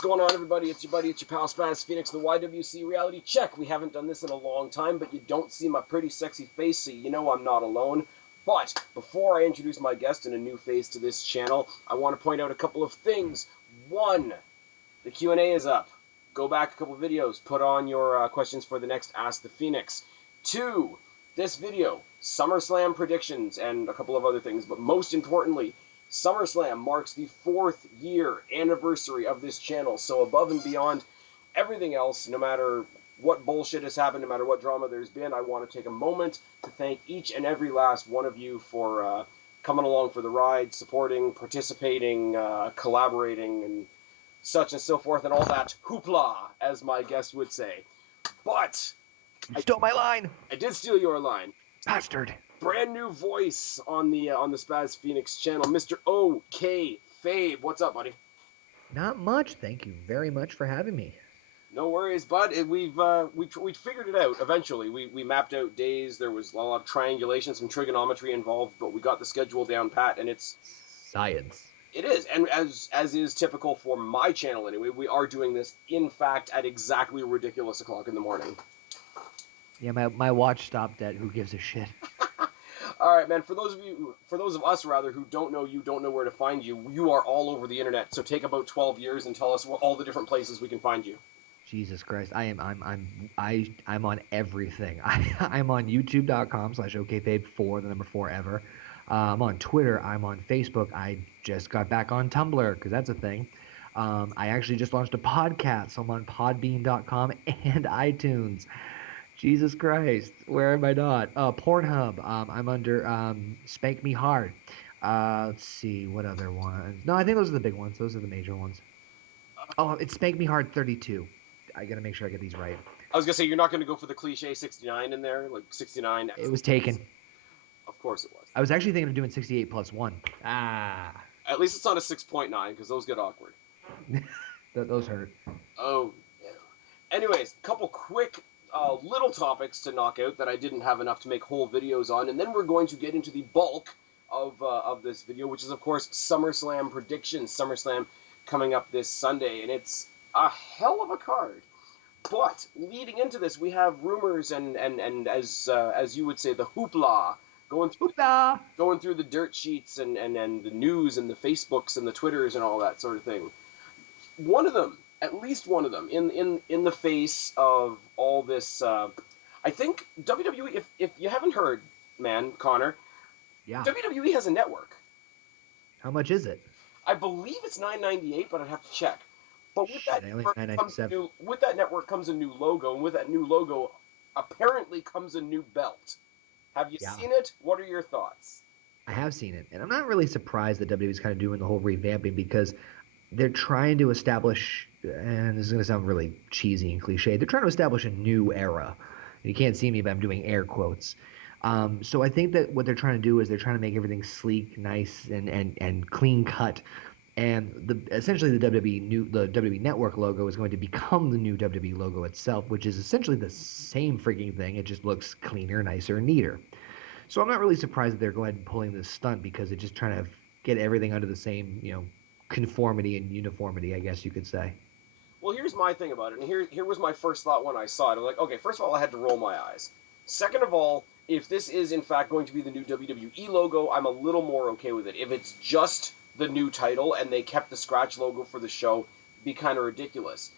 What's going on, everybody? It's your buddy, it's your pal Spaz, Phoenix, the YWC Reality Check. We haven't done this in a long time, but you don't see my pretty sexy face, so you know I'm not alone. But before I introduce my guest and a new face to this channel, I want to point out a couple of things. One, the Q&A is up. Go back a couple of videos, put on your questions for the next Ask the Phoenix. Two, this video, SummerSlam predictions and a couple of other things, but most importantly, SummerSlam marks the 4th year anniversary of this channel, so above and beyond everything else, no matter what bullshit has happened, no matter what drama there's been, I want to take a moment to thank each and every last one of you for coming along for the ride, supporting, participating, collaborating, and such and so forth, and all that hoopla, as my guest would say. But you stole my line. I did steal your line. Bastard. Brand new voice on the Spaz Phoenix channel, Mr. OKayFabe. What's up, buddy? Not much. Thank you very much for having me. No worries, bud. We figured it out eventually. We mapped out days. There was a lot of triangulation, some trigonometry involved, but we got the schedule down pat, and it's science. It is, and as is typical for my channel anyway, we are doing this in fact at exactly ridiculous o'clock in the morning. Yeah, my watch stopped at who gives a shit. All right, man. For those of us who don't know where to find you. You are all over the internet. So take about 12 years and tell us all the different places we can find you. Jesus Christ, I'm on everything. I'm on YouTube.com/OKayFabe4, the number 4 ever. I'm on Twitter. I'm on Facebook. I just got back on Tumblr because that's a thing. I actually just launched a podcast. So I'm on Podbean.com and iTunes. Jesus Christ, where am I not? Pornhub. I'm under Spank Me Hard. Let's see, what other ones? No, I think those are the big ones. Those are the major ones. Oh, it's Spank Me Hard 32. I gotta make sure I get these right. I was gonna say, you're not gonna go for the cliche 69 in there, like 69. It was taken. Of course it was. I was actually thinking of doing 68 plus 1. At least it's not a 6.9, because those get awkward. Those hurt. Oh, yeah. Anyways, a couple quick little topics to knock out that I didn't have enough to make whole videos on, and then we're going to get into the bulk of this video, which is, of course, SummerSlam predictions. SummerSlam coming up this Sunday, and it's a hell of a card. But leading into this, we have rumors and as you would say, the hoopla going through the dirt sheets and the news and the Facebooks and the Twitters and all that sort of thing. One of them, at least one of them, in the face of all this, I think WWE, if you haven't heard, man, Connor, yeah, WWE has a network. How much is it? I believe it's $9.98, but I'd have to check. But with that network comes a new logo, and with that new logo, apparently comes a new belt. Have you seen it? What are your thoughts? I have seen it, and I'm not really surprised that WWE's kind of doing the whole revamping because they're trying to establish, and this is going to sound really cheesy and cliche, they're trying to establish a new era. You can't see me, but I'm doing air quotes. So I think that what they're trying to do is they're trying to make everything sleek, nice, and clean cut. And essentially the WWE Network logo is going to become the new WWE logo itself, which is essentially the same freaking thing. It just looks cleaner, nicer, and neater. So I'm not really surprised that they're going and pulling this stunt because they're just trying to get everything under the same, conformity and uniformity, I guess you could say. Well, here's my thing about it, and here was my first thought when I saw it. I'm like, okay, first of all, I had to roll my eyes. Second of all, if this is in fact going to be the new WWE logo, I'm a little more okay with it. If it's just the new title and they kept the scratch logo for the show, it'd be kind of ridiculous.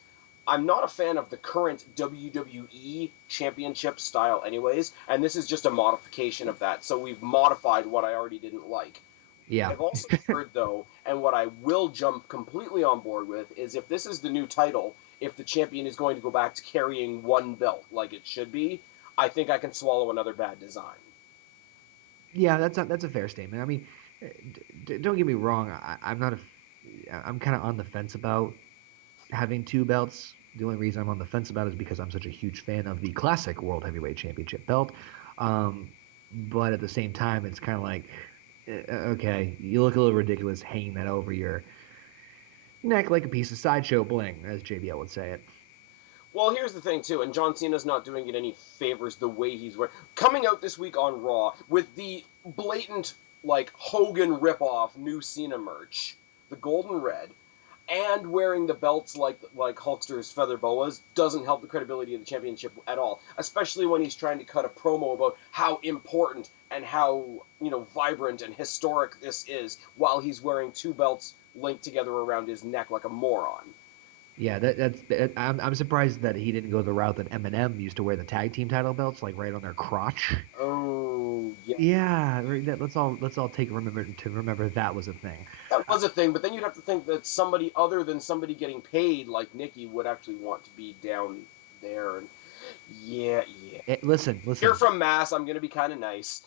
I'm not a fan of the current WWE Championship style anyways, and this is just a modification of that, so we've modified what I already didn't like. Yeah. I've also heard, though, and what I will jump completely on board with, is if this is the new title, if the champion is going to go back to carrying one belt like it should be, I think I can swallow another bad design. Yeah, that's a fair statement. I mean, don't get me wrong. I'm kind of on the fence about having 2 belts. The only reason I'm on the fence about it is because I'm such a huge fan of the classic World Heavyweight Championship belt. But at the same time, it's kind of like, okay, you look a little ridiculous hanging that over your neck like a piece of sideshow bling, as JBL would say it. Well, here's the thing, too, and John Cena's not doing it any favors the way he's wearing. Coming out this week on Raw with the blatant, Hogan ripoff new Cena merch, the golden red, and wearing the belts like Hulkster's feather boas doesn't help the credibility of the championship at all, especially when he's trying to cut a promo about how important and how, vibrant and historic this is while he's wearing two belts linked together around his neck like a moron. Yeah, I'm surprised that he didn't go the route that Eminem used to wear the tag team title belts, like right on their crotch. Oh, yeah. Yeah, let's all remember that was a thing. That was a thing, but then you'd have to think that somebody other than somebody getting paid like Nikki would actually want to be down there. And yeah. Listen. You're from Mass. I'm gonna be kind of nice.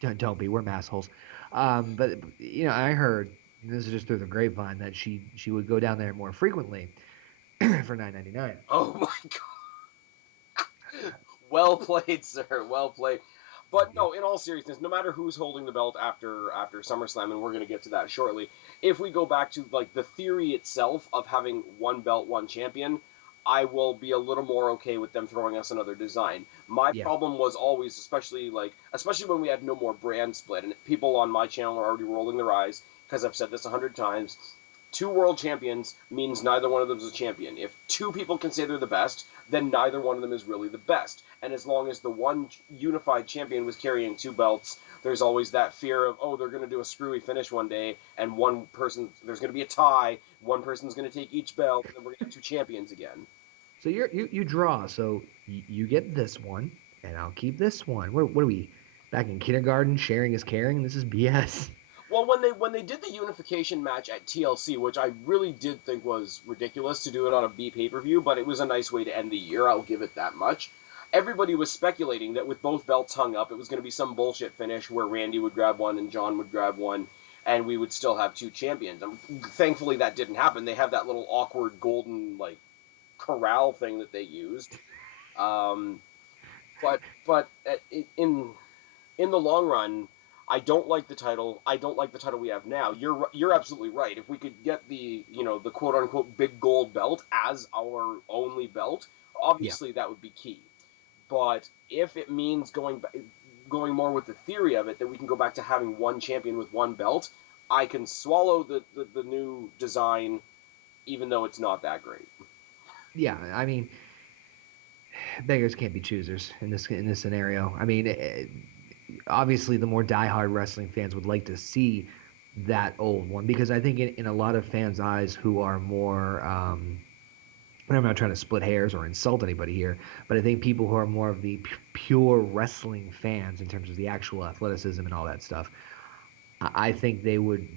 Don't be. We're massholes. But I heard, this is just through the grapevine, that she would go down there more frequently for $9.99. Oh my god. Well played, sir. Well played. But no, in all seriousness, no matter who's holding the belt after SummerSlam, and we're going to get to that shortly, if we go back to like the theory itself of having one belt, one champion, I will be a little more okay with them throwing us another design. My problem was always, especially when we had no more brand split, and people on my channel are already rolling their eyes because I've said this 100 times. 2 world champions means neither one of them is a champion. If 2 people can say they're the best, then neither one of them is really the best. And as long as the one unified champion was carrying 2 belts, there's always that fear of, they're going to do a screwy finish one day, and there's going to be a tie, one person's going to take each belt, and then we're going to have 2 champions again. So you draw, so you get this one, and I'll keep this one. What are we, back in kindergarten, sharing is caring? This is BS. Well, when they did the unification match at TLC, which I really did think was ridiculous to do it on a B pay-per-view, but it was a nice way to end the year, I'll give it that much. Everybody was speculating that with both belts hung up, it was going to be some bullshit finish where Randy would grab one and John would grab one, and we would still have 2 champions. Thankfully, that didn't happen. They have that little awkward golden, corral thing that they used. But in the long run, I don't like the title. I don't like the title we have now. You're absolutely right. If we could get the the quote unquote big gold belt as our only belt, obviously that would be key. But if it means going more with the theory of it, that we can go back to having one champion with one belt, I can swallow the new design, even though it's not that great. Yeah, I mean, beggars can't be choosers in this scenario. I mean, obviously, the more diehard wrestling fans would like to see that old one, because I think in a lot of fans' eyes who are more, and I'm not trying to split hairs or insult anybody here, but I think people who are more of the pure wrestling fans in terms of the actual athleticism and all that stuff, I think they would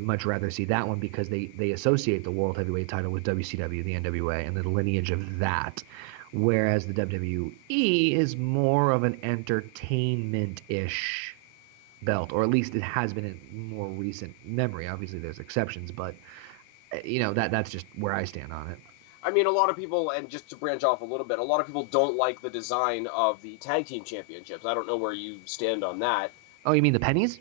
much rather see that one, because they associate the World Heavyweight title with WCW, the NWA, and the lineage of that. Whereas the WWE is more of an entertainment-ish belt, or at least it has been in more recent memory. Obviously, there's exceptions, but that's just where I stand on it. I mean, a lot of people, and just to branch off a little bit, a lot of people don't like the design of the tag team championships. I don't know where you stand on that. Oh, you mean the pennies?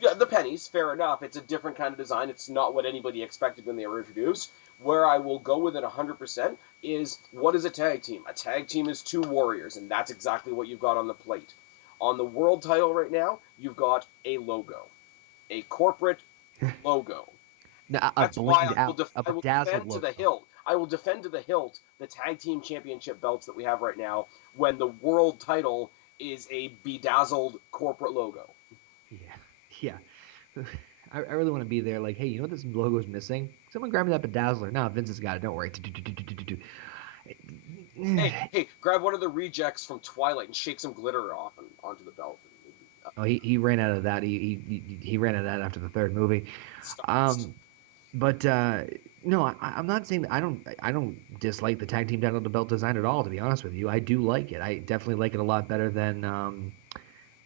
Yeah, the pennies, fair enough. It's a different kind of design. It's not what anybody expected when they were introduced. Where I will go with it 100% is, what is a tag team? A tag team is 2 warriors, and that's exactly what you've got on the plate. On the world title right now, you've got a logo. A corporate logo. That's why I will defend to the hilt. I will defend to the hilt the tag team championship belts that we have right now, when the world title is a bedazzled corporate logo. Yeah. I really want to be there, like, hey, you know what this logo is missing? Someone grab me that bedazzler. No, Vince has got it. Don't worry. Hey, grab one of the rejects from Twilight and shake some glitter off and onto the belt. Oh, he ran out of that. He ran out of that after the 3rd movie. But no, I'm not saying that I don't dislike the tag team title belt design at all. To be honest with you, I do like it. I definitely like it a lot better than.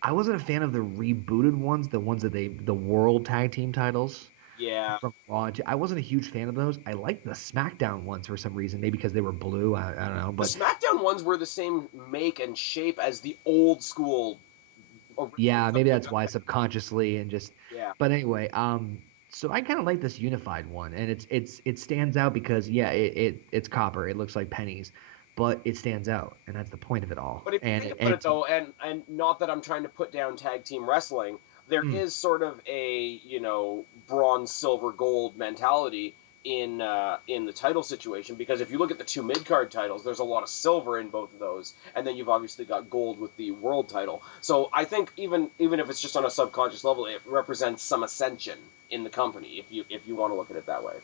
I wasn't a fan of the rebooted ones, the ones that the world tag team titles. Yeah. From Raw. I wasn't a huge fan of those. I liked the SmackDown ones for some reason, maybe because they were blue. I don't know. But the SmackDown ones were the same make and shape as the old school. Yeah, maybe that's why subconsciously and just. Yeah. But anyway, so I kind of like this unified one, and it stands out because it's copper. It looks like pennies. But it stands out, and that's the point of it all. But if you think about it, though, and not that I'm trying to put down tag team wrestling, there is sort of a, bronze, silver, gold mentality in the title situation, because if you look at the two mid-card titles, there's a lot of silver in both of those, and then you've obviously got gold with the world title. So I think even if it's just on a subconscious level, it represents some ascension in the company, if you want to look at it that way.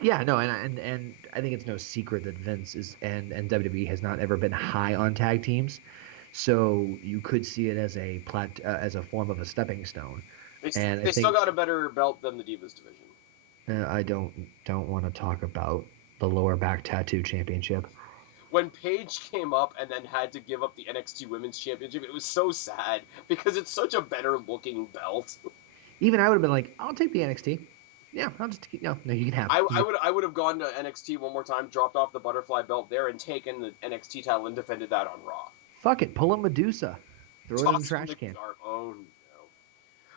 Yeah, no, and I think it's no secret that Vince and WWE has not ever been high on tag teams, so you could see it as as a form of a stepping stone. And They still got a better belt than the Divas division. I don't want to talk about the lower back tattoo championship. When Paige came up and then had to give up the NXT Women's Championship, it was so sad because it's such a better looking belt. Even I would have been like, I'll take the NXT. Yeah, I'll just no, you can have it. I would have gone to NXT one more time, dropped off the butterfly belt there, and taken the NXT title and defended that on Raw. Fuck it, pull a Medusa, throw it in the trash can. Oh no!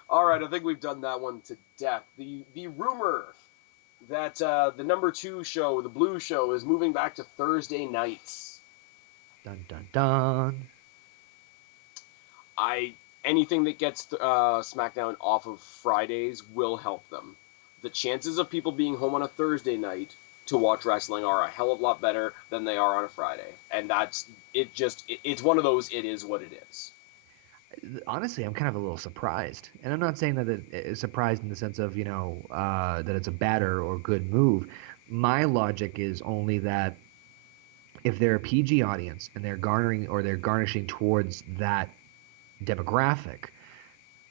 All right, I think we've done that one to death. The rumor that the number 2 show, the Blue Show, is moving back to Thursday nights. Dun dun dun. Anything that gets SmackDown off of Fridays will help them. The chances of people being home on a Thursday night to watch wrestling are a hell of a lot better than they are on a Friday, and it's one of those. It is what it is. Honestly, I'm kind of a little surprised, and I'm not saying that it's surprised in the sense of that it's a bad or good move. My logic is only that if they're a PG audience and they're garnishing towards that demographic,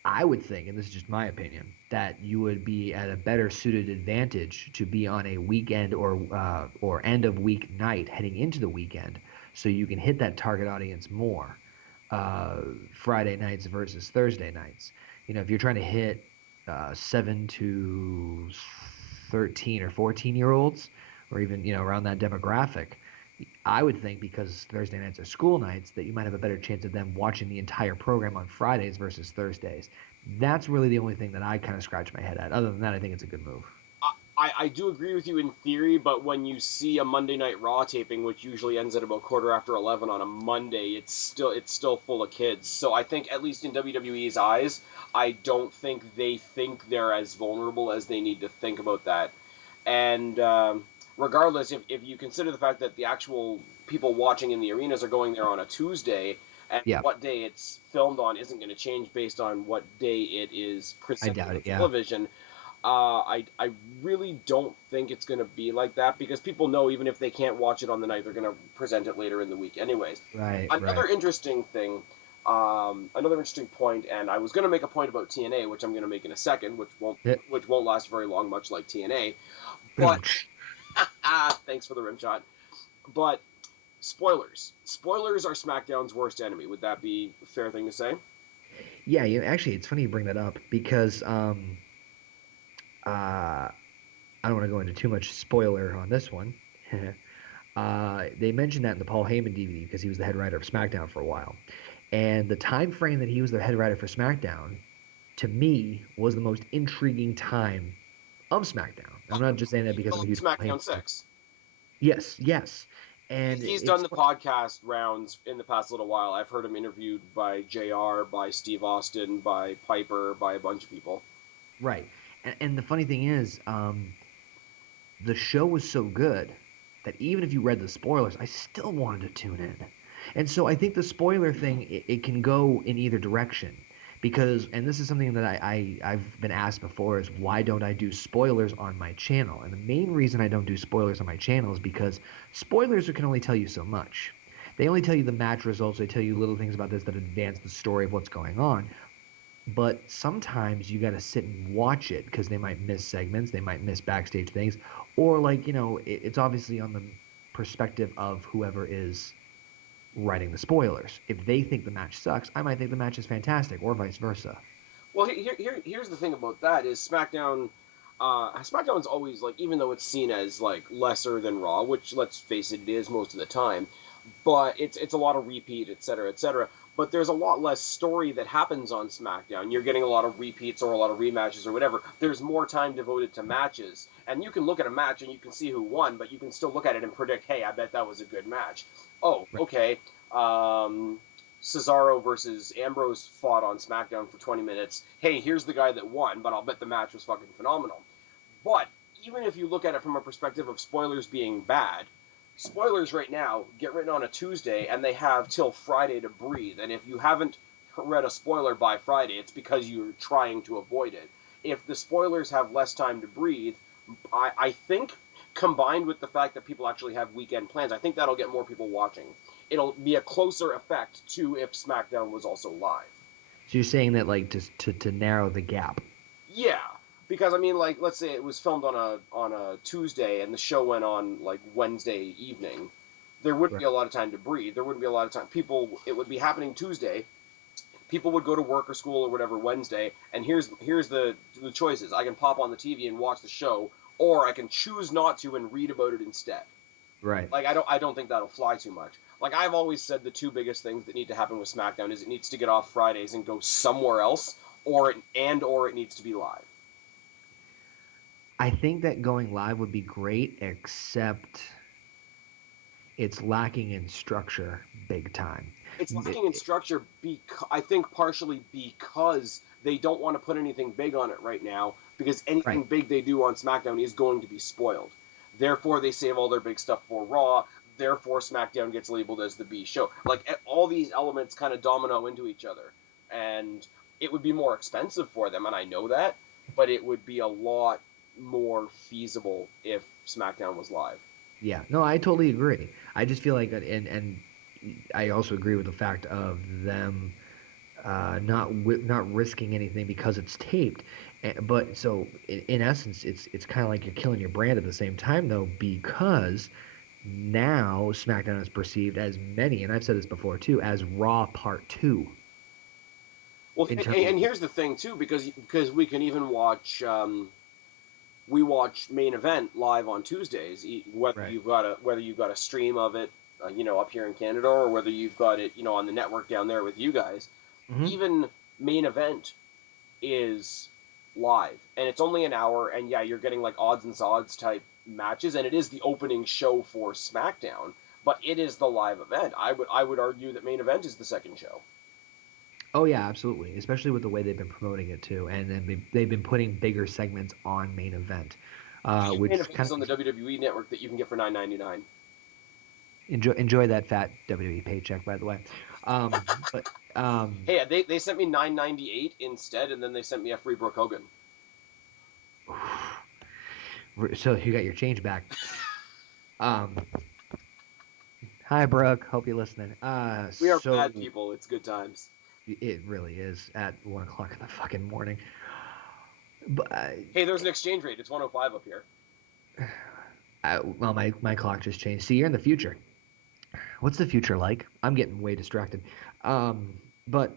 I would think, and this is just my opinion, that you would be at a better suited advantage to be on a weekend or end of week night heading into the weekend, so you can hit that target audience more. Friday nights versus Thursday nights. If you're trying to hit 7 to 13 or 14-year-olds, or even around that demographic, I would think because Thursday nights are school nights that you might have a better chance of them watching the entire program on Fridays versus Thursdays. That's really the only thing that I kind of scratch my head at. Other than that, I think it's a good move. I do agree with you in theory, but when you see a Monday Night Raw taping, which usually ends at about 11:15 on a Monday, it's still full of kids. So I think, at least in WWE's eyes, I don't think they think they're as vulnerable as they need to think about that. And regardless, if you consider the fact that the actual people watching in the arenas are going there on a Tuesday, and what day it's filmed on isn't going to change based on what day it is presented on television. I really don't think it's going to be like that, because people know even if they can't watch it on the night, they're going to present it later in the week anyways. Another interesting thing, another interesting point, and I was going to make a point about TNA, which I'm going to make in a second, which won't last very long, much like TNA. But thanks for the rim shot. But spoilers. Spoilers are SmackDown's worst enemy. Would that be a fair thing to say? Yeah, actually, it's funny you bring that up, because I don't want to go into too much spoiler on this one. They mentioned that in the Paul Heyman DVD, because he was the head writer of SmackDown for a while. And the time frame that he was the head writer for SmackDown, to me, was the most intriguing time of SmackDown. I'm not just saying that because of a huge SmackDown 6. Yes. And he's done the podcast rounds in the past little while. I've heard him interviewed by JR, by Steve Austin, by Piper, by a bunch of people. Right. And the funny thing is, the show was so good that even if you read the spoilers, I still wanted to tune in. And so I think the spoiler thing, it can go in either direction. Because, and this is something that I've been asked before, is why don't I do spoilers on my channel? And the main reason I don't do spoilers on my channel is because spoilers can only tell you so much. They only tell you the match results, they tell you little things about this that advance the story of what's going on. But sometimes you got to sit and watch it, because they might miss segments, they might miss backstage things, or it's obviously on the perspective of whoever is writing the spoilers. If they think the match sucks, I might think the match is fantastic, or vice versa. Well, here's the thing about that is SmackDown. SmackDown's always, even though it's seen as lesser than Raw, which, let's face it is most of the time, but it's a lot of repeat, etc., etc. But there's a lot less story that happens on SmackDown. You're getting a lot of repeats or a lot of rematches or whatever. There's more time devoted to matches. And you can look at a match and you can see who won, but you can still look at it and predict, hey, I bet that was a good match. Oh, okay. Cesaro versus Ambrose fought on SmackDown for 20 minutes. Hey, here's the guy that won, but I'll bet the match was fucking phenomenal. But even if you look at it from a perspective of spoilers being bad, spoilers right now get written on a Tuesday, and they have till Friday to breathe. And if you haven't read a spoiler by Friday, it's because you're trying to avoid it. If the spoilers have less time to breathe, I think, combined with the fact that people actually have weekend plans, I think that'll get more people watching. It'll be a closer effect to if SmackDown was also live. So you're saying that, like, to narrow the gap? Yeah, because I mean, like, let's say it was filmed on a Tuesday and the show went on like Wednesday evening. There wouldn't be a lot of time to breathe. There wouldn't be a lot of time. It would be happening Tuesday. People would go to work or school or whatever Wednesday, and here's the choices. I can pop on the TV and watch the show, or I can choose not to and read about it instead. Right. Like, I don't think that'll fly too much. Like, I've always said the two biggest things that need to happen with SmackDown is it needs to get off Fridays and go somewhere else, or it needs to be live. I think that going live would be great, except it's lacking in structure big time. It's lacking in structure, I think partially because they don't want to put anything big on it right now, because anything big they do on SmackDown is going to be spoiled. Therefore, they save all their big stuff for Raw. Therefore, SmackDown gets labeled as the B show. Like, all these elements kind of domino into each other. And it would be more expensive for them, and I know that, but it would be a lot more feasible if SmackDown was live. Yeah, no, I totally agree. I just feel like, and I also agree with the fact of them not risking anything because it's taped. But so in essence, it's kind of like you're killing your brand at the same time, though, because now SmackDown is perceived as many, and I've said this before too, as Raw Part 2. Well, and here's the thing too, because we can even watch. We watch Main Event live on Tuesdays, whether you've got a stream of it, up here in Canada, or whether you've got it, on the network down there with you guys. Mm-hmm. Even Main Event is live, and it's only an hour, and yeah, you're getting like odds and sods type matches, and it is the opening show for SmackDown, but it is the live event. I would argue that Main Event is the second show. Oh yeah, absolutely. Especially with the way they've been promoting it too, and then they've been putting bigger segments on Main Event, which Main Event is on the WWE Network that you can get for $9.99. Enjoy that fat WWE paycheck, by the way. Hey, they sent me $9.98 instead, and then they sent me a free Brooke Hogan. So you got your change back. Hi, Brooke. Hope you're listening. We are bad people. It's good times. It really is at 1 o'clock in the fucking morning. But hey, there's an exchange rate. It's 105 up here. Well, my clock just changed. See, you're in the future. What's the future like? I'm getting way distracted. But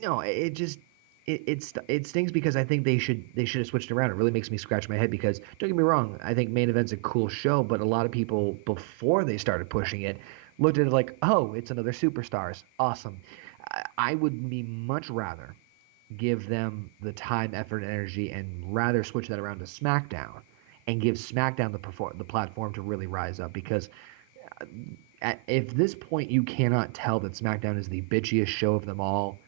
no, it stings because I think they should have switched around. It really makes me scratch my head because don't get me wrong, I think Main Event's a cool show, but a lot of people before they started pushing it looked at it like, oh, it's another Superstars. Awesome. I would be much rather give them the time, effort, and energy, and rather switch that around to SmackDown and give SmackDown the platform to really rise up. Because if this point you cannot tell that SmackDown is the bitchiest show of them all,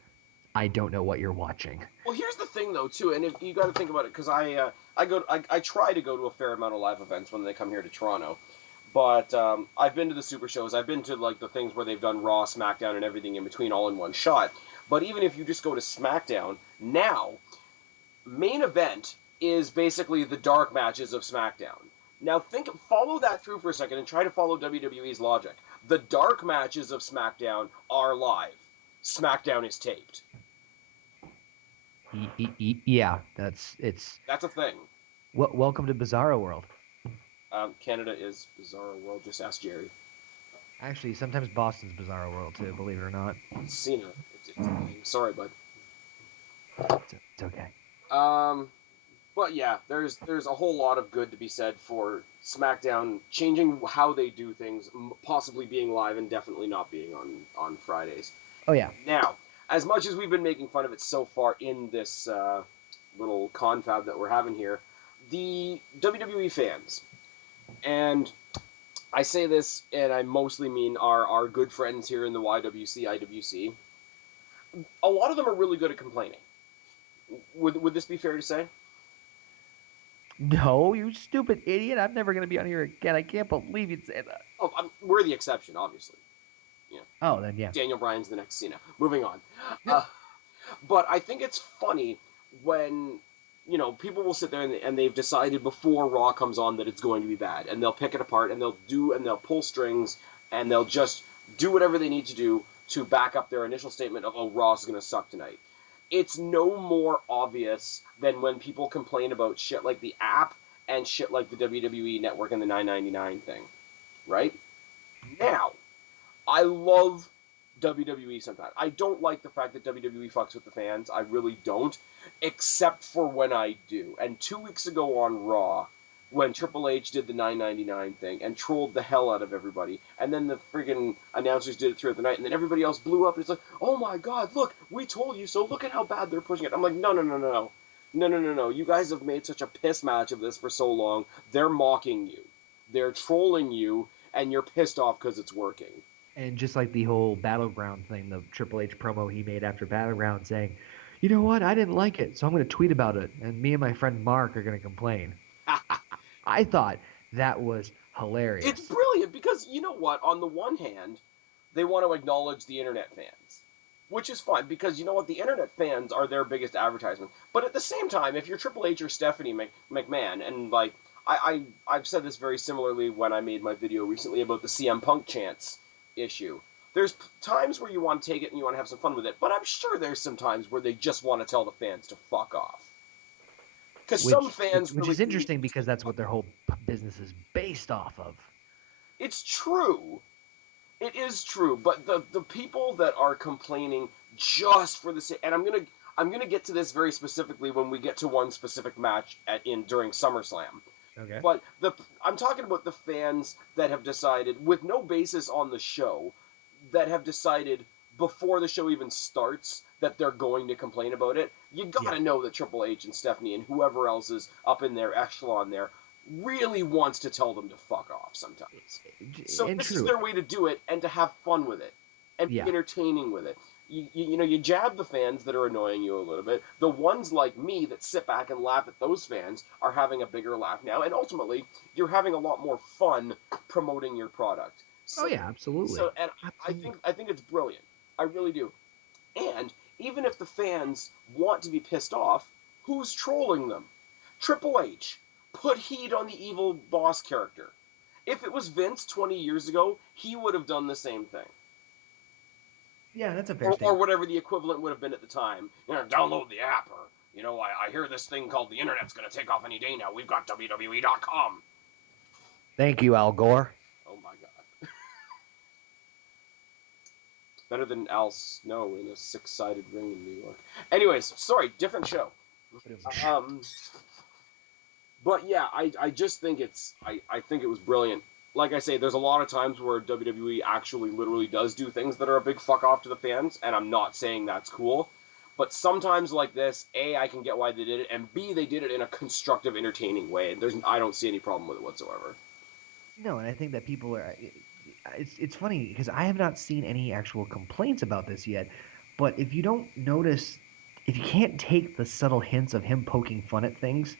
I don't know what you're watching. Well, here's the thing, though, too, and if you got to think about it, because I try to go to a fair amount of live events when they come here to Toronto. But I've been to the super shows. I've been to like the things where they've done Raw, SmackDown, and everything in between all in one shot. But even if you just go to SmackDown, now, Main Event is basically the dark matches of SmackDown. Now follow that through for a second and try to follow WWE's logic. The dark matches of SmackDown are live. SmackDown is taped. Yeah, that's a thing. Welcome to Bizarro World. Canada is Bizarro World. Just ask Jerry. Actually, sometimes Boston's Bizarro World too. Believe it or not. Cena. Sorry, bud. It's okay. But yeah, there's a whole lot of good to be said for SmackDown changing how they do things, possibly being live and definitely not being on Fridays. Oh yeah. Now, as much as we've been making fun of it so far in this little confab that we're having here, the WWE fans. And I say this, and I mostly mean our good friends here in the YWC, IWC, a lot of them are really good at complaining. Would this be fair to say? No, you stupid idiot! I'm never gonna be on here again. I can't believe you'd say that. Oh, we're the exception, obviously. You know, Oh, then yeah. Daniel Bryan's the next Cena. Moving on. But I think it's funny when, you know, people will sit there and they've decided before Raw comes on that it's going to be bad, and they'll pick it apart, and they'll pull strings, and they'll just do whatever they need to do to back up their initial statement of, oh, Raw's going to suck tonight. It's no more obvious than when people complain about shit like the app and shit like the WWE Network and the $9.99 thing, right? Now, I love WWE sometimes. I don't like the fact that WWE fucks with the fans. I really don't, except for when I do. And 2 weeks ago on Raw, when Triple H did the $9.99 thing and trolled the hell out of everybody, and then the friggin' announcers did it throughout the night, and then everybody else blew up, and it's like, oh my god, look, we told you so, look at how bad they're pushing it. I'm like, no. You guys have made such a piss match of this for so long. They're mocking you. They're trolling you, and you're pissed off because it's working. And just like the whole Battleground thing, the Triple H promo he made after Battleground saying, you know what, I didn't like it, so I'm going to tweet about it, and me and my friend Mark are going to complain. I thought that was hilarious. It's brilliant because, you know what, on the one hand, they want to acknowledge the internet fans, which is fine because, you know what, the internet fans are their biggest advertisement. But at the same time, if you're Triple H or Stephanie McMahon, and like, I've said this very similarly when I made my video recently about the CM Punk chants issue. There's times where you want to take it and you want to have some fun with it, but I'm sure there's some times where they just want to tell the fans to fuck off. Because some fans... Which is interesting because that's what their whole business is based off of. It's true. It is true. But the people that are complaining just for the sake... And I'm gonna get to this very specifically when we get to one specific match during SummerSlam. Okay. But I'm talking about the fans that have decided, with no basis on the show, that have decided before the show even starts that they're going to complain about it. You gotta know that Triple H and Stephanie and whoever else is up in their echelon there really wants to tell them to fuck off sometimes. So this is their way to do it and to have fun with it and be entertaining with it. You know, you jab the fans that are annoying you a little bit. The ones like me that sit back and laugh at those fans are having a bigger laugh now, and ultimately, you're having a lot more fun promoting your product. So, absolutely. So, and I think it's brilliant. I really do. And even if the fans want to be pissed off, who's trolling them? Triple H put heat on the evil boss character. If it was Vince 20 years ago, he would have done the same thing. Yeah, that's a fair statement. Or whatever the equivalent would have been at the time. You know, download the app, or, you know, I hear this thing called the internet's going to take off any day now. We've got WWE.com. Thank you, Al Gore. Oh, my God. Better than Al Snow in a six-sided ring in New York. Anyways, sorry, different show. But yeah, I just think I think it was brilliant. Like I say, there's a lot of times where WWE actually literally does do things that are a big fuck off to the fans, and I'm not saying that's cool. But sometimes like this, A, I can get why they did it, and B, they did it in a constructive, entertaining way. I don't see any problem with it whatsoever. No, and I think that people are... It's funny, because I have not seen any actual complaints about this yet, but if you don't notice, if you can't take the subtle hints of him poking fun at things,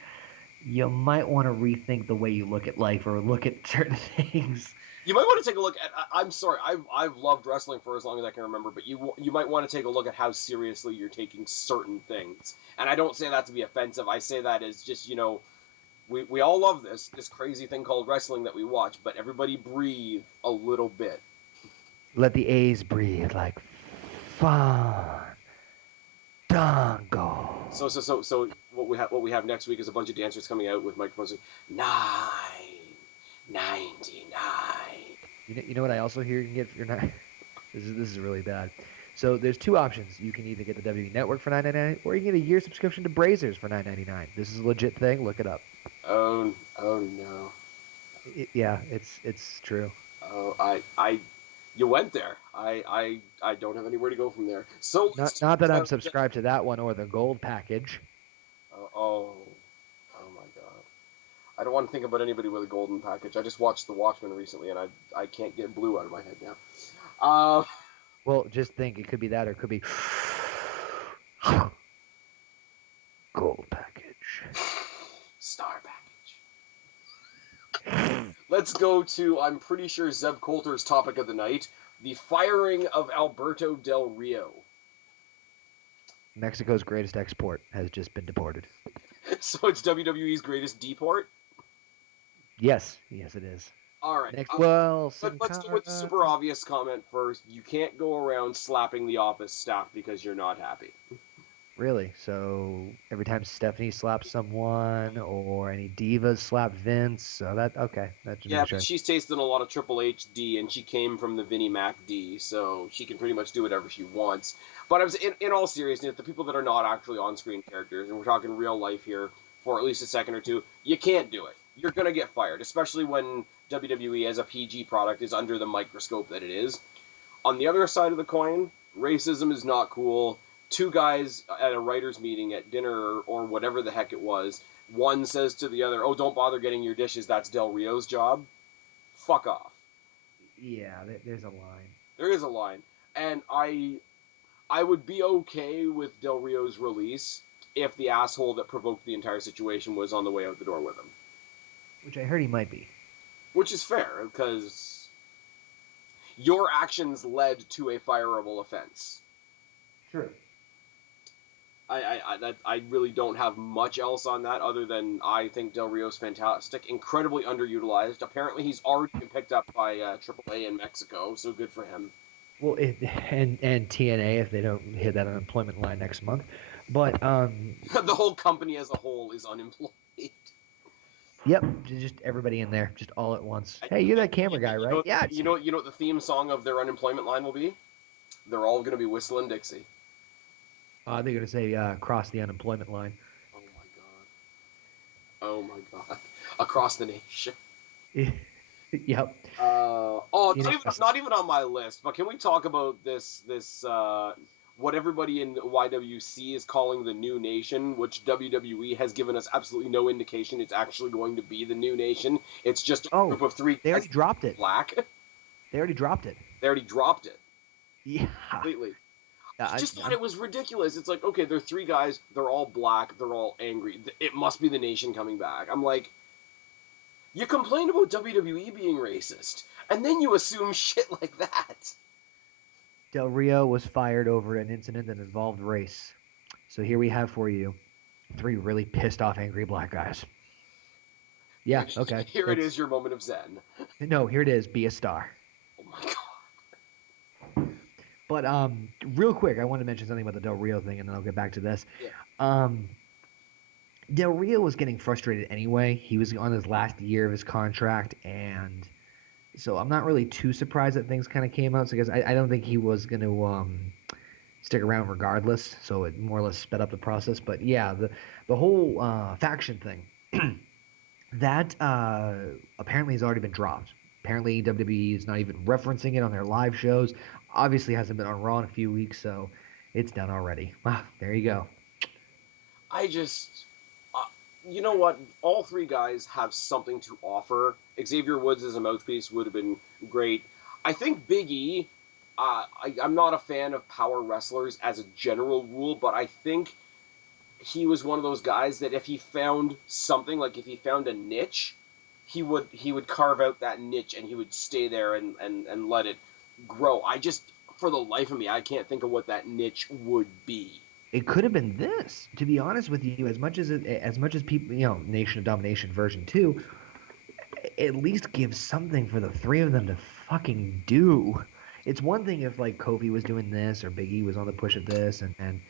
you might want to rethink the way you look at life or look at certain things. You might want to take a look at... I'm sorry, I've loved wrestling for as long as I can remember, but you might want to take a look at how seriously you're taking certain things. And I don't say that to be offensive. I say that as just, you know, we all love this crazy thing called wrestling that we watch, but everybody breathe a little bit. Let the A's breathe like fun. Dongo. So what we have next week is a bunch of dancers coming out with microphones saying, $9.99. You know what I also hear you can get for your $9. This is really bad. So there's two options. You can either get the WWE Network for $9.99, or you can get a year subscription to Brazers for $9.99. This is a legit thing. Look it up. Oh no. Yeah, it's true. Oh, you went there. I don't have anywhere to go from there. So not that I'm subscribed to that one or the gold package. Oh my God. I don't want to think about anybody with a golden package. I just watched The Watchmen recently, and I can't get blue out of my head now. Well, just think, it could be that, or it could be Gold package. Star package. Let's go to, I'm pretty sure, Zeb Coulter's topic of the night, the firing of Alberto Del Rio. Mexico's greatest export has just been deported. So it's WWE's greatest deport? Yes, it is. All right. Next, well, let's go with the super obvious comment first. You can't go around slapping the office staff because you're not happy. Really? So every time Stephanie slaps someone or any divas slap Vince, so okay. Yeah, but she's tasted a lot of Triple H D, and she came from the Vinnie Mac D, so she can pretty much do whatever she wants. But I was in all seriousness, the people that are not actually on-screen characters, and we're talking real life here for at least a second or two, you can't do it. You're gonna get fired, especially when WWE as a PG product is under the microscope that it is. On the other side of the coin, racism is not cool. Two guys at a writer's meeting at dinner or whatever the heck it was, one says to the other, oh, don't bother getting your dishes, that's Del Rio's job. Fuck off. Yeah, there's a line. There is a line. And I would be okay with Del Rio's release if the asshole that provoked the entire situation was on the way out the door with him. Which I heard he might be. Which is fair, because your actions led to a fireable offense. True. I really don't have much else on that other than I think Del Rio's fantastic, incredibly underutilized. Apparently he's already been picked up by AAA in Mexico, so good for him. Well, and TNA if they don't hit that unemployment line next month. But the whole company as a whole is unemployed. Yep, just everybody in there, just all at once. Hey, you're that camera guy, right? Yeah. You know what the theme song of their unemployment line will be? They're all going to be whistling Dixie. They're going to say cross the unemployment line. Oh my god. Across the nation. Yep. Not even on my list, but can we talk about this what everybody in YWC is calling the new nation, which WWE has given us absolutely no indication it's actually going to be the new nation. It's just a group of three. They already dropped it. Black. They already dropped it. Yeah. Completely. I just thought it was ridiculous. It's like, okay, they're three guys. They're all black. They're all angry. It must be the nation coming back. I'm like, you complain about WWE being racist, and then you assume shit like that. Del Rio was fired over an incident that involved race. So here we have for you 3 really pissed off, angry black guys. Yeah, okay. Here it is, your moment of zen. No, here it is, be a star. Oh my god. But real quick, I want to mention something about the Del Rio thing, and then I'll get back to this. Yeah. Del Rio was getting frustrated anyway. He was on his last year of his contract, and so I'm not really too surprised that things kind of came out, because I don't think he was going to stick around regardless, so it more or less sped up the process. But yeah, the whole faction thing, that apparently has already been dropped. Apparently WWE is not even referencing it on their live shows. Obviously hasn't been on Raw in a few weeks, so it's done already. There you go. I just... you know what? All 3 guys have something to offer. Xavier Woods as a mouthpiece would have been great. I think Big E, I'm not a fan of power wrestlers as a general rule, but I think he was one of those guys that if he found something, like if he found a niche, he would carve out that niche and he would stay there and let it grow. I just, for the life of me, I can't think of what that niche would be. It could have been this, to be honest with you. As much as people, Nation of Domination version 2, at least give something for the 3 of them to fucking do. It's one thing if like Kofi was doing this or Big E was on the push of this, and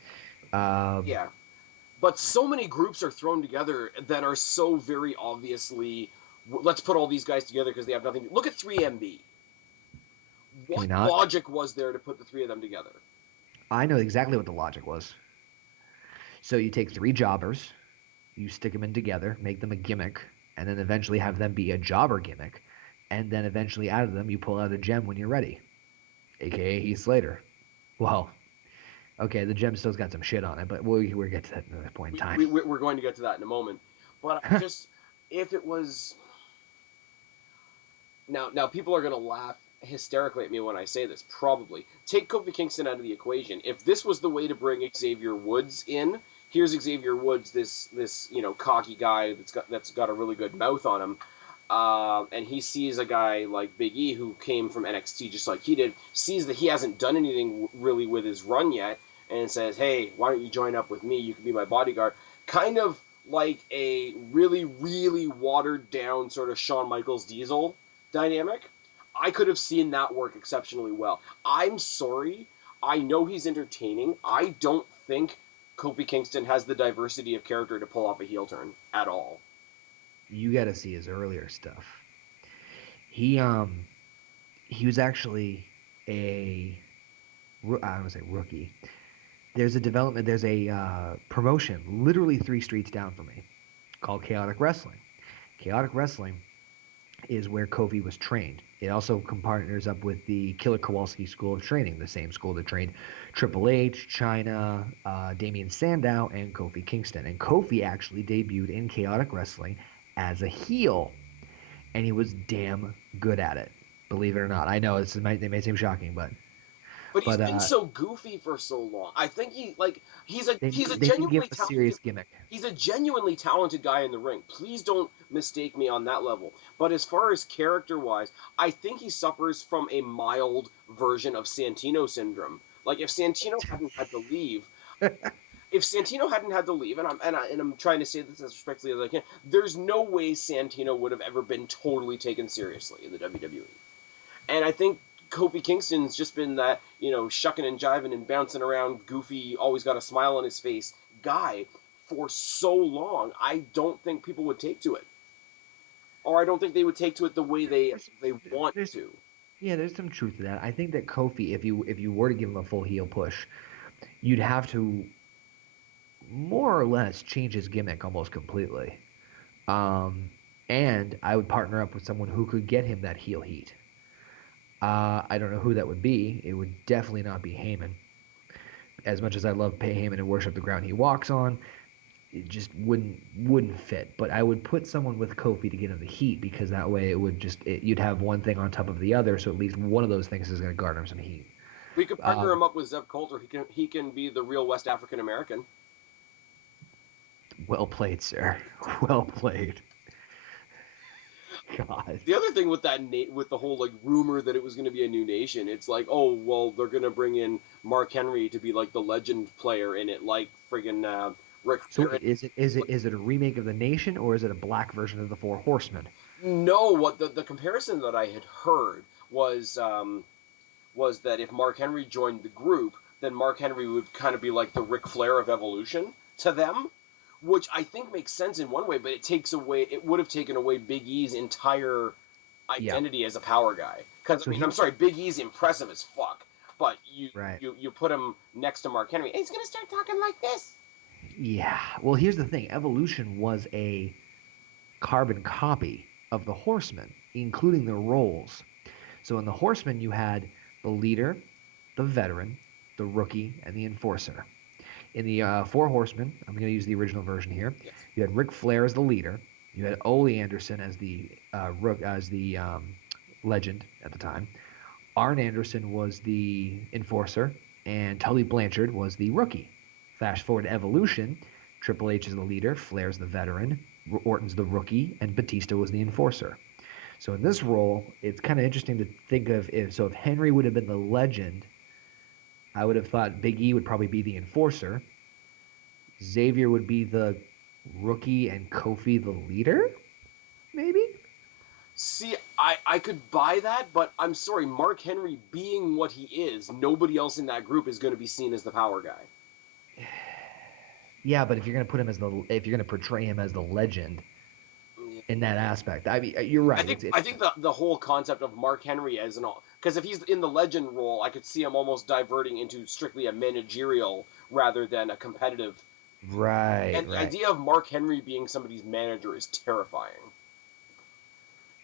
yeah, but so many groups are thrown together that are so very obviously, let's put all these guys together because they have nothing. Look at 3MB. What logic was there to put the 3 of them together? I know exactly what the logic was. So you take 3 jobbers, you stick them in together, make them a gimmick, and then eventually have them be a jobber gimmick, and then eventually out of them you pull out a gem when you're ready, a.k.a. Heath Slater. Well, okay, the gem still's got some shit on it, but we'll get to that at another point in time. We're going to get to that in a moment. But just, if it was... Now people are going to laugh hysterically at me when I say this, probably. Take Kofi Kingston out of the equation. If this was the way to bring Xavier Woods in, here's Xavier Woods, this cocky guy that's got a really good mouth on him, and he sees a guy like Big E who came from NXT just like he did, sees that he hasn't done anything really with his run yet, and says, "Hey, why don't you join up with me? You can be my bodyguard." Kind of like a really, really watered down sort of Shawn Michaels Diesel dynamic. I could have seen that work exceptionally well. I'm sorry. I know he's entertaining. I don't think Kofi Kingston has the diversity of character to pull off a heel turn at all. You got to see his earlier stuff. He was actually I don't want to say rookie. There's a promotion literally 3 streets down from me called Chaotic Wrestling. Chaotic Wrestling is where Kofi was trained. It also partners up with the Killer Kowalski School of Training, the same school that trained Triple H, Chyna, Damian Sandow, and Kofi Kingston. And Kofi actually debuted in Chaotic Wrestling as a heel, and he was damn good at it. Believe it or not. I know it may seem shocking, but he's been so goofy for so long. I think he's a genuinely serious gimmick. He's a genuinely talented guy in the ring. Please don't mistake me on that level. But as far as character-wise, I think he suffers from a mild version of Santino syndrome. Like if Santino hadn't had to leave, and I'm trying to say this as respectfully as I can, there's no way Santino would have ever been totally taken seriously in the WWE. And I think Kofi Kingston's just been that, shucking and jiving and bouncing around, goofy, always got a smile on his face guy for so long. I don't think people would take to it. Or I don't think they would take to it the way they want to. Yeah, there's some truth to that. I think that Kofi, if you were to give him a full heel push, you'd have to more or less change his gimmick almost completely. And I would partner up with someone who could get him that heel heat. I don't know who that would be. It would definitely not be Heyman. As much as I love Heyman and worship the ground he walks on, it just wouldn't fit. But I would put someone with Kofi to get him the heat, because that way you'd have one thing on top of the other, so at least one of those things is going to garner some heat. We could partner him up with Zeb Coulter. He can be the real West African American. Well played, sir. Well played. God. The other thing with with the whole rumor that it was going to be a new nation, it's like, oh well, they're going to bring in Mark Henry to be the legend player in it, friggin' Rick. So is it a remake of the Nation, or is it a black version of the Four Horsemen? No, what the comparison that I had heard was that if Mark Henry joined the group, then Mark Henry would kind of be like the Ric Flair of Evolution to them. Which I think makes sense in one way, but it would have taken away Big E's entire identity as a power guy. Because, I'm sorry, Big E's impressive as fuck, but you put him next to Mark Henry, and he's going to start talking like this. Yeah, well, here's the thing. Evolution was a carbon copy of the Horsemen, including their roles. So in the Horsemen, you had the leader, the veteran, the rookie, and the enforcer. In the Four Horsemen, I'm going to use the original version here. Yes. You had Ric Flair as the leader. You had Ole Anderson as the legend at the time. Arn Anderson was the enforcer, and Tully Blanchard was the rookie. Fast forward to Evolution, Triple H is the leader, Flair's the veteran, Orton's the rookie, and Batista was the enforcer. So in this role, it's kind of interesting to think of if Henry would have been the legend, I would have thought Big E would probably be the enforcer. Xavier would be the rookie and Kofi the leader? Maybe? See, I could buy that, but I'm sorry, Mark Henry being what he is, nobody else in that group is going to be seen as the power guy. Yeah, but if you're going to portray him as the legend in that aspect, I mean, you're right. I think the whole concept of Mark Henry as because if he's in the legend role, I could see him almost diverting into strictly a managerial rather than a competitive. Right. And the idea of Mark Henry being somebody's manager is terrifying.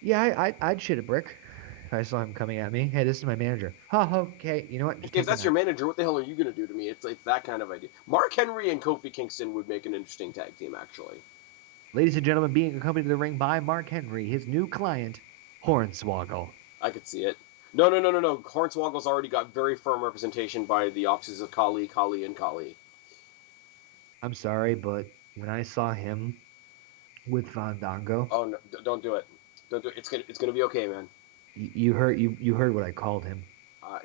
Yeah, I'd shit a brick if I saw him coming at me. Hey, this is my manager. Okay, you know what? If that's your manager, what the hell are you going to do to me? It's that kind of idea. Mark Henry and Kofi Kingston would make an interesting tag team, actually. Ladies and gentlemen, being accompanied to the ring by Mark Henry, his new client, Hornswoggle. I could see it. No. Hornswoggle's already got very firm representation by the offices of Kali, and Kali. I'm sorry, but when I saw him with Fandango, Oh no, don't do it. Don't do it. It's gonna be okay, man. you heard what I called him.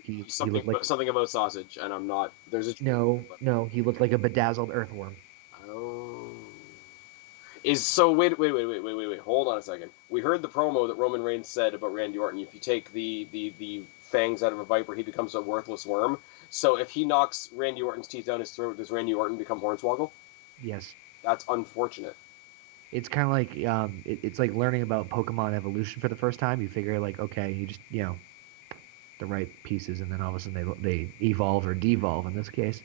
He Something looked like something about sausage, and I'm not. There's a no, he looked like a bedazzled earthworm. oh. Is so wait. Hold on a second. We heard the promo that Roman Reigns said about Randy Orton. If you take the fangs out of a viper, he becomes a worthless worm. So if he knocks Randy Orton's teeth down his throat, does Randy Orton become Hornswoggle? Yes. That's unfortunate. It's kind of like it's like learning about Pokemon evolution for the first time. You figure like, okay, you just the right pieces, and then all of a sudden they evolve or devolve. In this case,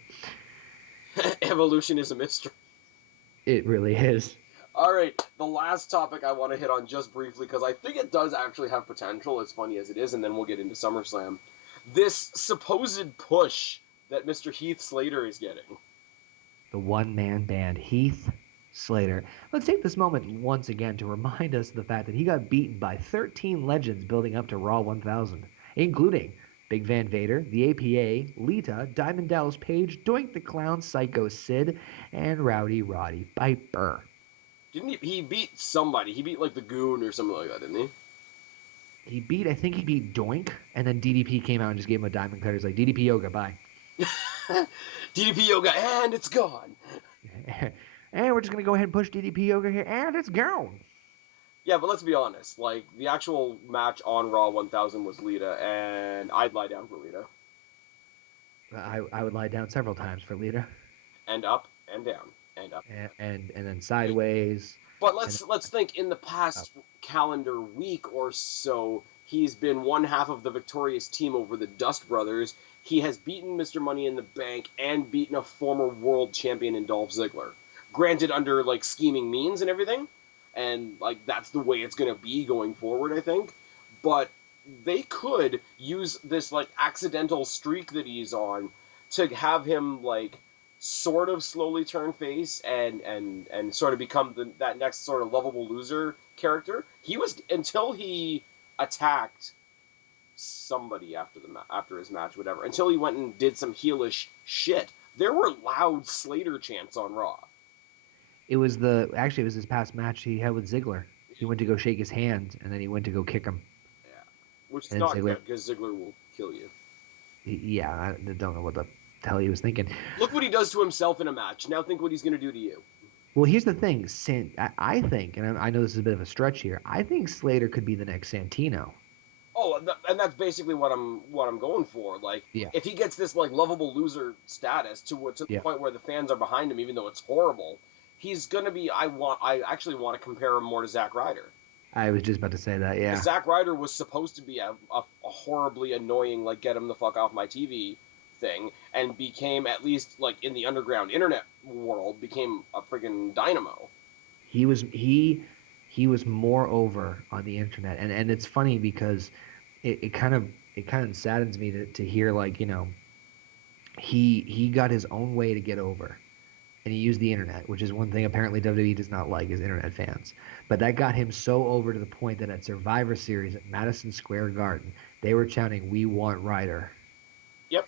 Evolution is a mystery. it really is. All right, the last topic I want to hit on just briefly because I think it does actually have potential, as funny as it is, and then we'll get into SummerSlam. This supposed push that Mr. Heath Slater is getting. The one-man band, Heath Slater. Let's take this moment once again to remind us of the fact that he got beaten by 13 legends building up to Raw 1000, including Big Van Vader, the APA, Lita, Diamond Dallas Page, Doink the Clown, Psycho Sid, and Rowdy Roddy Piper. Didn't he beat somebody? He beat like the Goon or something like that, didn't he? I think he beat Doink, and then DDP came out and just gave him a diamond cutter. He's like, DDP Yoga, bye. DDP Yoga, and it's gone. And we're just going to go ahead and push DDP Yoga here, and it's gone. Yeah, but let's be honest. Like, the actual match on Raw 1000 was Lita, and I'd lie down for Lita. I would lie down several times for Lita. And up, and down, and up. And then sideways. But let's think, in the past calendar week or so, he's been one half of the victorious team over the Dust Brothers. He has beaten Mr. Money in the Bank and beaten a former world champion in Dolph Ziggler. Granted, under, like, scheming means and everything. And, like, that's the way it's going to be going forward, I think. But they could use this, like, accidental streak that he's on to have him, like, sort of slowly turn face and sort of become that next sort of lovable loser character. He was, until he attacked somebody after his match, whatever, until he went and did some heelish shit, there were loud Slater chants on Raw. It was this past match he had with Ziggler. He went to go shake his hand, and then he went to go kick him. Yeah, which is not good, because Ziggler will kill you. I don't know what the hell he was thinking. Look what he does to himself in a match. Now think what he's going to do to you. Well, here's the thing. I think, and I know this is a bit of a stretch here, I think Slater could be the next Santino. Oh, and that's basically what I'm going for. Like, if he gets this, like, lovable loser status to the point where the fans are behind him, even though it's horrible, he's going to be, I actually want to compare him more to Zack Ryder. I was just about to say that, yeah. Zack Ryder was supposed to be a horribly annoying, like, get him the fuck off my TV thing, and became, at least, like, in the underground internet world, became a friggin' dynamo. He was more over on the internet, and it's funny because it kind of saddens me to hear, like, he got his own way to get over, and he used the internet, which is one thing apparently WWE does not like, is internet fans. But that got him so over to the point that at Survivor Series at Madison Square Garden, they were chanting, "We want Ryder." Yep.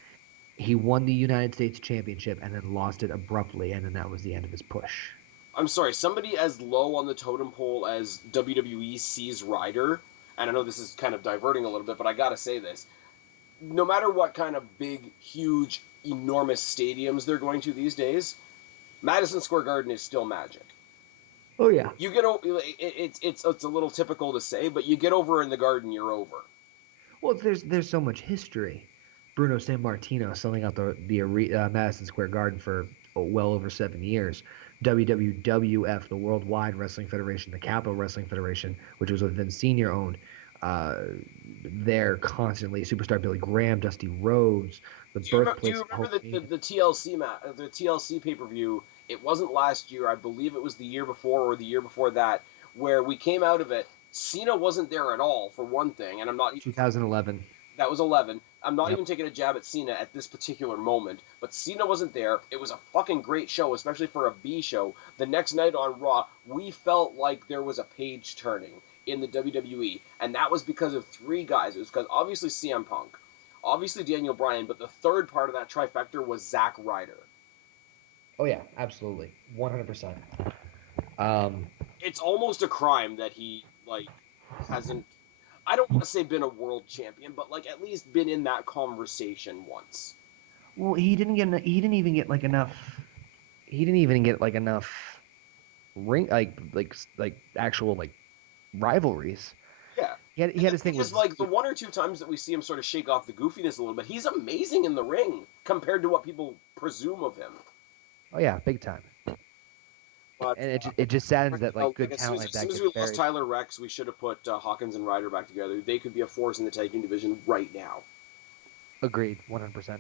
He won the United States Championship and then lost it abruptly, and then that was the end of his push. I'm sorry, somebody as low on the totem pole as WWE sees Ryder, and I know this is kind of diverting a little bit, but I gotta say this. No matter what kind of big, huge, enormous stadiums they're going to these days, Madison Square Garden is still magic. Oh, yeah. You get it's a little typical to say, but you get over in the Garden, you're over. Well, there's so much history. Bruno Sammartino selling out the Madison Square Garden for well over 7 years. WWF, the Worldwide Wrestling Federation, the Capital Wrestling Federation, which was what Vince Sr. owned, they're constantly Superstar Billy Graham, Dusty Rhodes, the birthplace. Do you remember the TLC pay-per-view? It wasn't last year. I believe it was the year before or the year before that, where we came out of it. Cena wasn't there at all, for one thing, and I'm not. 2011. That was 11. I'm not even taking a jab at Cena at this particular moment, but Cena wasn't there. It was a fucking great show, especially for a B show. The next night on Raw, we felt like there was a page turning in the WWE, and that was because of three guys. It was because obviously CM Punk, obviously Daniel Bryan, but the third part of that trifecta was Zack Ryder. Oh yeah, absolutely, 100%. It's almost a crime that he hasn't. I don't want to say been a world champion, but like at least been in that conversation once. Well, he didn't even get like enough. He didn't even get like enough ring like actual like rivalries. Yeah. He And had the his thing thing with is, like, the one or two times that we see him sort of shake off the goofiness a little bit, he's amazing in the ring compared to what people presume of him. oh yeah, big time. But And it just saddens right that now, like good talent like as soon that as gets we lost buried. Tyler Rex, we should have put Hawkins and Ryder back together. They could be a force in the tag team division right now. Agreed, 100%.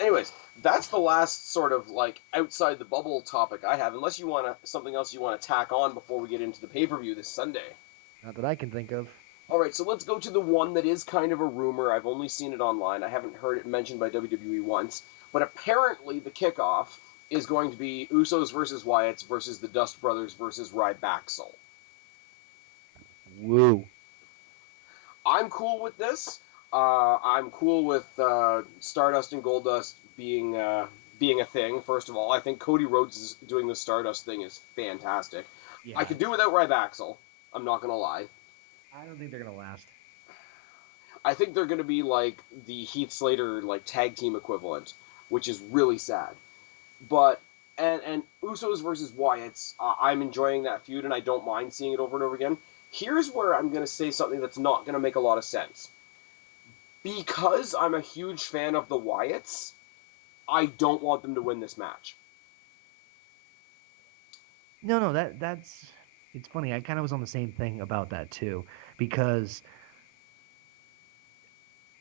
Anyways, that's the last sort of like outside the bubble topic I have. Unless you want something else you want to tack on before we get into the pay per view this Sunday. Not that I can think of. All right, so let's go to the one that is kind of a rumor. I've only seen it online. I haven't heard it mentioned by WWE once. But apparently, the kickoff is going to be Usos versus Wyatts versus the Dust Brothers versus Rybacksel. Woo. I'm cool with this. I'm cool with Stardust and Goldust being a thing. First of all, I think Cody Rhodes doing the Stardust thing is fantastic. Yeah. I could do without Rybacksel. I'm not gonna lie. I don't think they're gonna last. I think they're gonna be like the Heath Slater like tag team equivalent, which is really sad. But and Usos versus Wyatts, I'm enjoying that feud, and I don't mind seeing it over and over again. Here's where I'm gonna say something that's not gonna make a lot of sense. Because I'm a huge fan of the Wyatts, I don't want them to win this match. No, that's it's funny. I kind of was on the same thing about that too, because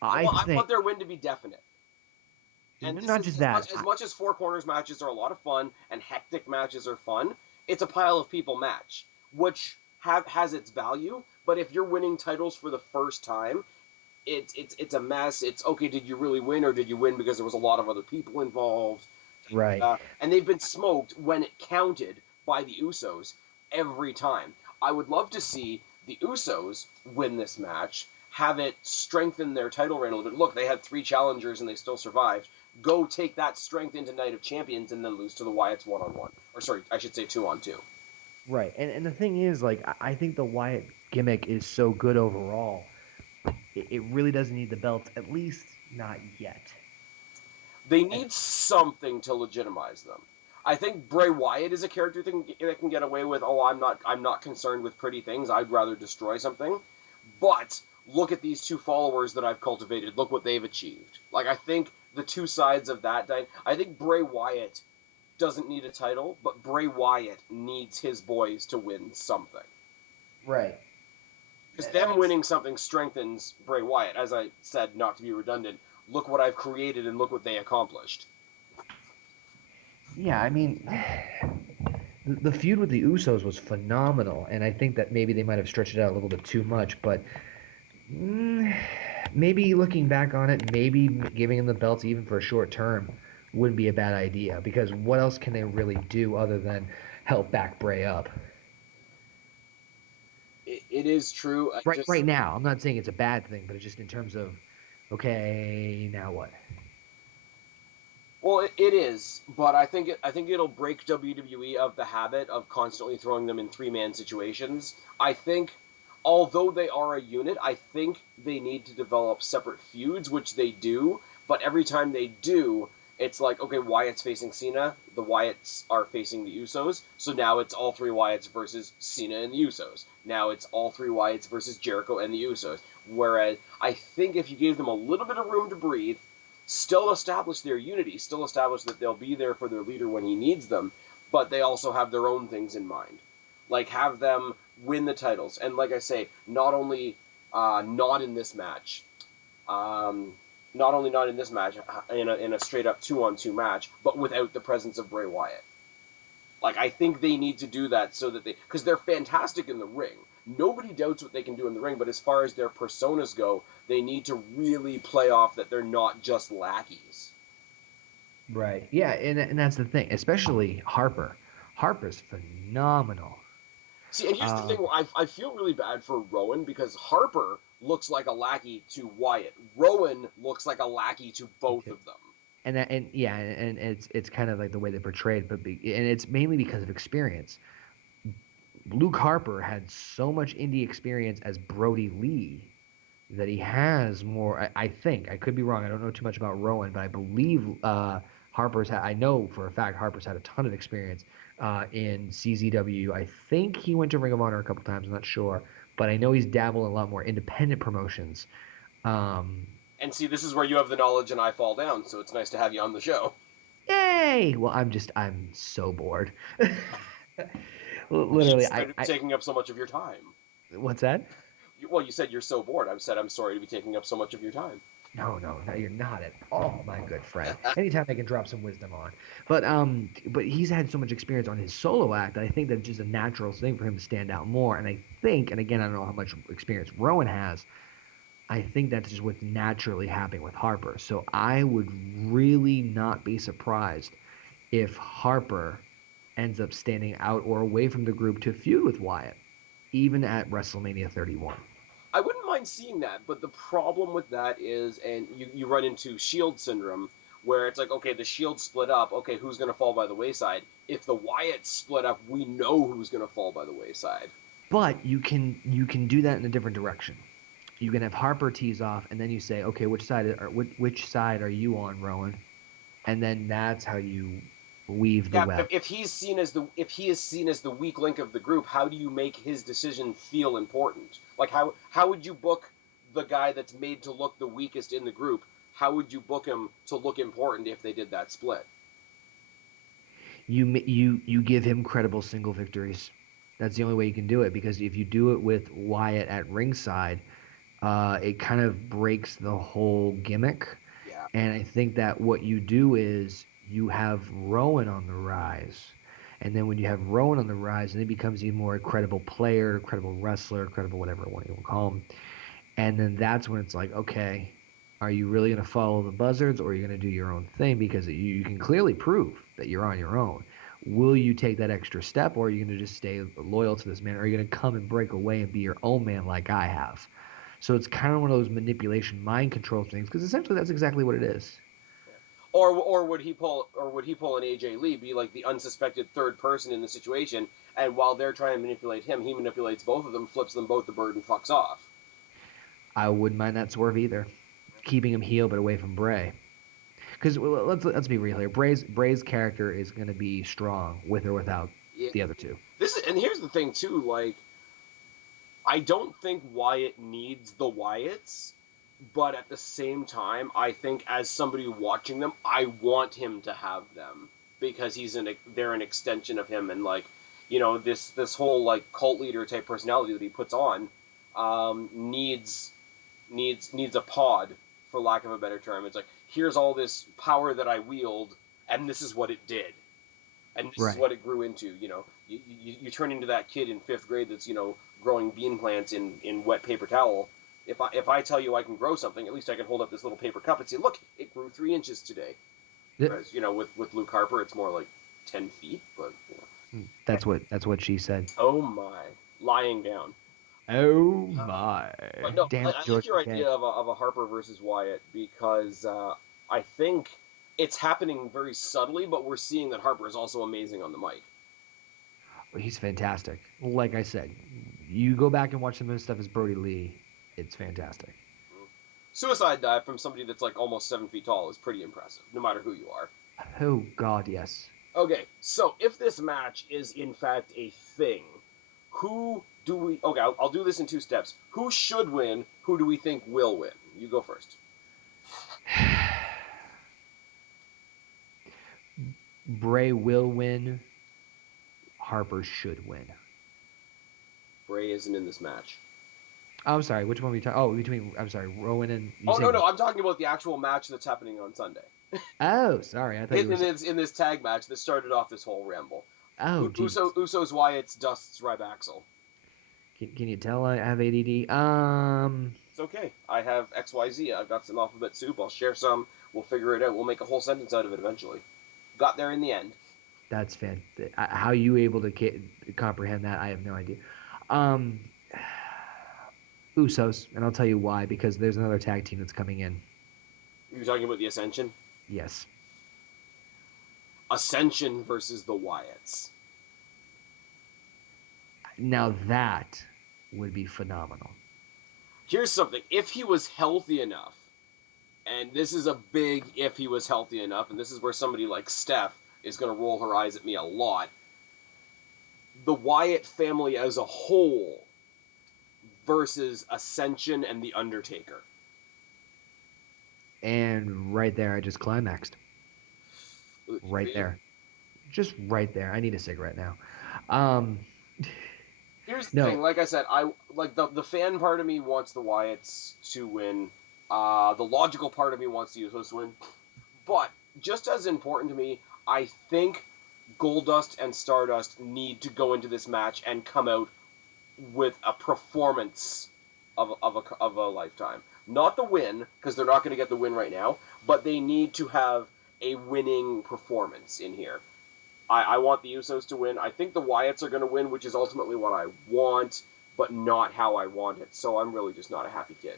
I I think want their win to be definite. And this not is just that. as much as Four Corners matches are a lot of fun and hectic matches are fun. It's a pile of people match, which has its value. But if you're winning titles for the first time, it's a mess. It's okay. Did you really win, or did you win because there was a lot of other people involved? Right. And they've been smoked when it counted by the Usos every time. I would love to see the Usos win this match, have it strengthen their title reign a little bit. Look, they had 3 challengers and they still survived. Go take that strength into Night of Champions and then lose to the Wyatts 1-on-1. Or sorry, I should say 2-on-2. Right. And the thing is, like, I think the Wyatt gimmick is so good overall. It really doesn't need the belts, at least not yet. They need something to legitimize them. I think Bray Wyatt is a character that can get away with, oh, I'm not concerned with pretty things. I'd rather destroy something. But look at these 2 followers that I've cultivated. Look what they've achieved. Like, I think the 2 sides of that, I think Bray Wyatt doesn't need a title, but Bray Wyatt needs his boys to win something. Right. Because them winning something strengthens Bray Wyatt. As I said, not to be redundant, look what I've created and look what they accomplished. Yeah, I mean, the feud with the Usos was phenomenal, and I think that maybe they might have stretched it out a little bit too much, but maybe looking back on it, maybe giving them the belts even for a short term wouldn't be a bad idea, because what else can they really do other than help back Bray up? It is true. Right now, I'm not saying it's a bad thing, but it's just in terms of, okay, now what? Well, it is, but I think it'll break WWE of the habit of constantly throwing them in 3-man situations. I think, although they are a unit, I think they need to develop separate feuds, which they do. But every time they do, it's like, okay, Wyatt's facing Cena, the Wyatts are facing the Usos, so now it's all 3 Wyatts versus Cena and the Usos. Now it's all 3 Wyatts versus Jericho and the Usos. Whereas I think if you gave them a little bit of room to breathe, still establish their unity, still establish that they'll be there for their leader when he needs them, but they also have their own things in mind. Like, have them win the titles. And like I say, not only not in this match, in a straight-up 2-on-2 match, but without the presence of Bray Wyatt. Like, I think they need to do that so that because they're fantastic in the ring. Nobody doubts what they can do in the ring, but as far as their personas go, they need to really play off that they're not just lackeys. Right. Yeah, and that's the thing, especially Harper. Harper's phenomenal. See, and here's the thing, I feel really bad for Rowan, because Harper looks like a lackey to Wyatt. Rowan looks like a lackey to both of them. and it's kind of like the way they portrayed, and it's mainly because of experience. Luke Harper had so much indie experience as Brody Lee that he has more. I think I could be wrong. I don't know too much about Rowan, but I believe Harper's had. I know for a fact Harper's had a ton of experience in CZW. I think he went to Ring of Honor a couple times. I'm not sure, but I know he's dabbled in a lot more independent promotions. And see, this is where you have the knowledge and I fall down, so it's nice to have you on the show. Yay! Well, I'm so bored. Just Literally, taking up so much of your time. What's that? Well, you said you're so bored. I said I'm sorry to be taking up so much of your time. No, you're not at all, my good friend. Anytime I can drop some wisdom on. But he's had so much experience on his solo act that I think that's just a natural thing for him to stand out more. And I think, and again, I don't know how much experience Rowan has, I think that's just what's naturally happening with Harper. So I would really not be surprised if Harper ends up standing out or away from the group to feud with Wyatt, even at WrestleMania 31. I wouldn't mind seeing that, but the problem with that is, and you run into Shield syndrome, where it's like, okay, the Shield split up, okay, who's going to fall by the wayside? If the Wyatt split up, we know who's going to fall by the wayside. But you can do that in a different direction. You can have Harper tease off, and then you say, okay, which side are you on, Rowan? And then that's how you weave the web. If he is seen as the weak link of the group, how do you make his decision feel important? Like how would you book the guy that's made to look the weakest in the group? How would you book him to look important if they did that split? You give him credible single victories. That's the only way you can do it, because if you do it with Wyatt at ringside, it kind of breaks the whole gimmick. Yeah. And I think that what you do is you have Rowan on the rise. And then when you have Rowan on the rise, then he becomes even more a credible player, credible wrestler, credible whatever you want to call him. And then that's when it's like, okay, are you really going to follow the buzzards, or are you going to do your own thing? Because you can clearly prove that you're on your own. Will you take that extra step, or are you going to just stay loyal to this man? Or are you going to come and break away and be your own man like I have? So it's kind of one of those manipulation, mind control things, because essentially that's exactly what it is. Or would he pull an AJ Lee, be like the unsuspected third person in the situation, and while they're trying to manipulate him, he manipulates both of them, flips them both the bird, and fucks off. I wouldn't mind that swerve either, keeping him heel but away from Bray. Because let's be real here, Bray's character is going to be strong with or without the other two. And here's the thing too, like, I don't think Wyatt needs the Wyatts. But at the same time, I think as somebody watching them, I want him to have them, because they're an extension of him, and like, you know, this whole like cult leader type personality that he puts on needs a pod, for lack of a better term. It's like, here's all this power that I wield, and this is what it did, and this is what it grew into. You know, you turn into that kid in 5th grade that's, you know, growing bean plants in wet paper towel. If I tell you I can grow something, at least I can hold up this little paper cup and say, look, it grew 3 inches today. Whereas, you know, with Luke Harper, it's more like 10 feet, but, you know. That's what she said. Oh my. Lying down. Oh my. But no, damn, I like your idea of a Harper versus Wyatt, because I think it's happening very subtly, but we're seeing that Harper is also amazing on the mic. He's fantastic. Like I said, you go back and watch some of his stuff as Brody Lee, it's fantastic. Suicide dive from somebody that's like almost 7 feet tall is pretty impressive, no matter who you are. Oh, God, yes. Okay, so if this match is in fact a thing, who do we... Okay, I'll do this in 2 steps. Who should win? Who do we think will win? You go first. Bray will win. Harper should win. Bray isn't in this match. Oh, I'm sorry. Which one were you talking? Oh, between... I'm sorry, Rowan and... No. I'm talking about the actual match that's happening on Sunday. Oh, sorry. I thought in this tag match that started off this whole ramble. Oh, Usos, Wyatt's, Dust's, Rybaxel. Can you tell I have ADD? It's okay. I have XYZ. I've got some alphabet soup. I'll share some. We'll figure it out. We'll make a whole sentence out of it eventually. Got there in the end. That's fantastic. How you able to comprehend that, I have no idea. Usos, and I'll tell you why, because there's another tag team that's coming in. You're talking about the Ascension? Yes. Ascension versus the Wyatts. Now that would be phenomenal. Here's something. If he was healthy enough, and this is a big if he was healthy enough, and this is where somebody like Steph is going to roll her eyes at me a lot, the Wyatt family as a whole versus Ascension and The Undertaker. And right there, I just climaxed. Right there. Just right there. I need a cigarette now. Here's the thing. Like I said, I like the fan part of me wants the Wyatts to win. The logical part of me wants the Usos to win. But just as important to me, I think Goldust and Stardust need to go into this match and come out with a performance of a lifetime. Not the win, because they're not going to get the win right now, but they need to have a winning performance in here. I want the Usos to win. I think the Wyatts are going to win, which is ultimately what I want, but not how I want it. So I'm really just not a happy kid.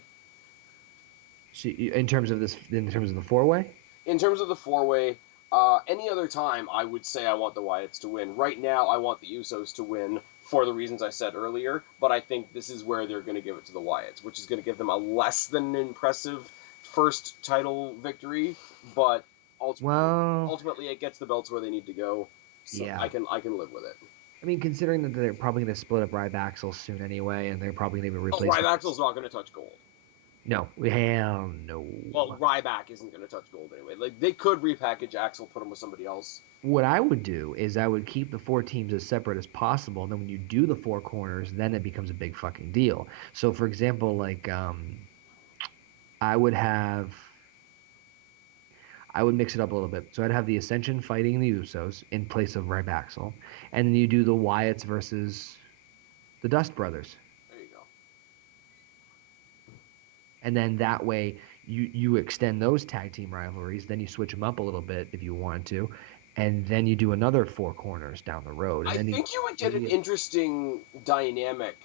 In terms of the 4-way? In terms of the 4-way, any other time, I would say I want the Wyatts to win. Right now, I want the Usos to win for the reasons I said earlier, but I think this is where they're going to give it to the Wyatts, which is going to give them a less than impressive first title victory, but ultimately it gets the belts where they need to go, so yeah. I can live with it. I mean, considering that they're probably going to split up Ryback soon anyway, and they're probably going to replace... Ryback's not going to touch gold. No, hell no. Well, Ryback isn't going to touch gold anyway. Like, they could repackage Axel, put him with somebody else. What I would do is I would keep the 4 teams as separate as possible, and then when you do the 4 corners, then it becomes a big fucking deal. So, for example, like, I would mix it up a little bit. So I'd have the Ascension fighting the Usos in place of Ryback, and then you do the Wyatts versus the Dust Brothers. And then that way you extend those tag team rivalries. Then you switch them up a little bit if you want to. And then you do another 4 corners down the road. And I think you would get an interesting dynamic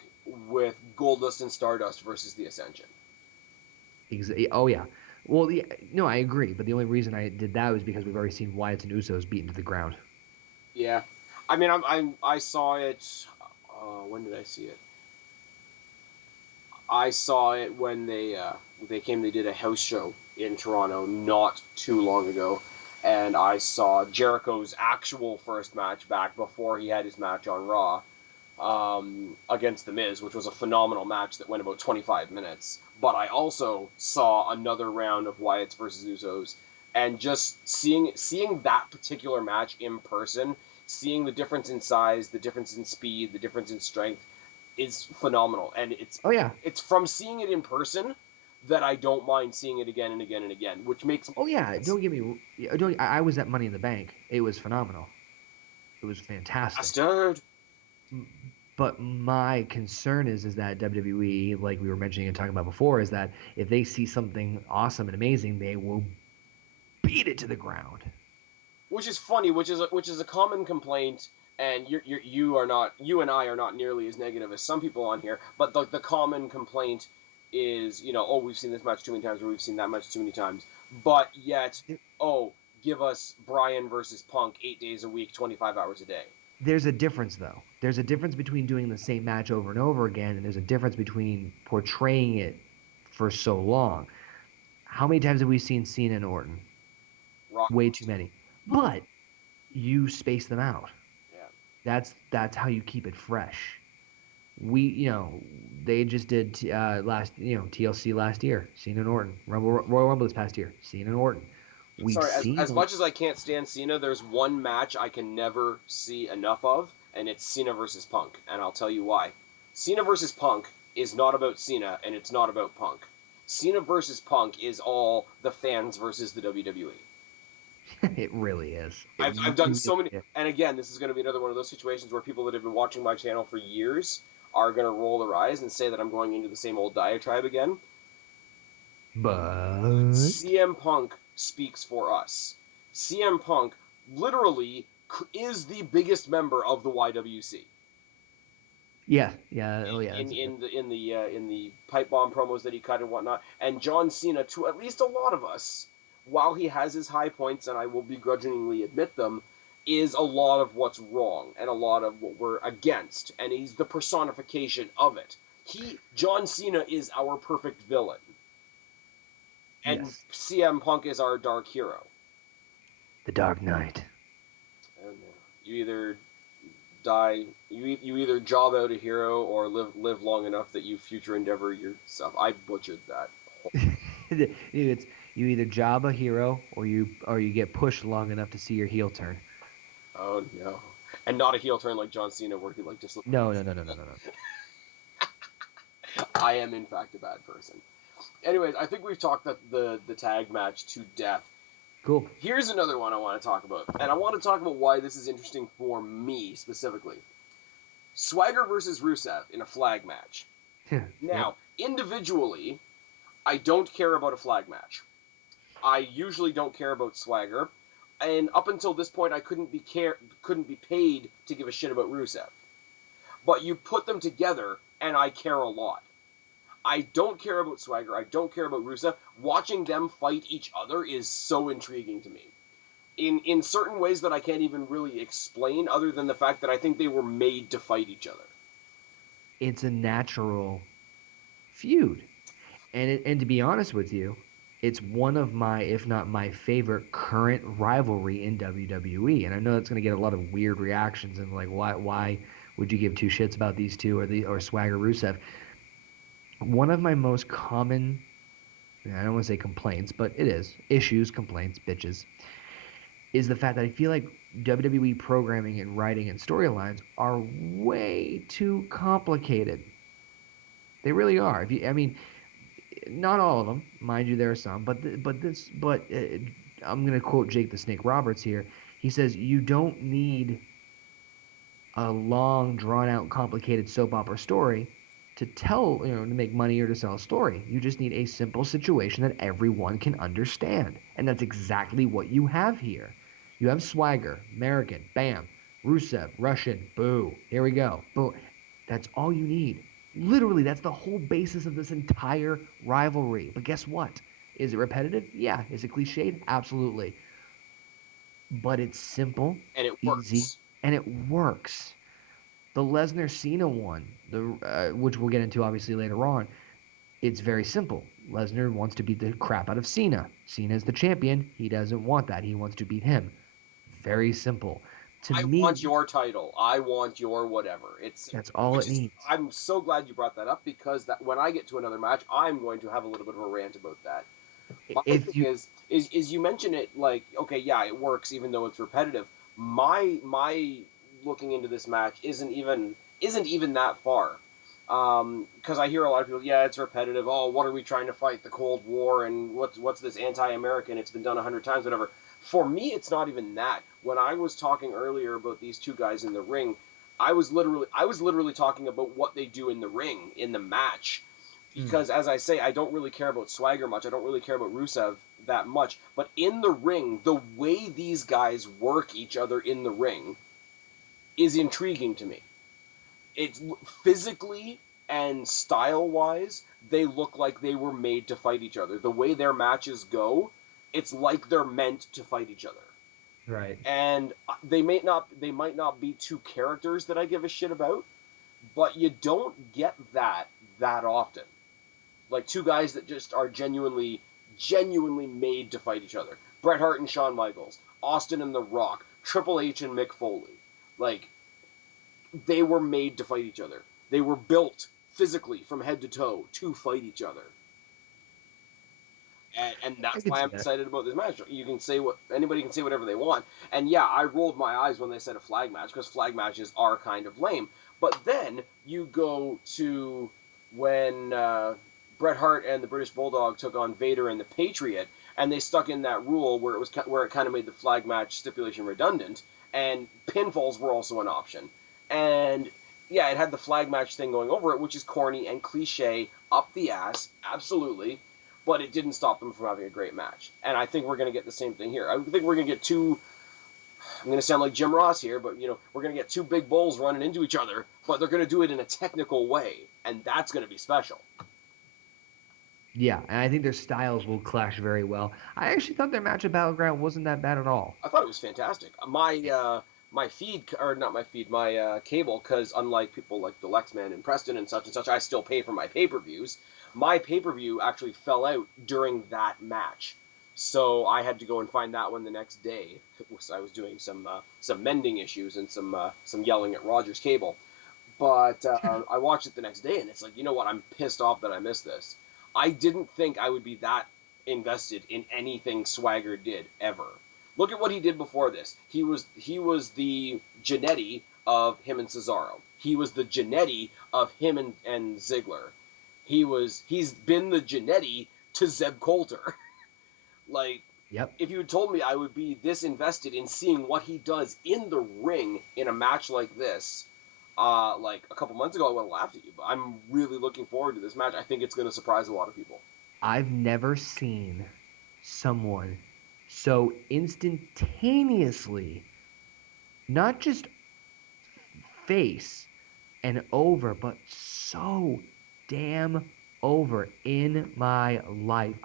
with Goldust and Stardust versus the Ascension. Oh, yeah. Well, no, I agree. But the only reason I did that was because we've already seen Wyatts and Usos beaten to the ground. Yeah. I mean, I saw it... when did I see it? I saw it when they did a house show in Toronto not too long ago, and I saw Jericho's actual first match back before he had his match on Raw against The Miz, which was a phenomenal match that went about 25 minutes. But I also saw another round of Wyatts versus Usos, and just seeing that particular match in person, seeing the difference in size, the difference in speed, the difference in strength, is phenomenal, and it's from seeing it in person that I don't mind seeing it again and again and again, which makes don't get me. I was at Money in the Bank. It was phenomenal. It was fantastic. Bastard. But my concern is that WWE, like we were mentioning and talking about before, is that if they see something awesome and amazing, they will beat it to the ground. Which is funny. Which is a common complaint. And you and I are not nearly as negative as some people on here, but the common complaint is, we've seen this match too many times, or we've seen that match too many times, but yet, give us Bryan versus Punk 8 days a week, 25 hours a day. There's a difference, though. There's a difference between doing the same match over and over again, and there's a difference between portraying it for so long. How many times have we seen Cena and Orton? Way too many. But you space them out. That's how you keep it fresh. They just did TLC last year. Cena and Orton. Royal Rumble this past year. Cena and Orton. As much as I can't stand Cena, there's one match I can never see enough of, and it's Cena versus Punk. And I'll tell you why. Cena versus Punk is not about Cena, and it's not about Punk. Cena versus Punk is all the fans versus the WWE. It really is. I've done so many, and again, this is going to be another one of those situations where people that have been watching my channel for years are going to roll their eyes and say that I'm going into the same old diatribe again. But CM Punk speaks for us. CM Punk literally is the biggest member of the YWC. Yeah. In the pipe bomb promos that he cut and whatnot, and John Cena, to at least a lot of us, while he has his high points, and I will begrudgingly admit them, is a lot of what's wrong and a lot of what we're against, and he's the personification of it. John Cena is our perfect villain, and Yes. CM Punk is our dark hero. The Dark Knight. And you either die, you either job out a hero or live long enough that you future endeavor yourself. I butchered that. It's you either job a hero or you get pushed long enough to see your heel turn. Oh no. And not a heel turn like John Cena where he like just No. I am in fact a bad person. Anyways, I think we've talked the tag match to death. Cool. Here's another one I want to talk about, and I want to talk about why this is interesting for me specifically. Swagger versus Rusev in a flag match. Now, individually, I don't care about a flag match. I usually don't care about Swagger, and up until this point, I couldn't be paid to give a shit about Rusev. But you put them together, and I care a lot. I don't care about Swagger. I don't care about Rusev. Watching them fight each other is so intriguing to me. In certain ways that I can't even really explain, other than the fact that I think they were made to fight each other. It's a natural feud, and to be honest with you, it's one of my, if not my favorite current rivalry in WWE. And I know that's going to get a lot of weird reactions and like, why would you give two shits about these two or Swagger Rusev? One of my most common, I don't want to say complaints, but it is issues, complaints, bitches, is the fact that I feel like WWE programming and writing and storylines are way too complicated. They really are. Not all of them, mind you, there are some, but I'm going to quote Jake the Snake Roberts here. He says, you don't need a long, drawn-out, complicated soap opera story to tell, to make money or to sell a story. You just need a simple situation that everyone can understand. And that's exactly what you have here. You have Swagger, American, bam. Rusev, Russian, boo. Here we go. Boo. That's all you need. Literally, that's the whole basis of this entire rivalry. But guess what? Is it repetitive? Yeah. Is it cliched? Absolutely. But it's simple, and it works. easy, and it works. The Lesnar-Cena one, which we'll get into obviously later on, it's very simple. Lesnar wants to beat the crap out of Cena. Cena's the champion. He doesn't want that. He wants to beat him. Very simple. I want your title. I want your whatever. That's all it needs. I'm so glad you brought that up because that when I get to another match, I'm going to have a little bit of a rant about that. My thing is you mention it like, okay, yeah, it works even though it's repetitive. My looking into this match isn't even that far. Because I hear a lot of people, yeah, it's repetitive. Oh, what are we trying to fight? The Cold War and what's this anti-American? It's been done 100 times, whatever. For me, it's not even that. When I was talking earlier about these two guys in the ring, I was literally talking about what they do in the ring, in the match. Because, as I say, I don't really care about Swagger much. I don't really care about Rusev that much. But in the ring, the way these guys work each other in the ring is intriguing to me. It's physically and style-wise, they look like they were made to fight each other. The way their matches go, it's like they're meant to fight each other. Right. And they might not be two characters that I give a shit about, but you don't get that often. Like two guys that just are genuinely made to fight each other. Bret Hart and Shawn Michaels, Austin and The Rock, Triple H and Mick Foley. Like, they were made to fight each other. They were built physically from head to toe to fight each other. And that's why I'm excited about this match. Anybody can say whatever they want. And yeah, I rolled my eyes when they said a flag match, because flag matches are kind of lame. But then you go to when Bret Hart and the British Bulldog took on Vader and the Patriot, and they stuck in that rule where it kind of made the flag match stipulation redundant, and pinfalls were also an option. And yeah, it had the flag match thing going over it, which is corny and cliche up the ass, absolutely. But it didn't stop them from having a great match. And I think we're going to get the same thing here. I think we're going to get two, I'm going to sound like Jim Ross here, but, we're going to get two big bulls running into each other, but they're going to do it in a technical way, and that's going to be special. Yeah, and I think their styles will clash very well. I actually thought their match at Battleground wasn't that bad at all. I thought it was fantastic. My feed, or not my feed, my cable, because unlike people like the Lexman and Preston and such, I still pay for my pay-per-views. My pay-per-view actually fell out during that match, so I had to go and find that one the next day. I was doing some mending issues and some yelling at Rogers Cable. But I watched it the next day, and it's like, you know what? I'm pissed off that I missed this. I didn't think I would be that invested in anything Swagger did ever. Look at what he did before this. He was the Jannetty of him and Cesaro. He was the Jannetty of him and Ziggler. He's been the Jannetty to Zeb Coulter. Like, Yep. if you had told me I would be this invested in seeing what he does in the ring in a match like this, like a couple months ago, I would have laughed at you. But I'm really looking forward to this match. I think it's going to surprise a lot of people. I've never seen someone so instantaneously, not just face and over, but so damn over in my life.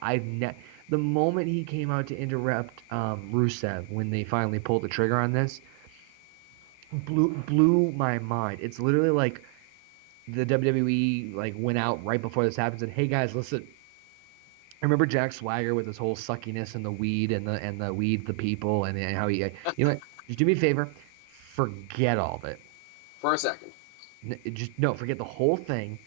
The moment he came out to interrupt Rusev when they finally pulled the trigger on this, blew my mind. It's literally like the WWE like went out right before this happened and said, "Hey guys, listen. I remember Jack Swagger with his whole suckiness and the weed and the weed the people and how he you know what? Just do me a favor, forget all of it. For a second. Forget the whole thing,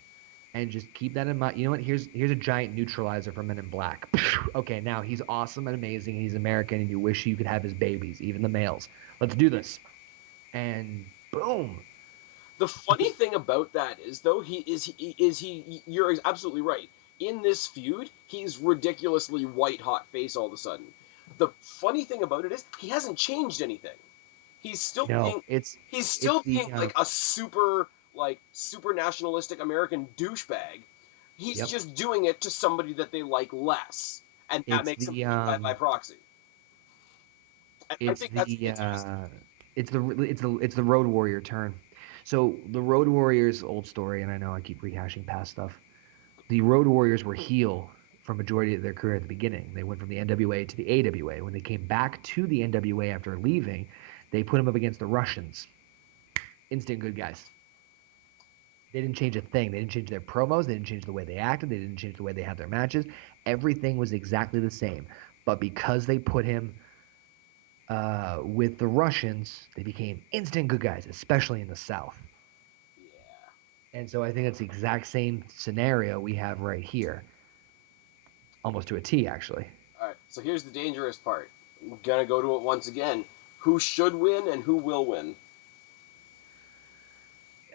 and just keep that in mind. You know what? Here's a giant neutralizer for Men in Black. Okay, now he's awesome and amazing. He's American, and you wish you could have his babies, even the males. Let's do this." And boom. The funny thing about that is, though, you're absolutely right. In this feud, he's ridiculously white hot face all of a sudden. The funny thing about it is he hasn't changed anything. He's still being like a super nationalistic American douchebag. He's just doing it to somebody that they like less, and that makes him by proxy. I think that's interesting. It's the Road Warrior turn. So the Road Warriors, old story, and I know I keep rehashing past stuff. The Road Warriors were heel for majority of their career at the beginning. They went from the NWA to the AWA. When they came back to the NWA after leaving, they put them up against the Russians. Instant good guys. They didn't change a thing. They didn't change their promos. They didn't change the way they acted. They didn't change the way they had their matches. Everything was exactly the same. But because they put him with the Russians, they became instant good guys, especially in the South. Yeah. And so I think it's the exact same scenario we have right here. Almost to a T, actually. All right, so here's the dangerous part. I'm going to go to it once again. Who should win and who will win?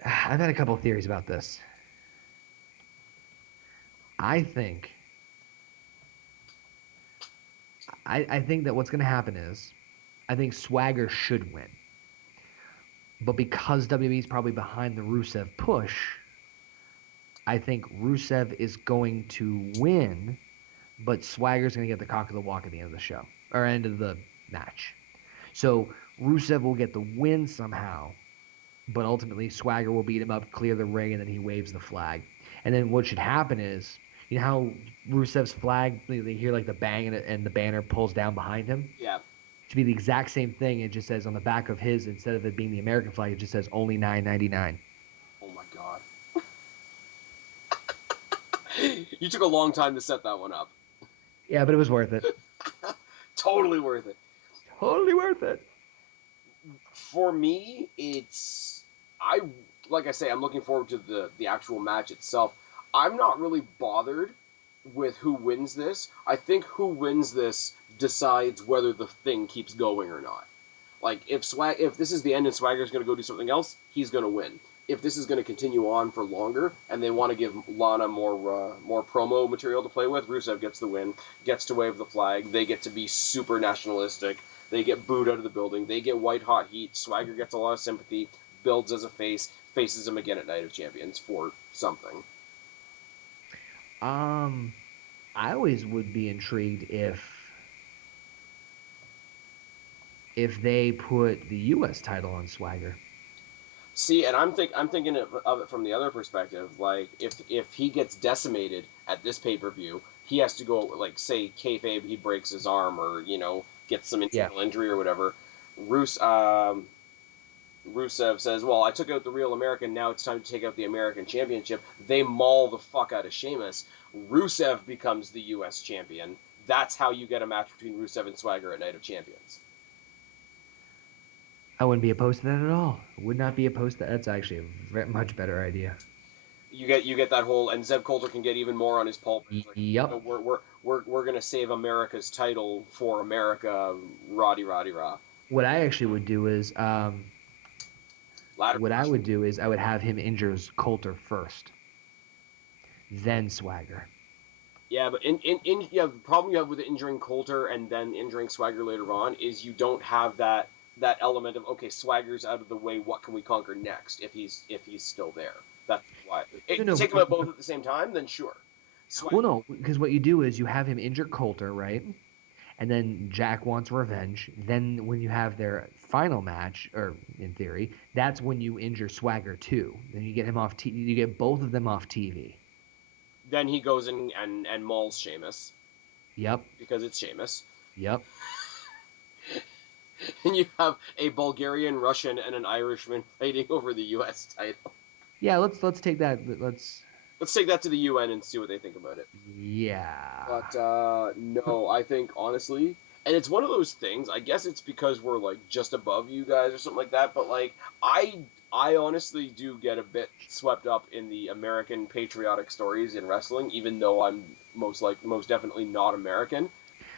I've had a couple of theories about this. I think that what's going to happen is I think Swagger should win. But because WWE's probably behind the Rusev push, I think Rusev is going to win, but Swagger's going to get the cock of the walk at the end of the show, or end of the match. So Rusev will get the win somehow, but ultimately Swagger will beat him up, clear the ring, and then he waves the flag. And then what should happen is, you know how Rusev's flag, they hear like the bang and the banner pulls down behind him? Yeah. To be the exact same thing, it just says on the back of his, instead of it being the American flag, it just says only $9.99. Oh my god. You took a long time to set that one up. Yeah, but it was worth it. Totally worth it. Totally worth it. For me, like I say, I'm looking forward to the actual match itself. I'm not really bothered with who wins this. I think who wins this decides whether the thing keeps going or not. Like, if this is the end and Swagger's going to go do something else, he's going to win. If this is going to continue on for longer and they want to give Lana more promo material to play with, Rusev gets the win, gets to wave the flag, they get to be super nationalistic, they get booed out of the building, they get white hot heat, Swagger gets a lot of sympathy, builds as a face, faces him again at Night of Champions for something. I always would be intrigued if they put the U.S. title on Swagger. See, and I'm thinking of it from the other perspective. Like, if he gets decimated at this pay-per-view, he has to go, like, say, kayfabe, he breaks his arm or, you know, gets some internal injury or whatever. Rusev says, well, I took out the real American, now it's time to take out the American Championship. They maul the fuck out of Sheamus. Rusev becomes the U.S. champion. That's how you get a match between Rusev and Swagger at Night of Champions. I wouldn't be opposed to that at all. Would not be opposed to that. That's actually a very, much better idea. You get that whole, and Zeb Coulter can get even more on his pulpit. Like, Yep. you know, we're gonna save America's title for America, rah. What I actually would do is, I would have him injure Coulter first, then Swagger. Yeah, but the problem you have with injuring Coulter and then injuring Swagger later on is you don't have that element of, okay, Swagger's out of the way, what can we conquer next if he's still there. That's why. Take them out both at the same time, then sure. Swagger. Well, no, because what you do is you have him injure Coulter, right? And then Jack wants revenge. Then when you have their final match, or in theory, that's when you injure Swagger too. Then you get him off. You get both of them off TV. Then he goes in and mauls Sheamus. Yep. Because it's Sheamus. Yep. And you have a Bulgarian, Russian, and an Irishman fighting over the U.S. title. Yeah, let's take that. Let's take that to the UN and see what they think about it. Yeah. But no, I think honestly, and it's one of those things. I guess it's because we're like just above you guys or something like that. But like, I honestly do get a bit swept up in the American patriotic stories in wrestling, even though I'm most definitely not American.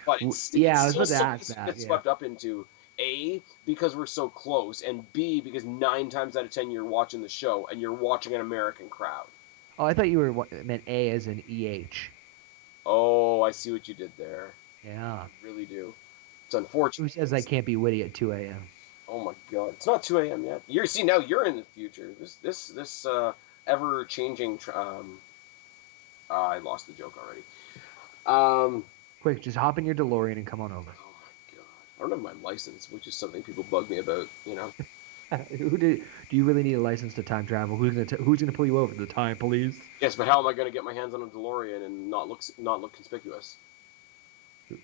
But I was about to ask that. Get swept up into. A, because we're so close, and B, because 9 times out of 10 you're watching the show, and you're watching an American crowd. Oh, I thought you meant A as in EH. Oh, I see what you did there. Yeah. I really do. It's unfortunate. Who says I can't be witty at 2 a.m.? Oh my god. It's not 2 a.m. yet. Now you're in the future. This ever-changing... I lost the joke already. Quick, just hop in your DeLorean and come on over. I don't have my license, which is something people bug me about, you know. Do you really need a license to time travel? Who's gonna pull you over? The time police? Yes, but how am I gonna get my hands on a DeLorean and not look conspicuous?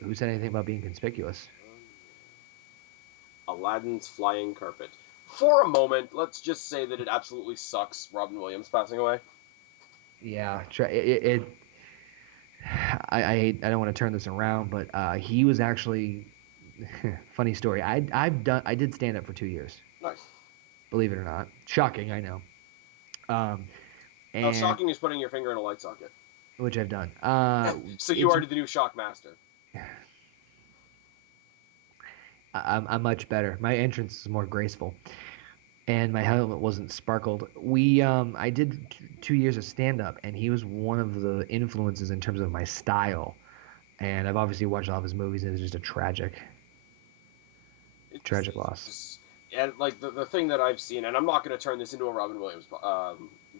Who said anything about being conspicuous? Aladdin's flying carpet. For a moment, let's just say that it absolutely sucks. Robin Williams passing away. Yeah, I don't want to turn this around, but he was actually. Funny story. I did stand up for 2 years. Nice. Believe it or not. Shocking, I know. How shocking is putting your finger in a light socket. Which I've done. So you are the new shock master. I'm much better. My entrance is more graceful, and my helmet wasn't sparkled. I did 2 years of stand up, and he was one of the influences in terms of my style. And I've obviously watched all of his movies, and it's just a tragic loss. And like the thing that I've seen, and I'm not going to turn this into a Robin Williams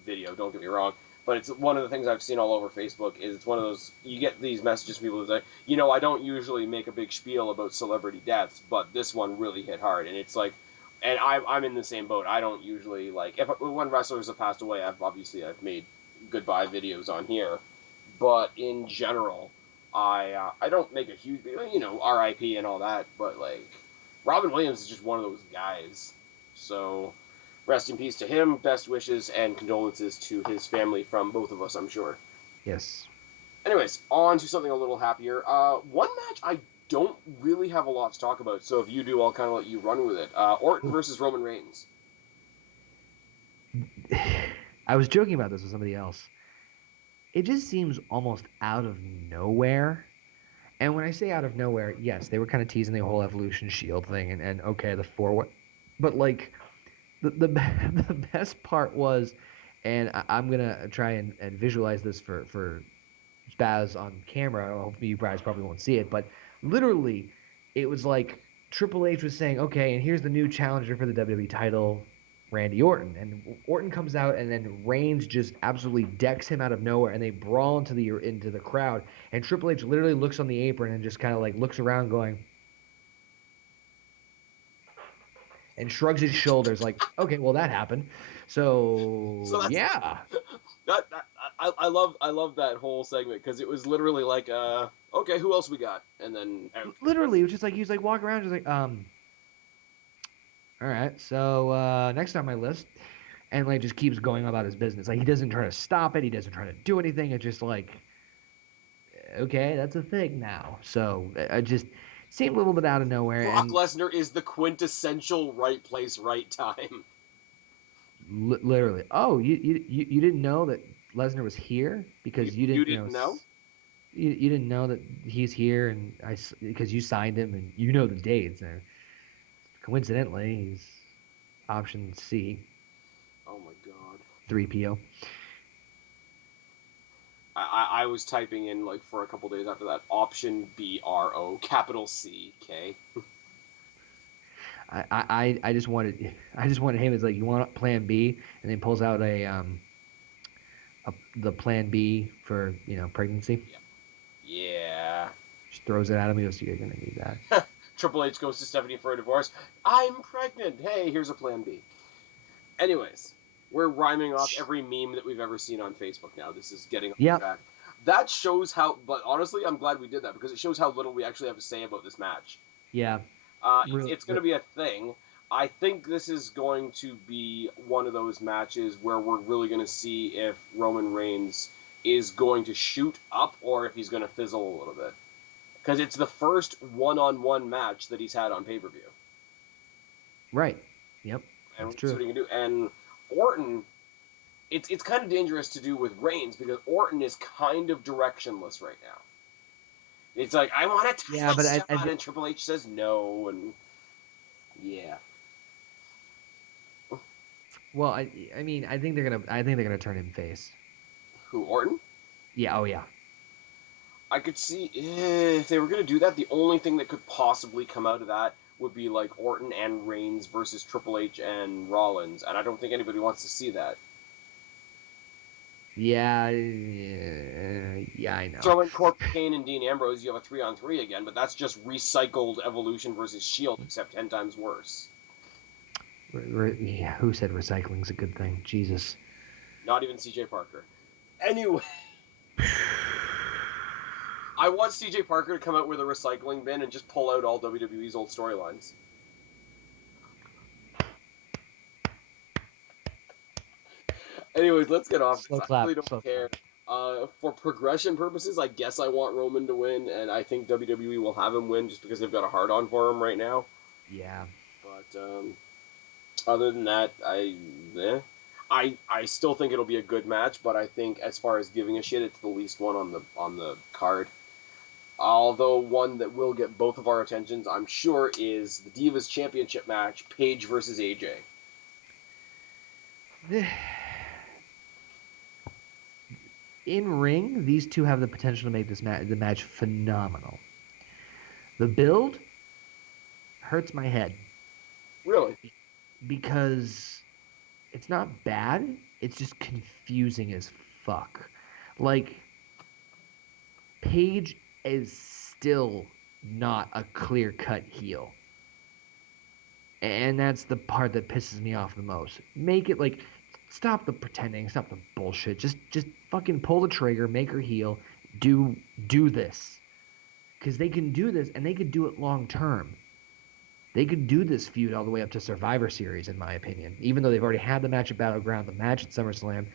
video, don't get me wrong, but it's one of the things I've seen all over Facebook is it's one of those, you get these messages from people that say, you know, I don't usually make a big spiel about celebrity deaths, but this one really hit hard. And it's like, and I'm in the same boat. I don't usually, like, when wrestlers have passed away, I've made goodbye videos on here, but in general, I don't make a huge, you know, R.I.P. and all that, but like, Robin Williams is just one of those guys. So, rest in peace to him. Best wishes and condolences to his family from both of us, I'm sure. Yes. Anyways, on to something a little happier. One match I don't really have a lot to talk about, so if you do, I'll kind of let you run with it. Orton versus Roman Reigns. I was joking about this with somebody else. It just seems almost out of nowhere. And when I say out of nowhere, yes, they were kind of teasing the whole Evolution Shield thing, and okay, the 4-way. But, like, the best part was, and I'm going to try and visualize this for Spaz on camera. Hopefully you guys probably won't see it, but literally, it was like Triple H was saying, okay, and here's the new challenger for the WWE title, Randy Orton. And Orton comes out, and then Reigns just absolutely decks him out of nowhere, and they brawl into the crowd. And Triple H literally looks on the apron and just kind of like looks around going, and shrugs his shoulders like, okay, well, that happened. So yeah. I love that whole segment because it was literally like, okay, who else we got? And then Literally, it was just like he was like walking around, just like all right, so next on my list, and like just keeps going about his business. Like he doesn't try to stop it. He doesn't try to do anything. It's just like, okay, that's a thing now. So I just seemed a little bit out of nowhere. Brock And Lesnar is the quintessential right place, right time. literally, oh, you didn't know that Lesnar was here because you You didn't didn't know? you didn't know that he's here, and because you signed him and you know the dates. And coincidentally, he's option C, Oh my god. 3PO. I was typing in like for a couple days after that option BRO capital CK. I just wanted him as like, you want plan B, and then pulls out the plan B for pregnancy. Yeah. Just throws it at him. He goes, "You're gonna need that." Triple H goes to Stephanie for a divorce. I'm pregnant. Hey, here's a plan B. Anyways, we're rhyming off every meme that we've ever seen on Facebook now. This is getting off track. That shows how, but honestly, I'm glad we did that because it shows how little we actually have to say about this match. Yeah. It's going to be a thing. I think this is going to be one of those matches where we're really going to see if Roman Reigns is going to shoot up or if he's going to fizzle a little bit. Because it's the first one-on-one match that he's had on pay-per-view. Right. Yep. And That's true. what he can do. And Orton, it's kind of dangerous to do with Reigns because Orton is kind of directionless right now. It's like, I want to touch and Triple H says no, and yeah. Well, I mean, I think they're gonna turn him face. Who, Orton? Yeah. Oh yeah. I could see if they were gonna do that. The only thing that could possibly come out of that would be like Orton and Reigns versus Triple H and Rollins, and I don't think anybody wants to see that. Yeah, I know. Throw in Corp Kane and Dean Ambrose, you have a 3-on-3 again, but that's just recycled Evolution versus Shield, except 10 times worse. Yeah, who said recycling's a good thing? Jesus. Not even CJ Parker. Anyway, I want CJ Parker to come out with a recycling bin and just pull out all WWE's old storylines. Anyways, let's get off this. I really don't care. For progression purposes, I guess I want Roman to win, and I think WWE will have him win just because they've got a hard-on for him right now. Yeah. But other than that, I still think it'll be a good match, but I think as far as giving a shit, it's the least one on the card. Although one that will get both of our attentions, I'm sure, is the Divas Championship match, Paige versus AJ. In ring, these two have the potential to make the match phenomenal. The build hurts my head. Really? Because it's not bad, it's just confusing as fuck. Like, Paige is still not a clear-cut heel. And that's the part that pisses me off the most. Make it like, stop the pretending, stop the bullshit. Just fucking pull the trigger, make her heel, do this. Because they can do this, and they could do it long term. They could do this feud all the way up to Survivor Series, in my opinion. Even though they've already had the match at Battleground, the match at SummerSlam.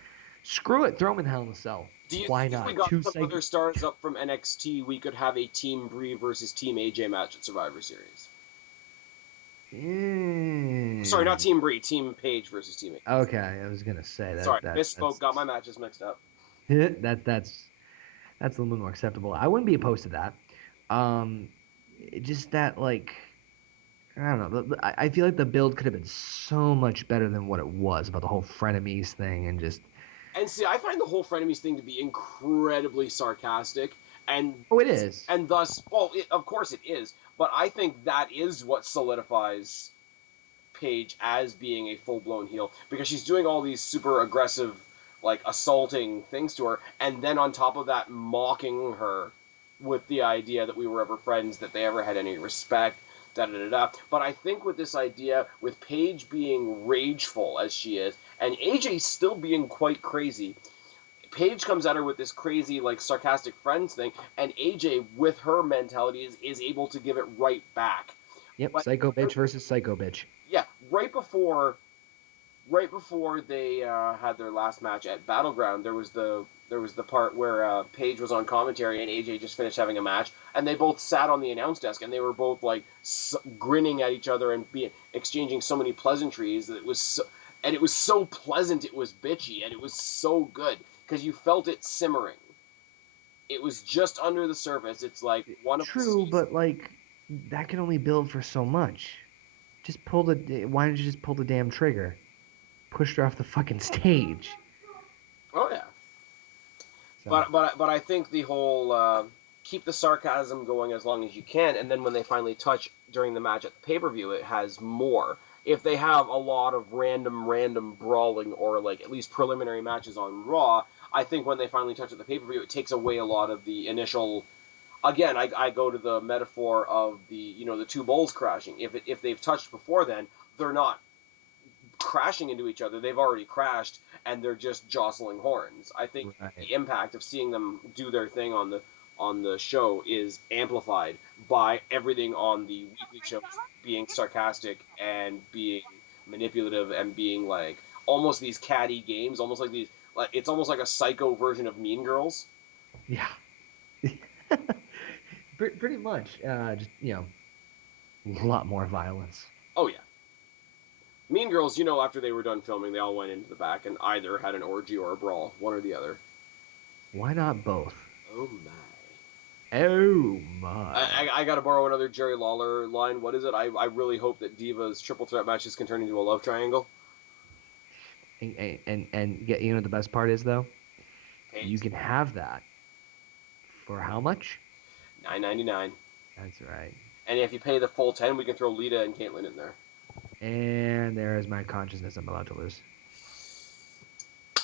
Screw it, throw them in Hell in a Cell. Why not? If we got some other stars up from NXT, we could have a Team Brie versus Team AJ match at Survivor Series. Sorry, not Team Brie, Team Paige versus Team AJ. Okay, I was gonna say that. Sorry, misspoke. Got my matches mixed up. That's a little bit more acceptable. I wouldn't be opposed to that. Just that, like, I don't know. I feel like the build could have been so much better than what it was about the whole frenemies thing and just. And see, I find the whole frenemies thing to be incredibly sarcastic, and it is, and thus, well, of course it is. But I think that is what solidifies Paige as being a full-blown heel, because she's doing all these super aggressive, like, assaulting things to her, and then on top of that, mocking her with the idea that we were ever friends, that they ever had any respect, da-da-da-da. But I think with this idea, with Paige being rageful as she is, and AJ still being quite crazy, Paige comes at her with this crazy, like, sarcastic friends thing, and AJ, with her mentality, is able to give it right back. Yep, But, psycho bitch versus psycho bitch. yeah, right before they had their last match at Battleground, there was the part where Paige was on commentary and AJ just finished having a match, and they both sat on the announce desk and they were both like grinning at each other and exchanging so many pleasantries that it was so pleasant, it was bitchy, and it was so good because you felt it simmering. It was just under the surface. It's like one of True, but like that can only build for so much. Why didn't you just pull the damn trigger? Pushed her off the fucking stage. Oh yeah. So. But I think the whole keep the sarcasm going as long as you can, and then when they finally touch during the match at the pay-per-view, it has more. If they have a lot of random brawling or like at least preliminary matches on Raw, I think when they finally touch at the pay-per-view, it takes away a lot of the initial. Again, I go to the metaphor of the two bulls crashing. If they've touched before then, they're not crashing into each other. They've already crashed and they're just jostling horns. I think the impact of seeing them do their thing on the show is amplified by everything on the weekly shows being sarcastic and being manipulative and being like almost these catty games, almost like these it's almost like a psycho version of Mean Girls. Yeah. Pretty much. Just a lot more violence. Oh yeah. Mean Girls, after they were done filming, they all went into the back and either had an orgy or a brawl, one or the other. Why not both? Oh my. Oh my. I gotta borrow another Jerry Lawler line. What is it? I really hope that Diva's triple threat matches can turn into a love triangle. And the best part is though, you can have that for how much? $9.99. That's right. And if you pay the full $10, we can throw Lita and Caitlyn in there. And there is my consciousness I'm allowed to lose.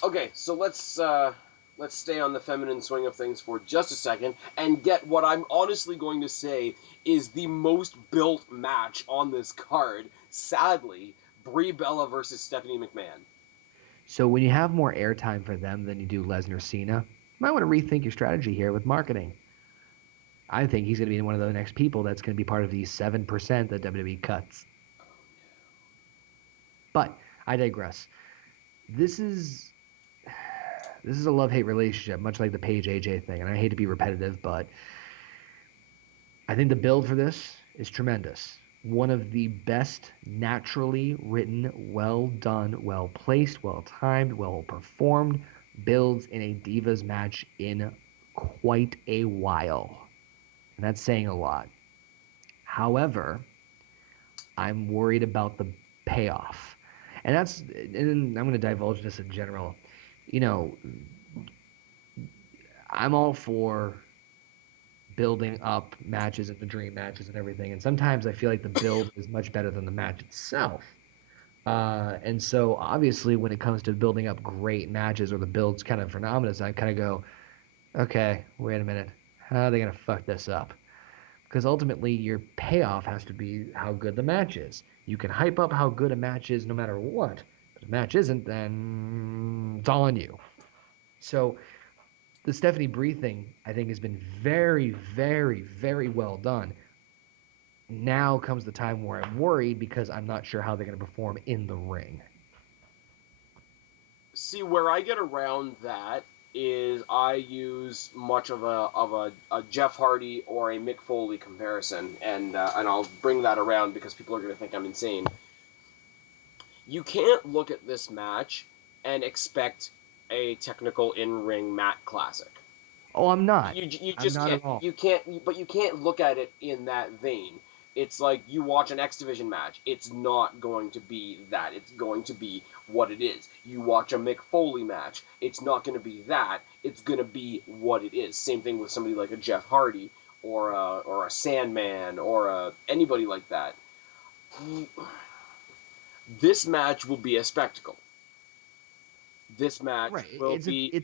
Okay, so let's stay on the feminine swing of things for just a second and get what I'm honestly going to say is the most built match on this card. Sadly, Brie Bella versus Stephanie McMahon. So when you have more airtime for them than you do Lesnar Cena, you might want to rethink your strategy here with marketing. I think he's going to be one of the next people that's going to be part of the 7% that WWE cuts. But I digress. This is a love-hate relationship, much like the Paige AJ thing, and I hate to be repetitive, but I think the build for this is tremendous. One of the best naturally written, well done, well placed, well timed, well performed builds in a Divas match in quite a while. And that's saying a lot. However, I'm worried about the payoff. And I'm going to divulge this in general. I'm all for building up matches and the dream matches and everything. And sometimes I feel like the build is much better than the match itself. And so obviously when it comes to building up great matches or the build's kind of phenomenal, I kind of go, okay, wait a minute. How are they going to fuck this up? Because ultimately your payoff has to be how good the match is. You can hype up how good a match is no matter what. But if the match isn't, then it's all on you. So the Stephanie Brie thing, I think, has been very, very, very well done. Now comes the time where I'm worried because I'm not sure how they're going to perform in the ring. See, where I get around that is I use much of a Jeff Hardy or a Mick Foley comparison, and I'll bring that around because people are going to think I'm insane. You can't look at this match and expect a technical in-ring mat classic. Oh, I'm not. You just I'm not can't. at all. You can't look at it in that vein. It's like you watch an X Division match. It's not going to be that. It's going to be what it is. You watch a Mick Foley match. It's not going to be that. It's going to be what it is. Same thing with somebody like a Jeff Hardy or a Sandman or anybody like that. This match will be a spectacle. This match will be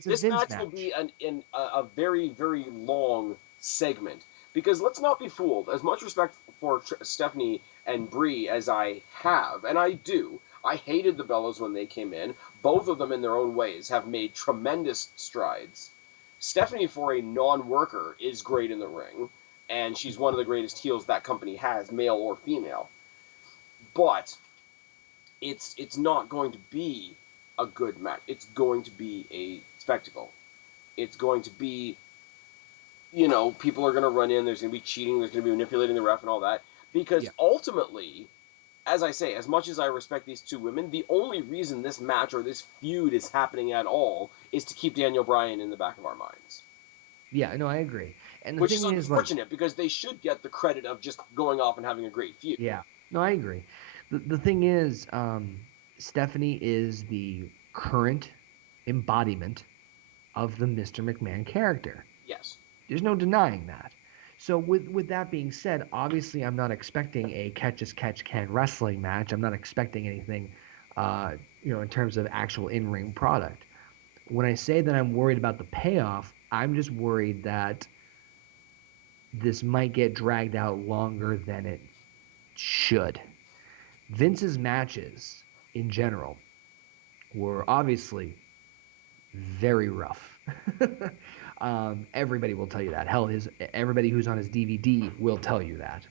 a very, very long segment. Because let's not be fooled. As much respect for Stephanie and Brie as I have, and I do, I hated the Bellas when they came in, Both of them, in their own ways, have made tremendous strides. Stephanie, for a non-worker, is great in the ring, and she's one of the greatest heels that company has, male or female. But it's not going to be a good match. It's going to be a spectacle. It's going to be, people are going to run in, there's going to be cheating, there's going to be manipulating the ref and all that. Because ultimately, as I say, as much as I respect these two women, the only reason this match or this feud is happening at all is to keep Daniel Bryan in the back of our minds. Yeah, no, I agree. And the Which thing is unfortunate, because they should get the credit of just going off and having a great feud. Yeah, no, I agree. The thing is, Stephanie is the current embodiment of the Mr. McMahon character. Yes. There's no denying that. So with that being said, obviously I'm not expecting a catch-as-catch-can wrestling match. I'm not expecting anything, in terms of actual in-ring product. When I say that I'm worried about the payoff, I'm just worried that this might get dragged out longer than it should. Vince's matches, in general, were obviously very rough. Everybody will tell you that. Hell, everybody who's on his DVD will tell you that.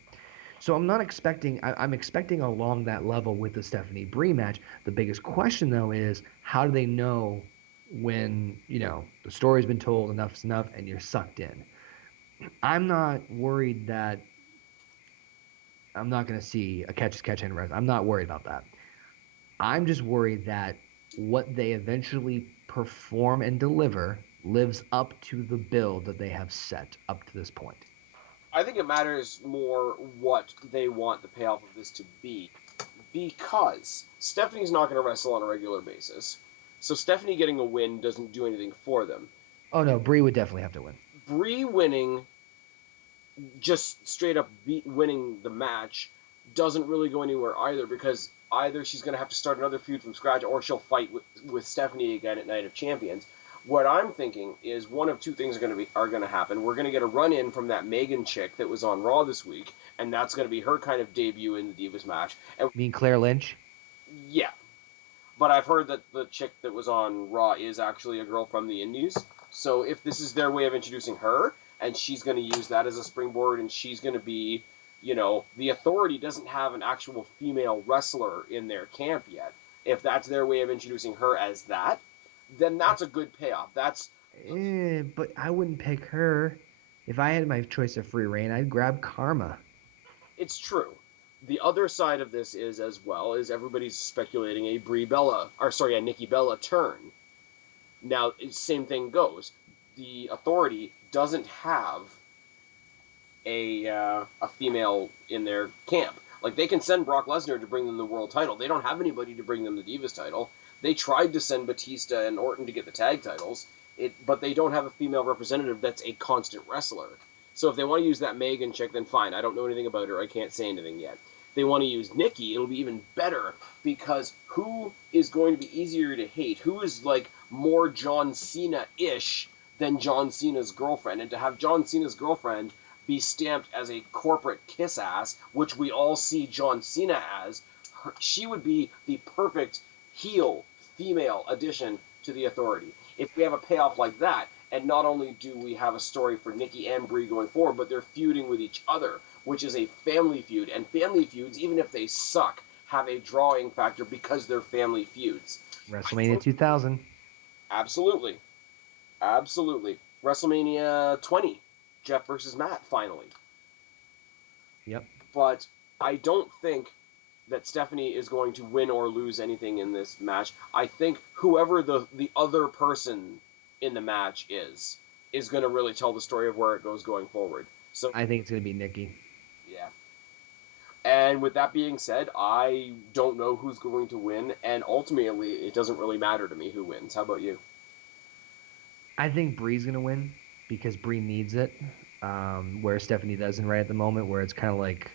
So I'm not expecting. I'm expecting along that level with the Stephanie Bree match. The biggest question, though, is how do they know when the story's been told, enough's enough, and you're sucked in? I'm not worried that I'm not going to see a catch and rest. I'm not worried about that. I'm just worried that what they eventually perform and deliver lives up to the build that they have set up to this point. I think it matters more what they want the payoff of this to be, because Stephanie's not going to wrestle on a regular basis, so Stephanie getting a win doesn't do anything for them. Oh no, Bree would definitely have to win. Bree winning, just straight up winning the match, doesn't really go anywhere either, because either she's going to have to start another feud from scratch, or she'll fight with Stephanie again at Night of Champions. What I'm thinking is one of two things are going to happen. We're going to get a run-in from that Megan chick that was on Raw this week, and that's going to be her kind of debut in the Divas match. And, you mean Claire Lynch? Yeah. But I've heard that the chick that was on Raw is actually a girl from the Indies. So if this is their way of introducing her, and she's going to use that as a springboard, and she's going to be, the Authority doesn't have an actual female wrestler in their camp yet. If that's their way of introducing her as that, then that's a good payoff. But I wouldn't pick her. If I had my choice of free reign, I'd grab Karma. It's true. The other side of this is, as well, is everybody's speculating a Nikki Bella turn. Now, same thing goes. The Authority doesn't have a female in their camp. Like, they can send Brock Lesnar to bring them the world title. They don't have anybody to bring them the Divas title. They tried to send Batista and Orton to get the tag titles, but they don't have a female representative that's a constant wrestler. So if they want to use that Megan chick, then fine. I don't know anything about her. I can't say anything yet. If they want to use Nikki, it'll be even better, because who is going to be easier to hate? Who is, more John Cena-ish than John Cena's girlfriend? And to have John Cena's girlfriend be stamped as a corporate kiss-ass, which we all see John Cena as, she would be the perfect heel female addition to the Authority. If we have a payoff like that, and not only do we have a story for Nikki and Brie going forward, but they're feuding with each other, which is a family feud. And family feuds, even if they suck, have a drawing factor because they're family feuds. WrestleMania 2000. Absolutely. WrestleMania 20, Jeff versus Matt, finally. Yep. But I don't think that Stephanie is going to win or lose anything in this match. I think whoever the other person in the match is going to really tell the story of where it goes going forward. So I think it's going to be Nikki. Yeah. And with that being said, I don't know who's going to win, and ultimately it doesn't really matter to me who wins. How about you? I think Brie's going to win because Brie needs it, where Stephanie doesn't right at the moment, where it's kind of like,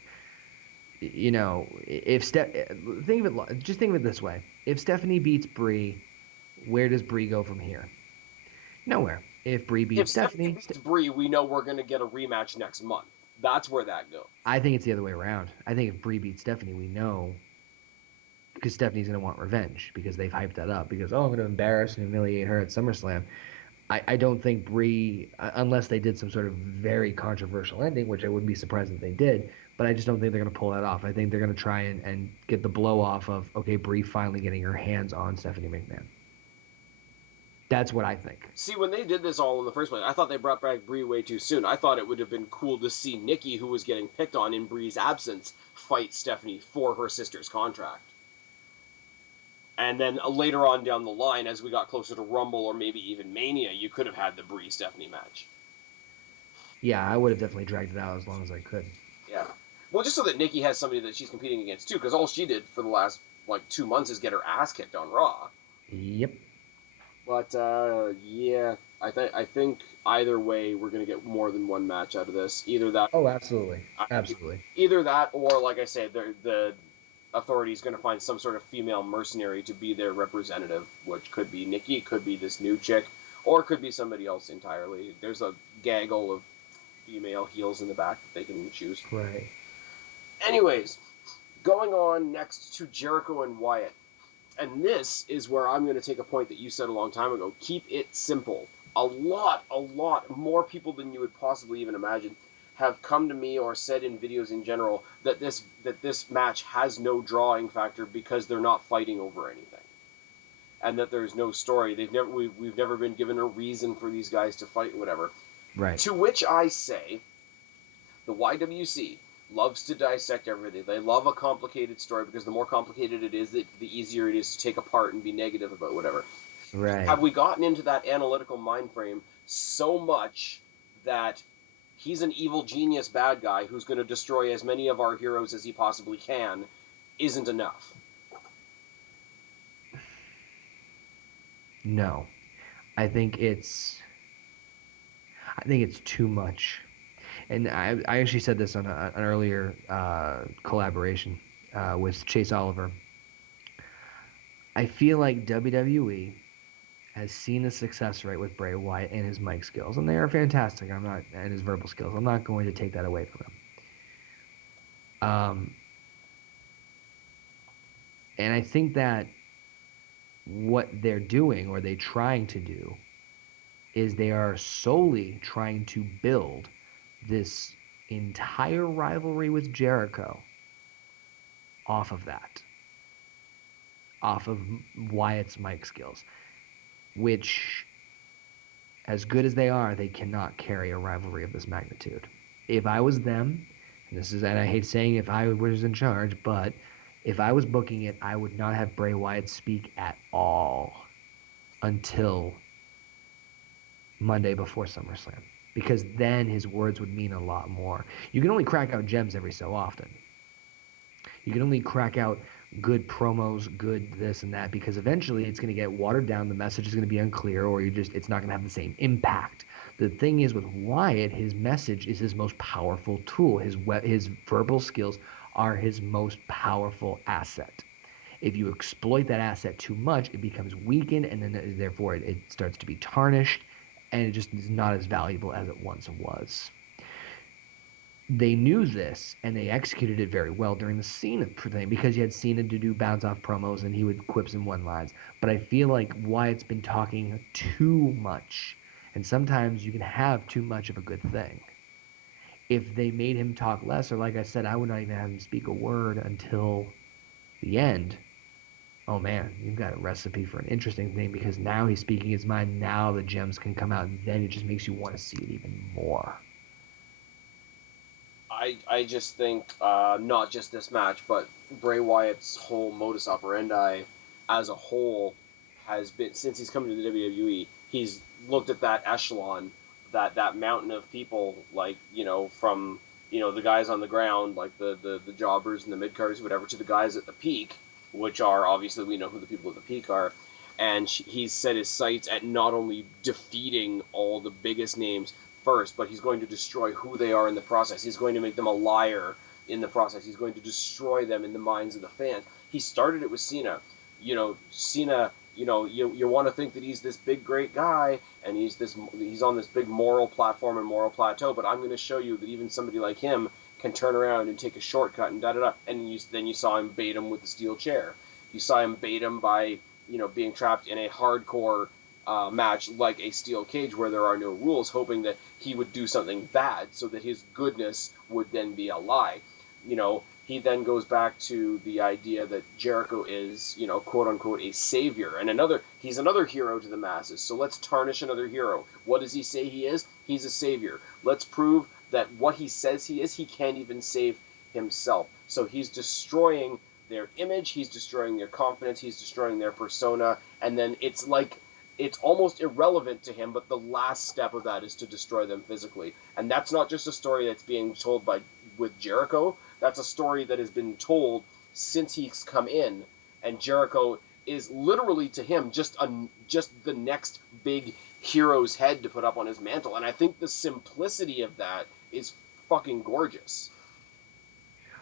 just think of it this way. If Stephanie beats Brie, where does Brie go from here? Nowhere. If Brie beats Stephanie beats Brie, we know we're going to get a rematch next month. That's where that goes. I think it's the other way around. I think if Brie beats Stephanie, we know because Stephanie's going to want revenge because they've hyped that up because, oh, I'm going to embarrass and humiliate her at SummerSlam. I don't think Brie, unless they did some sort of very controversial ending, which I wouldn't be surprised if they did, but I just don't think they're going to pull that off. I think they're going to try and get the blow off of, okay, Brie finally getting her hands on Stephanie McMahon. That's what I think. See, when they did this all in the first place, I thought they brought back Brie way too soon. I thought it would have been cool to see Nikki, who was getting picked on in Brie's absence, fight Stephanie for her sister's contract. And then later on down the line, as we got closer to Rumble or maybe even Mania, you could have had the Brie-Stephanie match. Yeah, I would have definitely dragged it out as long as I could. Yeah. Well, just so that Nikki has somebody that she's competing against, too, because all she did for the last, 2 months is get her ass kicked on Raw. Yep. But, yeah, I think either way we're going to get more than one match out of this. Either that... Oh, absolutely. Absolutely. Either that or, like I said, the Authority is going to find some sort of female mercenary to be their representative, which could be Nikki, could be this new chick, or could be somebody else entirely. There's a gaggle of female heels in the back that they can choose. Right. Anyways, going on next to Jericho and Wyatt. And this is where I'm going to take a point that you said a long time ago. Keep it simple. A lot more people than you would possibly even imagine have come to me or said in videos in general that this match has no drawing factor because they're not fighting over anything. And that there's no story. We've never been given a reason for these guys to fight, whatever. Right. To which I say, the YWC loves to dissect everything. They love a complicated story because the more complicated it is, the easier it is to take apart and be negative about whatever. Right. Have we gotten into that analytical mind frame so much that he's an evil genius bad guy who's going to destroy as many of our heroes as he possibly can isn't enough? No. I think it's too much. And I actually said this on an earlier collaboration with Chase Oliver. I feel like WWE has seen the success rate with Bray Wyatt and his mic skills, and they are fantastic. And his verbal skills. I'm not going to take that away from him. And I think that what they're doing, or they're trying to do, is they are solely trying to build this entire rivalry with Jericho off of that. Off of Wyatt's mic skills. Which, as good as they are, they cannot carry a rivalry of this magnitude. If I was them, and I hate saying if I was in charge, but if I was booking it, I would not have Bray Wyatt speak at all until Monday before SummerSlam. Because then his words would mean a lot more. You can only crack out gems every so often. You can only crack out good promos, good this and that, because eventually it's going to get watered down, the message is going to be unclear, or it's not going to have the same impact. The thing is with Wyatt, his message is his most powerful tool. His verbal skills are his most powerful asset. If you exploit that asset too much, it becomes weakened, and then therefore it starts to be tarnished, and it just is not as valuable as it once was. They knew this, and they executed it very well during the Cena thing, because you had Cena to do bounce-off promos, and he would quips and one-lines. But I feel like Wyatt's been talking too much, and sometimes you can have too much of a good thing. If they made him talk less, or like I said, I would not even have him speak a word until the end, oh man, you've got a recipe for an interesting thing, because now he's speaking his mind, now the gems can come out, and then it just makes you want to see it even more. I just think, not just this match, but Bray Wyatt's whole modus operandi as a whole has been, since he's come to the WWE, he's looked at that echelon, that mountain of people, like, from, the guys on the ground, like the jobbers and the mid-carders, whatever, to the guys at the peak, which are, obviously, we know who the people at the peak are, and he's set his sights at not only defeating all the biggest names first, but he's going to destroy who they are in the process. He's going to make them a liar in the process. He's going to destroy them in the minds of the fans. He started it with Cena. Cena, you want to think that he's this big, great guy, and he's on this big moral platform and moral plateau, but I'm going to show you that even somebody like him can turn around and take a shortcut and da-da-da. And then you saw him bait him with the steel chair. You saw him bait him by, being trapped in a hardcore match like a steel cage where there are no rules, hoping that he would do something bad so that his goodness would then be a lie. He then goes back to the idea that Jericho is, quote unquote, a savior, and he's another hero to the masses. So let's tarnish another hero. What does he say he is? He's a savior. Let's prove that what he says he is, he can't even save himself. So he's destroying their image, he's destroying their confidence, he's destroying their persona, and then it's almost irrelevant to him, but the last step of that is to destroy them physically. And that's not just a story that's being told with Jericho. That's a story that has been told since he's come in, and Jericho is literally to him just the next big hero's head to put up on his mantle. And I think the simplicity of that is fucking gorgeous.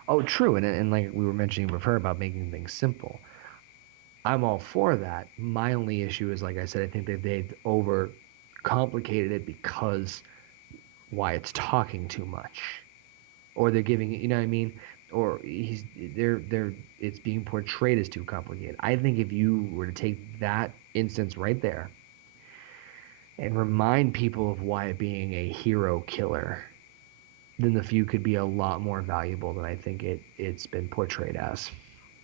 Oh, true. And like we were mentioning with her about making things simple, I'm all for that. My only issue is, like I said, I think that they've over complicated it because Wyatt's talking too much, or they're giving, you know what I mean, or it's being portrayed as too complicated. I think if you were to take that instance right there and remind people of Wyatt being a hero killer, then the feud could be a lot more valuable than I think it's been portrayed as.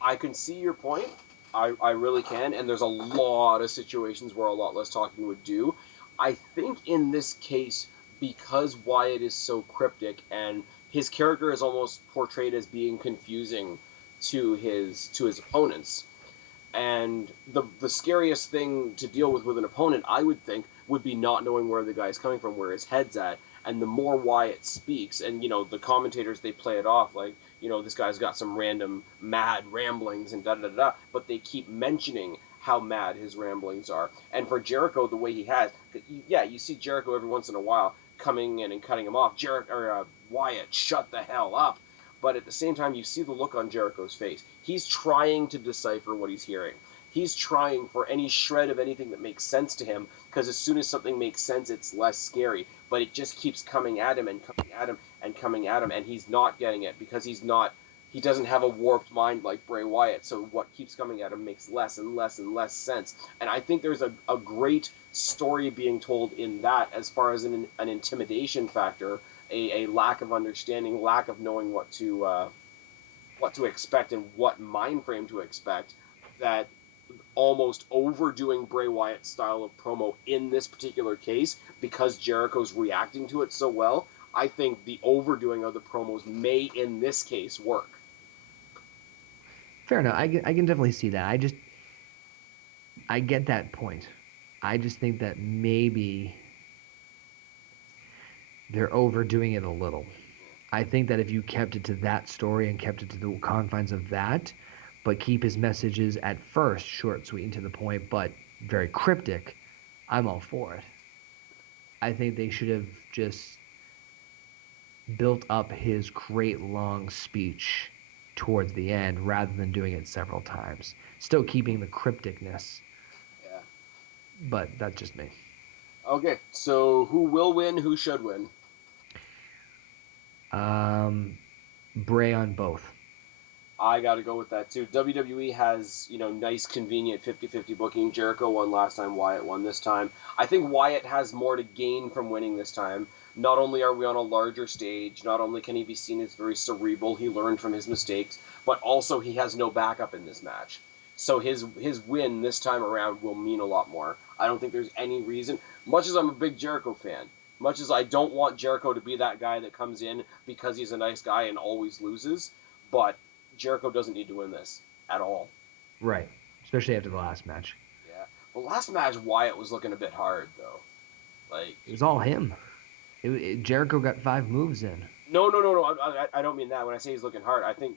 I can see your point. I really can, and there's a lot of situations where a lot less talking would do. I think in this case, because Wyatt is so cryptic and his character is almost portrayed as being confusing to his opponents, and the scariest thing to deal with an opponent, I would think, would be not knowing where the guy's coming from, where his head's at. And the more Wyatt speaks, and the commentators, they play it off like, this guy's got some random mad ramblings and da-da-da-da, but they keep mentioning how mad his ramblings are. And for Jericho, the way he has, you see Jericho every once in a while coming in and cutting him off. Wyatt, shut the hell up. But at the same time, you see the look on Jericho's face. He's trying to decipher what he's hearing. He's trying for any shred of anything that makes sense to him, because as soon as something makes sense, it's less scary. But it just keeps coming at him and coming at him and coming at him, and he's not getting it because he doesn't have a warped mind like Bray Wyatt. So what keeps coming at him makes less and less and less sense. And I think there's a great story being told in that, as far as an intimidation factor, a lack of understanding, lack of knowing what to expect and what mind frame to expect, that almost overdoing Bray Wyatt's style of promo in this particular case, because Jericho's reacting to it so well. I think the overdoing of the promos may, in this case, work. Fair enough. I can definitely see that. I get that point. I just think that maybe they're overdoing it a little. I think that if you kept it to that story and kept it to the confines of that, but keep his messages at first short, sweet, and to the point, but very cryptic, I'm all for it. I think they should have just built up his great long speech towards the end rather than doing it several times. Still keeping the crypticness. Yeah. But that's just me. Okay, so who will win? Who should win? Bray on both. I got to go with that too. WWE has, nice, convenient 50-50 booking. Jericho won last time, Wyatt won this time. I think Wyatt has more to gain from winning this time. Not only are we on a larger stage, not only can he be seen as very cerebral, he learned from his mistakes, but also he has no backup in this match. So his win this time around will mean a lot more. I don't think there's any reason, much as I'm a big Jericho fan, much as I don't want Jericho to be that guy that comes in because he's a nice guy and always loses, but Jericho doesn't need to win this at all. Right. Especially after the last match. Yeah. The last match, Wyatt was looking a bit hard, though. It was all him. Jericho got 5 moves in. No. I don't mean that. When I say he's looking hard, I think,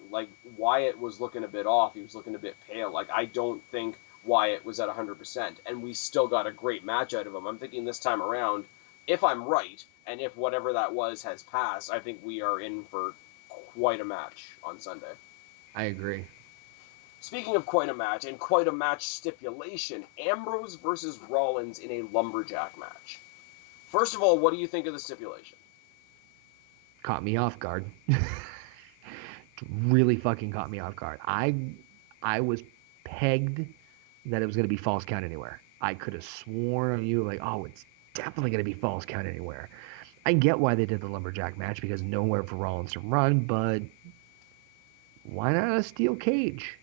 Wyatt was looking a bit off. He was looking a bit pale. I don't think Wyatt was at 100%. And we still got a great match out of him. I'm thinking this time around, if I'm right, and if whatever that was has passed, I think we are in for quite a match on Sunday. I agree. Speaking of quite a match, and quite a match stipulation, Ambrose versus Rollins in a lumberjack match. First of all, what do you think of the stipulation? Caught me off guard. Really fucking caught me off guard. I was pegged that it was going to be Falls Count Anywhere. I could have sworn on you, like, oh, it's definitely going to be Falls Count Anywhere. I get why they did the lumberjack match because nowhere for Rollins to run, but why not a steel cage?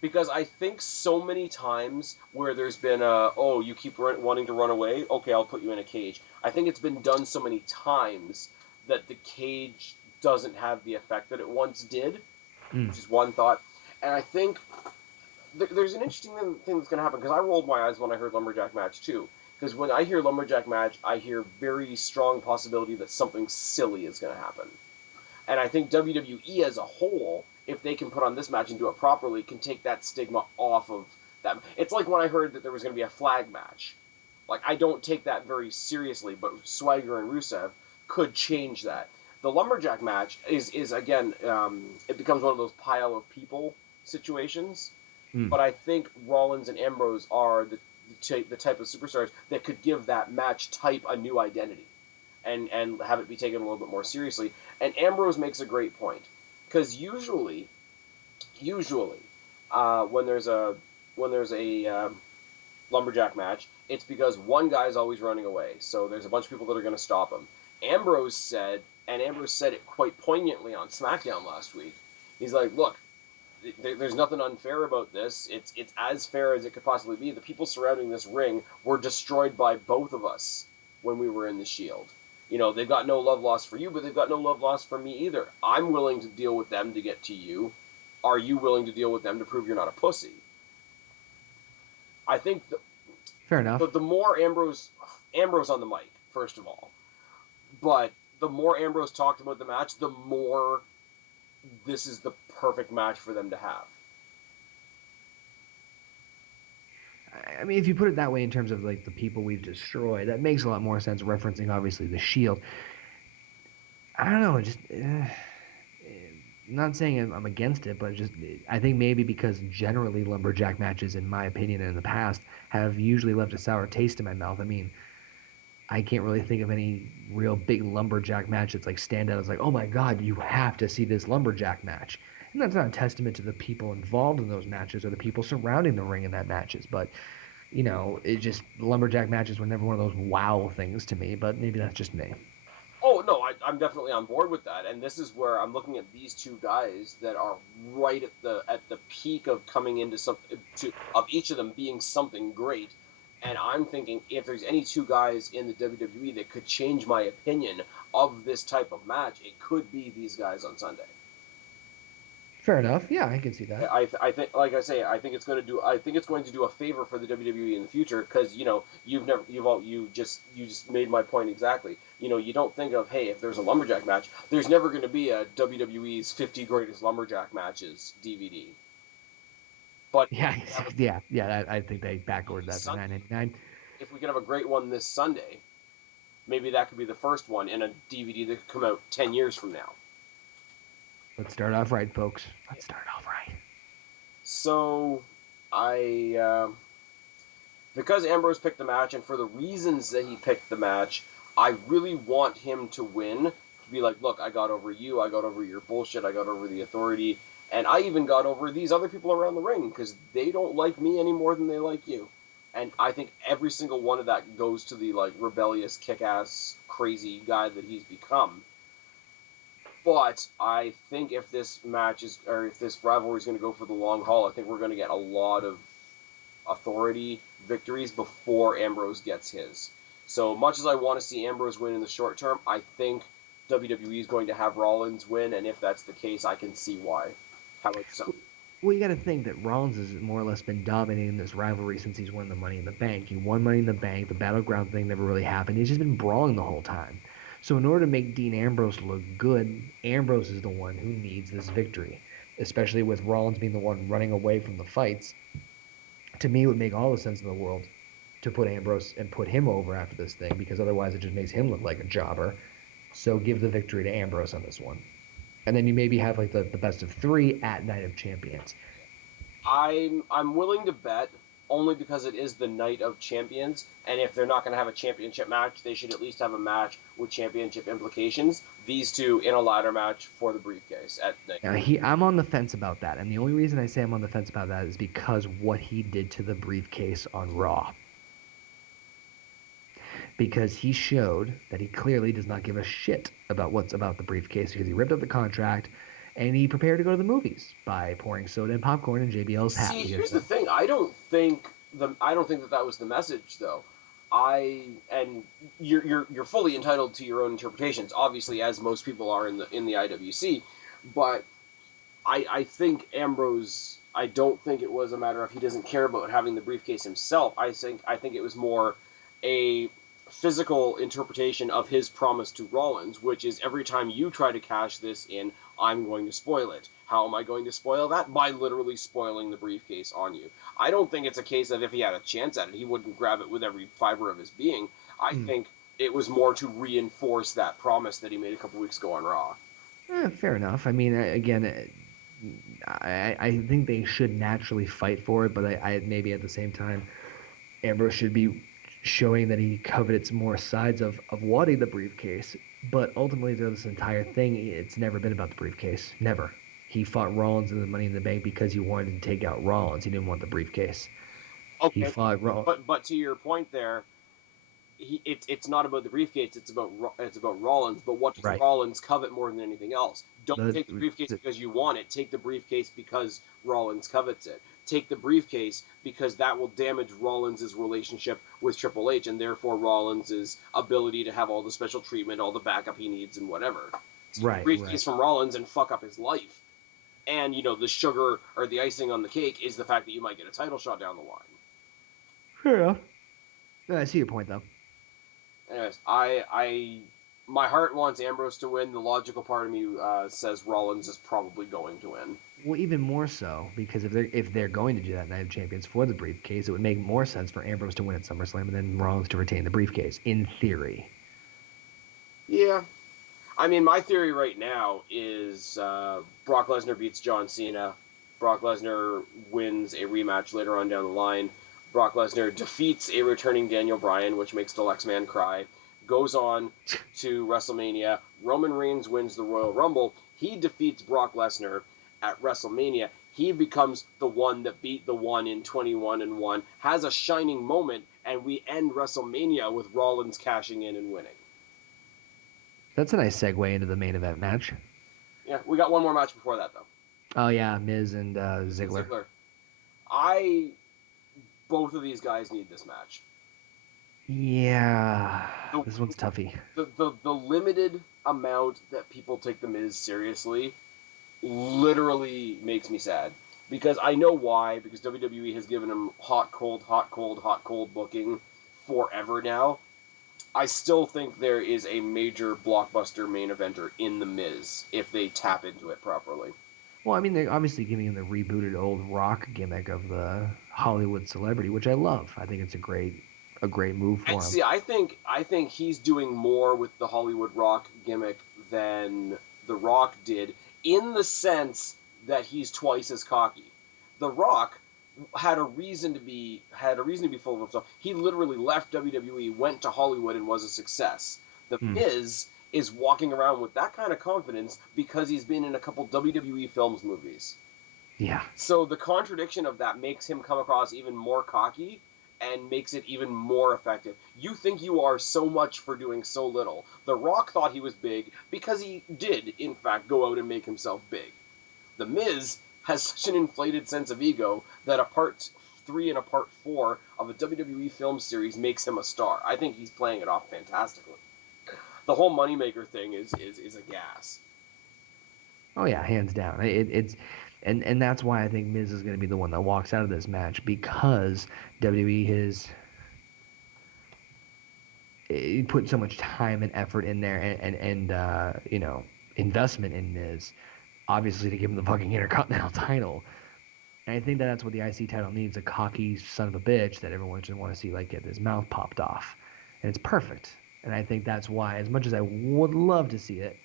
Because I think so many times where there's been oh, you keep wanting to run away, okay, I'll put you in a cage. I think it's been done so many times that the cage doesn't have the effect that it once did, which is one thought. And I think there's an interesting thing that's going to happen, because I rolled my eyes when I heard lumberjack match too. Because when I hear lumberjack match, I hear very strong possibility that something silly is going to happen. And I think WWE as a whole, if they can put on this match and do it properly, can take that stigma off of that. It's like when I heard that there was going to be a flag match. Like, I don't take that very seriously, but Swagger and Rusev could change that. The lumberjack match is again, it becomes one of those pile of people situations. But I think Rollins and Ambrose are the type of superstars that could give that match type a new identity and have it be taken a little bit more seriously. And Ambrose makes a great point, because usually when there's a lumberjack match, it's because one guy's always running away, so there's a bunch of people that are going to stop him. Ambrose said it quite poignantly on SmackDown last week. He's like, look, there's nothing unfair about this. It's as fair as it could possibly be. The people surrounding this ring were destroyed by both of us when we were in the Shield. You know, they've got no love lost for you, but they've got no love lost for me either. I'm willing to deal with them to get to you. Are you willing to deal with them to prove you're not a pussy? I think fair enough. But the more Ambrose on the mic, first of all, but the more Ambrose talked about the match, the more this is the perfect match for them to have. I mean, if you put it that way in terms of like the people we've destroyed, that makes a lot more sense, referencing obviously the Shield. I don't know, just not saying I'm against it, but just I think maybe because generally lumberjack matches, in my opinion, in the past have usually left a sour taste in my mouth. I mean, I can't really think of any real big lumberjack match that's like stand out as like, oh my god, you have to see this lumberjack match. And that's not a testament to the people involved in those matches or the people surrounding the ring in that matches, but you know, it just lumberjack matches were never one of those wow things to me. But maybe that's just me. Oh no, I'm definitely on board with that, and this is where I'm looking at these two guys that are right at the peak of coming into something, of each of them being something great. And I'm thinking, if there's any two guys in the WWE that could change my opinion of this type of match, it could be these guys on Sunday. Fair enough. Yeah, I can see that. I think, like I say, I think it's going to do a favor for the WWE in the future, because you know you just made my point exactly. You know, you don't think of, hey, if there's a lumberjack match, there's never going to be a WWE's 50 greatest lumberjack matches DVD. But yeah, I think they backordered that for $9.99. If we could have a great one this Sunday, maybe that could be the first one in a DVD that could come out 10 years from now. Let's start off right, folks. Let's start off right. So, because Ambrose picked the match, and for the reasons that he picked the match, I really want him to win. To be like, look, I got over you, I got over your bullshit, I got over the authority, and I even got over these other people around the ring, because they don't like me any more than they like you. And I think every single one of that goes to the, like, rebellious, kick-ass, crazy guy that he's become. But I think if this match if this rivalry is going to go for the long haul, I think we're going to get a lot of authority victories before Ambrose gets his. So much as I want to see Ambrose win in the short term, I think WWE is going to have Rollins win, and if that's the case, I can see why. How about some? Well, you got to think that Rollins has more or less been dominating this rivalry since he's won the Money in the Bank. He won Money in the Bank. The Battleground thing never really happened. He's just been brawling the whole time. So in order to make Dean Ambrose look good, Ambrose is the one who needs this victory, especially with Rollins being the one running away from the fights. To me, it would make all the sense in the world to put Ambrose and put him over after this thing, because otherwise it just makes him look like a jobber. So give the victory to Ambrose on this one. And then you maybe have like the best of three at Night of Champions. I'm willing to bet only because it is the Night of Champions, and if they're not going to have a championship match, they should at least have a match with championship implications. These two in a ladder match for the briefcase at night. I'm on the fence about that, and the only reason I say I'm on the fence about that is because what he did to the briefcase on Raw. Because he showed that he clearly does not give a shit about what's about the briefcase, because he ripped up the contract and he prepared to go to the movies by pouring soda and popcorn in JBL's hat. See, here's the thing. I don't think that was the message, though. You're fully entitled to your own interpretations, obviously, as most people are in the IWC. But I think Ambrose. I don't think it was a matter of he doesn't care about having the briefcase himself. I think it was more a physical interpretation of his promise to Rollins, which is every time you try to cash this in, I'm going to spoil it. How am I going to spoil that? By literally spoiling the briefcase on you. I don't think it's a case that if he had a chance at it, he wouldn't grab it with every fiber of his being. I think it was more to reinforce that promise that he made a couple weeks ago on Raw. Fair enough. I mean, again, I think they should naturally fight for it, but I maybe at the same time, Ambrose should be showing that he covets more sides of wanting the briefcase. But ultimately, through this entire thing, it's never been about the briefcase. Never. He fought Rollins in the Money in the Bank because he wanted to take out Rollins. He didn't want the briefcase. Okay, he fought Rollins. But to your point there, it's not about the briefcase. It's about Rollins. But what does Rollins covet more than anything else? Don't take the briefcase because you want it. Take the briefcase because Rollins covets it. Take the briefcase because that will damage Rollins' relationship with Triple H and therefore Rollins' ability to have all the special treatment, all the backup he needs, and whatever. Take the briefcase from Rollins and fuck up his life. And, the sugar or the icing on the cake is the fact that you might get a title shot down the line. Fair enough. I see your point, though. Anyways, my heart wants Ambrose to win. The logical part of me says Rollins is probably going to win. Well, even more so, because if they're going to do that Night of Champions for the briefcase, it would make more sense for Ambrose to win at SummerSlam and then Rollins to retain the briefcase, in theory. Yeah. I mean, my theory right now is Brock Lesnar beats John Cena. Brock Lesnar wins a rematch later on down the line. Brock Lesnar defeats a returning Daniel Bryan, which makes the Lex Man cry. Goes on to WrestleMania. Roman Reigns wins the Royal Rumble. He defeats Brock Lesnar at WrestleMania. He becomes the one that beat the one in 21-1, has a shining moment, and we end WrestleMania with Rollins cashing in and winning. That's a nice segue into the main event match. Yeah, we got one more match before that, though. Oh, yeah, Miz and Ziggler. Both of these guys need this match. Yeah, this one's toughy. The limited amount that people take the Miz seriously literally makes me sad. Because I know why, because WWE has given him hot, cold booking forever now. I still think there is a major blockbuster main eventer in The Miz if they tap into it properly. Well, I mean, they're obviously giving him the rebooted old Rock gimmick of the Hollywood celebrity, which I love. I think it's a great move for him. See, I think he's doing more with the Hollywood Rock gimmick than The Rock did, in the sense that he's twice as cocky. The Rock had a reason to be full of himself. He literally left WWE, went to Hollywood, and was a success. The Miz is walking around with that kind of confidence because he's been in a couple WWE Films movies. Yeah. So the contradiction of that makes him come across even more cocky and makes it even more effective. You think you are so much for doing so little. The Rock thought he was big because he did, in fact, go out and make himself big. The Miz has such an inflated sense of ego that a part 3 and a part 4 of a WWE film series makes him a star. I think he's playing it off fantastically. The whole moneymaker thing is a gas. Oh yeah, hands down. And that's why I think Miz is going to be the one that walks out of this match, because WWE has put so much time and effort in there and investment in Miz, obviously to give him the fucking Intercontinental title. And I think that's what the IC title needs, a cocky son of a bitch that everyone just want to see get his mouth popped off. And it's perfect. And I think that's why, as much as I would love to see it,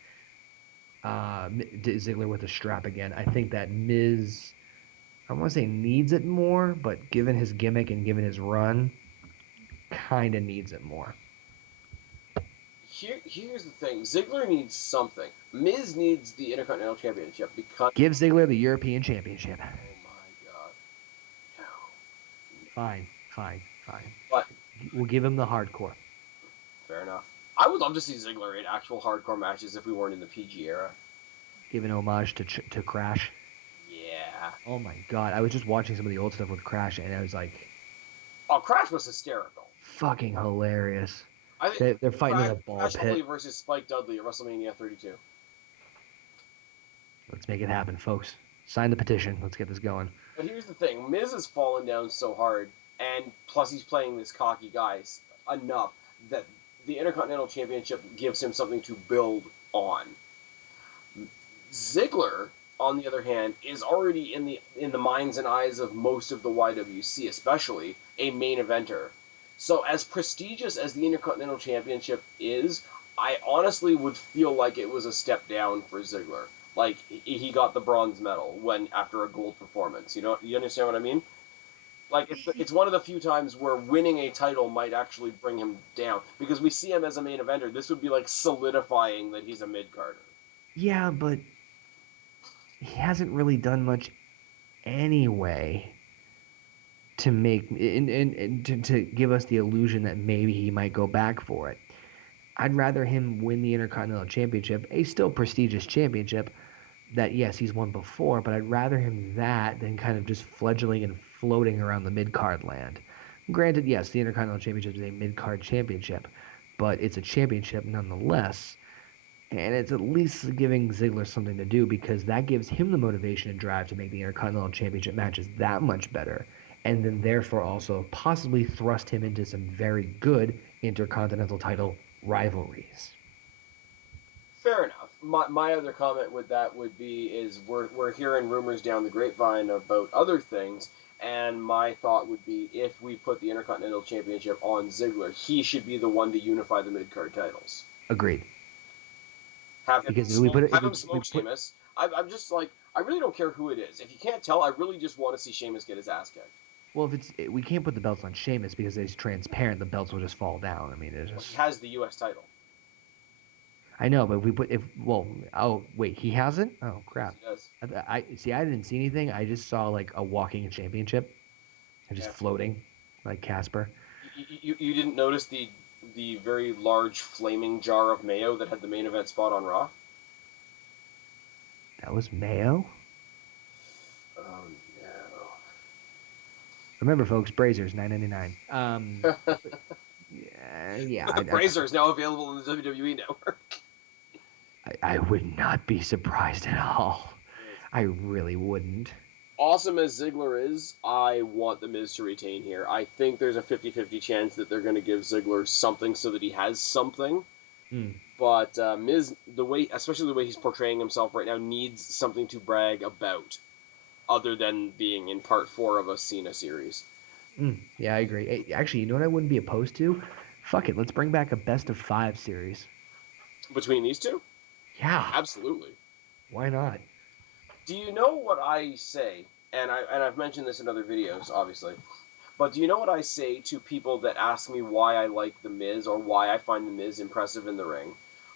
Ziggler with a strap again, I think that Miz I want to say needs it more, but given his gimmick and given his run, kind of needs it more. Here's the thing. Ziggler needs something. Miz needs the Intercontinental Championship because... Give Ziggler the European Championship. Oh my god. No. Fine. But... We'll give him the hardcore. Fair enough. I would love to see Ziggler in actual hardcore matches if we weren't in the PG era. Give an homage to Crash. Yeah. Oh my god. I was just watching some of the old stuff with Crash, and I was like... Oh, Crash was hysterical. Fucking hilarious. I think they're fighting in a ball Crash pit. versus Spike Dudley at WrestleMania 32. Let's make it happen, folks. Sign the petition. Let's get this going. But here's the thing. Miz has fallen down so hard, and plus he's playing this cocky guy enough that the Intercontinental Championship gives him something to build on. Ziggler, on the other hand, is already in the minds and eyes of most of the YWC, especially a main eventer. So as prestigious as the Intercontinental Championship is, I honestly would feel like it was a step down for Ziggler. Like, he got the bronze medal after a gold performance. You understand what I mean? Like, it's one of the few times where winning a title might actually bring him down. Because we see him as a main eventer. This would be like solidifying that he's a mid-carder. Yeah, but he hasn't really done much anyway to make and to give us the illusion that maybe he might go back for it. I'd rather him win the Intercontinental Championship, a still prestigious championship that, yes, he's won before, but I'd rather him that than kind of just fledgling and floating around the mid-card land. Granted, yes, the Intercontinental Championship is a mid-card championship, but it's a championship nonetheless, and it's at least giving Ziggler something to do because that gives him the motivation and drive to make the Intercontinental Championship matches that much better, and then therefore also possibly thrust him into some very good Intercontinental title rivalries. Fair enough. My other comment with that would be is we're hearing rumors down the grapevine about other things, and my thought would be if we put the Intercontinental Championship on Ziggler, he should be the one to unify the mid-card titles. Agreed. Have him smoke Sheamus. I'm just like, I really don't care who it is. If you can't tell, I really just want to see Sheamus get his ass kicked. Well, we can't put the belts on Sheamus because it's transparent. The belts will just fall down. I mean, it's just... He has the U.S. title. I know, but wait, he hasn't? Oh crap! Yes, he does. I didn't see anything. I just saw like a walking championship, just floating, like Casper. You didn't notice the very large flaming jar of mayo that had the main event spot on Raw? That was mayo? Oh no! Remember, folks, Brazzers, $9.99. Yeah. The Brazier is now available on the WWE Network. I would not be surprised at all. I really wouldn't. Awesome as Ziggler is, I want The Miz to retain here. I think there's a 50-50 chance that they're going to give Ziggler something so that he has something. But Miz, especially the way he's portraying himself right now, needs something to brag about other than being in part 4 of a Cena series. Yeah, I agree. Actually, you know what I wouldn't be opposed to? Fuck it, let's bring back a best of 5 series. Between these two? Yeah. Absolutely. Why not? Do you know what I say? And I've mentioned this in other videos, obviously. But do you know what I say to people that ask me why I like The Miz or why I find The Miz impressive in the ring?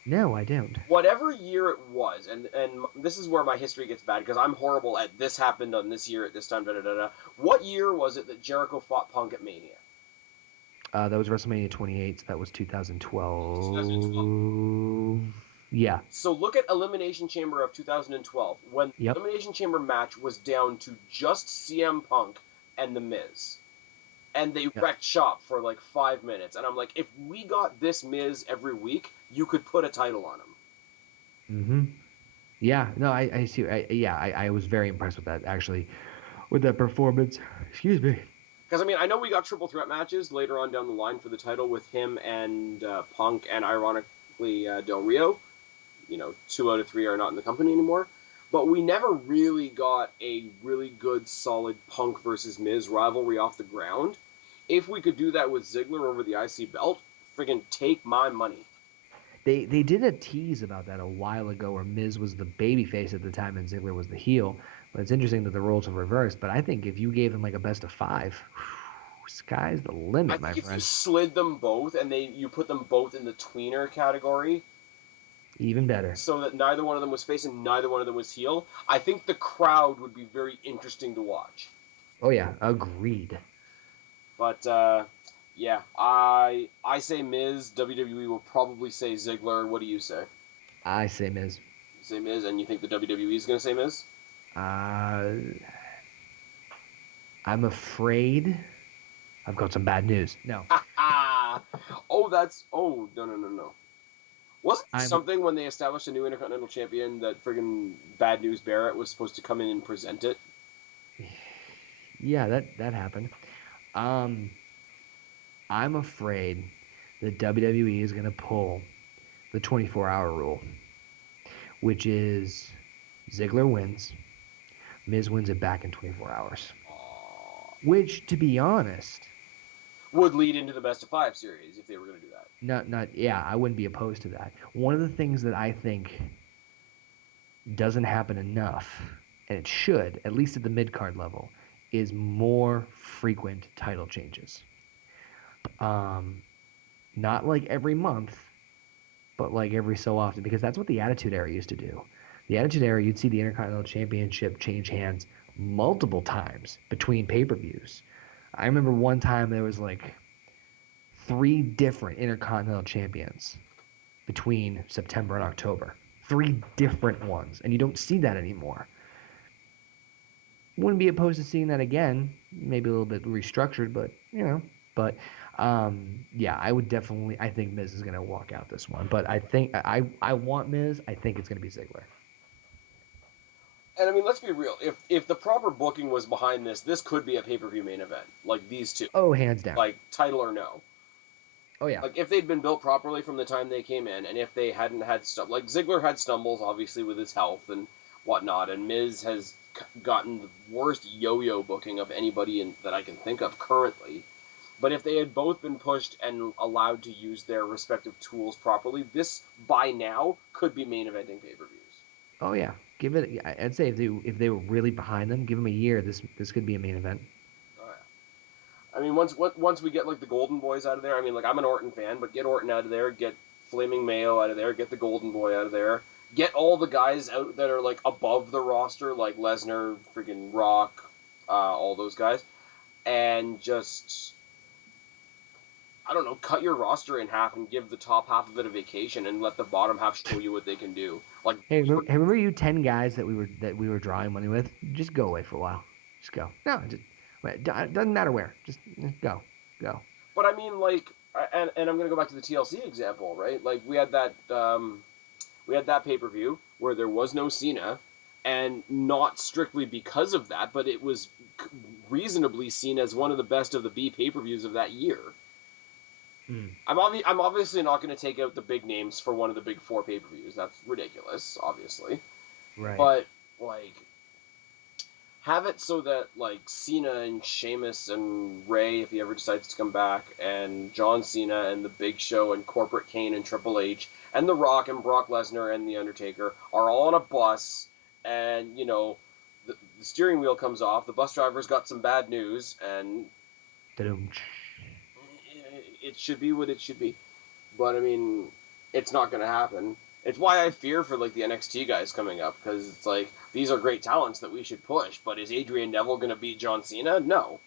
No, I don't. Whatever year it was, and this is where my history gets bad because I'm horrible at this happened on this year at this time, da-da-da-da. What year was it that Jericho fought Punk at Mania? That was WrestleMania 28, so that was 2012. 2012. Yeah. So look at Elimination Chamber of 2012, when the Elimination Chamber match was down to just CM Punk and The Miz. And they wrecked shop for like 5 minutes. And I'm like, if we got this Miz every week, you could put a title on him. Yeah, no, I see. I was very impressed with that, actually, with that performance. Excuse me. Because, I mean, I know we got triple threat matches later on down the line for the title with him and Punk and, ironically, Del Rio. 2 out of 3 are not in the company anymore. But we never really got a really good, solid Punk versus Miz rivalry off the ground. If we could do that with Ziggler over the IC belt, friggin' take my money. They did a tease about that a while ago where Miz was the babyface at the time and Ziggler was the heel. But it's interesting that the roles are reversed. But I think if you gave them like a best of 5, sky's the I limit, my think if you friend. slid them both and you put them both in the tweener category, Even better. so that neither one of them was face and neither one of them was heel, I think the crowd would be very interesting to watch. Oh yeah, agreed. But yeah, I say Miz. WWE will probably say Ziggler. What do you say? I say Miz. You say Miz, and you think the WWE is going to say Miz? Uh, I'm afraid I've got some bad news. No, Oh, no. Wasn't it I'm. something when they established a new Intercontinental Champion that friggin' Bad News Barrett was supposed to come in and present it? Yeah, that happened. Um, I'm afraid that WWE is gonna pull the 24-hour rule, which is Ziggler wins, Miz wins it back in 24 hours. Which, to be honest, Would lead into the best of 5 series if they were going to do that. yeah, I wouldn't be opposed to that. One of the things that I think doesn't happen enough, and it should, at least at the mid-card level, is more frequent title changes. Not like every month, but like every so often, because that's what the Attitude Era used to do. The Attitude Era, you'd see the Intercontinental Championship change hands multiple times between pay-per-views. I remember one time there was like 3 different Intercontinental Champions between September and October. 3 different ones, and you don't see that anymore. Wouldn't be opposed to seeing that again, maybe a little bit restructured, but But yeah, I would definitely. I think Miz is gonna walk out this one, but I think I want Miz. I think it's gonna be Ziggler. And I mean, let's be real. If the proper booking was behind this, this could be a pay-per-view main event. Like these two. Oh, hands down. Like, title or no. Oh yeah. Like, if they'd been built properly from the time they came in, and if they hadn't had stuff. Like, Ziggler had stumbles, obviously, with his health and whatnot, and Miz has gotten the worst yo-yo booking of anybody that I can think of currently. But if they had both been pushed and allowed to use their respective tools properly, this, by now, could be main eventing pay-per-views. Oh yeah. Give it. I'd say if they were really behind them, give them a year. This could be a main event. Oh, yeah. I mean, once we get, like, the Golden Boys out of there, I mean, like, I'm an Orton fan, but get Orton out of there, get Flaming Mayo out of there, get the Golden Boy out of there, get all the guys out that are, like, above the roster, like Lesnar, freaking Rock, all those guys, and just, I don't know, cut your roster in half and give the top half of it a vacation and let the bottom half show you what they can do. Like, Hey, remember you 10 guys that we were drawing money with? Just go away for a while. Just go. No, just it doesn't matter where. Just go. but I mean, like, and I'm gonna go back to the TLC example, right? Like, we had that pay-per-view where there was no Cena, and not strictly because of that, but it was reasonably seen as one of the best of the B pay-per-views of that year. I'm obviously not going to take out the big names for one of the big 4 pay-per-views. That's ridiculous, obviously. Right. But, like, have it so that, like, Cena and Sheamus and Ray, if he ever decides to come back, and John Cena and The Big Show and Corporate Kane and Triple H and The Rock and Brock Lesnar and The Undertaker are all on a bus, and, you know, the steering wheel comes off, the bus driver's got some bad news, and it should be what it should be. But, I mean, it's not going to happen. It's why I fear for, like, the NXT guys coming up, because it's like, these are great talents that we should push, but is Adrian Neville going to beat John Cena? No.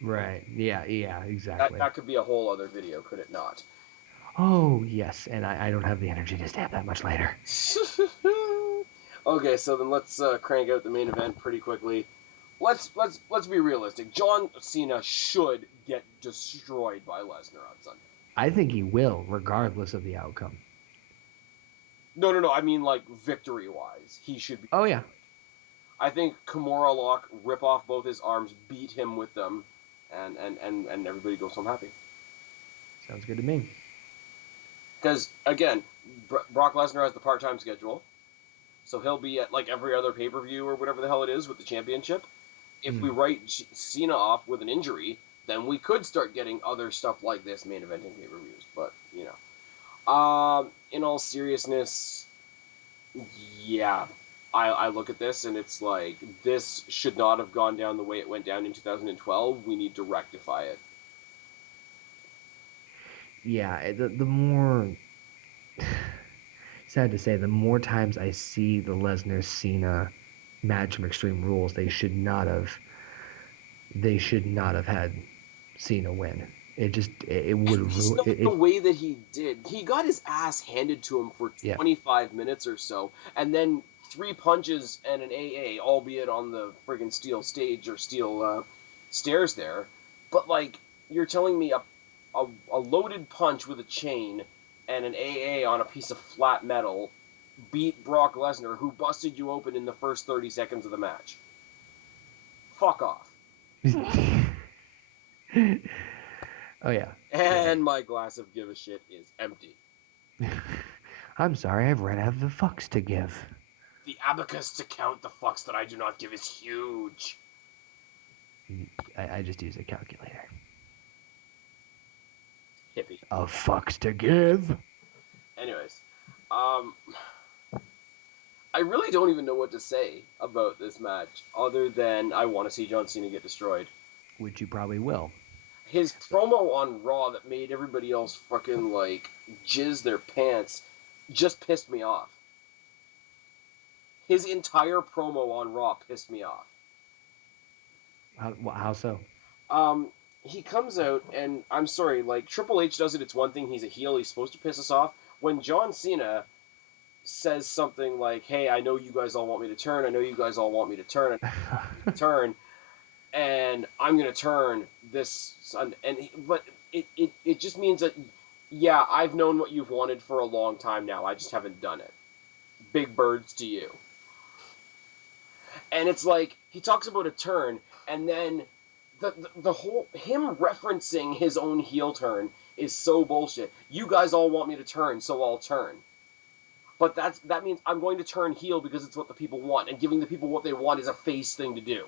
Right. Yeah, exactly. That could be a whole other video, could it not? Oh, yes, and I don't have the energy to stab that much later. Okay, so then let's crank out the main event pretty quickly. Let's be realistic. John Cena should get destroyed by Lesnar on Sunday. I think he will, regardless of the outcome. No. I mean, like, victory-wise, he should be. Oh, yeah. I think Kimura Lock, rip off both his arms, beat him with them, and everybody goes home happy. Sounds good to me. Because, again, Brock Lesnar has the part-time schedule, so he'll be at, like, every other pay-per-view or whatever the hell it is with the championship. If we write Cena off with an injury, then we could start getting other stuff like this main eventing pay-per-views. But, you know. In all seriousness, yeah. I look at this and it's like, this should not have gone down the way it went down in 2012. We need to rectify it. Yeah, the more sad to say, the more times I see the Lesnar Cena match from Extreme Rules, they should not have had Cena win. It would ruin Not the way that he did. He got his ass handed to him for Yeah. 25 minutes or so, and then 3 punches and an AA, albeit on the friggin' steel stage or steel stairs there. But like, you're telling me a loaded punch with a chain and an AA on a piece of flat metal beat Brock Lesnar, who busted you open in the first 30 seconds of the match. Fuck off. Oh yeah. And my glass of give a shit is empty. I'm sorry, I've run out of the fucks to give. The abacus to count the fucks that I do not give is huge. I just use a calculator. Hippie. Of fucks to give. Anyways, I really don't even know what to say about this match other than I want to see John Cena get destroyed. Which you probably will. His promo on Raw that made everybody else fucking like jizz their pants just pissed me off. His entire promo on Raw pissed me off. How so? He comes out, and I'm sorry, like, Triple H does it, it's one thing, he's a heel, he's supposed to piss us off. When John Cena says something like, hey, I know you guys all want me to turn, I know you guys all want me to turn, and I'm going to turn this Sunday, but it just means that, yeah, I've known what you've wanted for a long time now, I just haven't done it. Big birds to you. And it's like, he talks about a turn, and then the whole, him referencing his own heel turn is so bullshit. You guys all want me to turn, so I'll turn. But that means I'm going to turn heel because it's what the people want, and giving the people what they want is a face thing to do.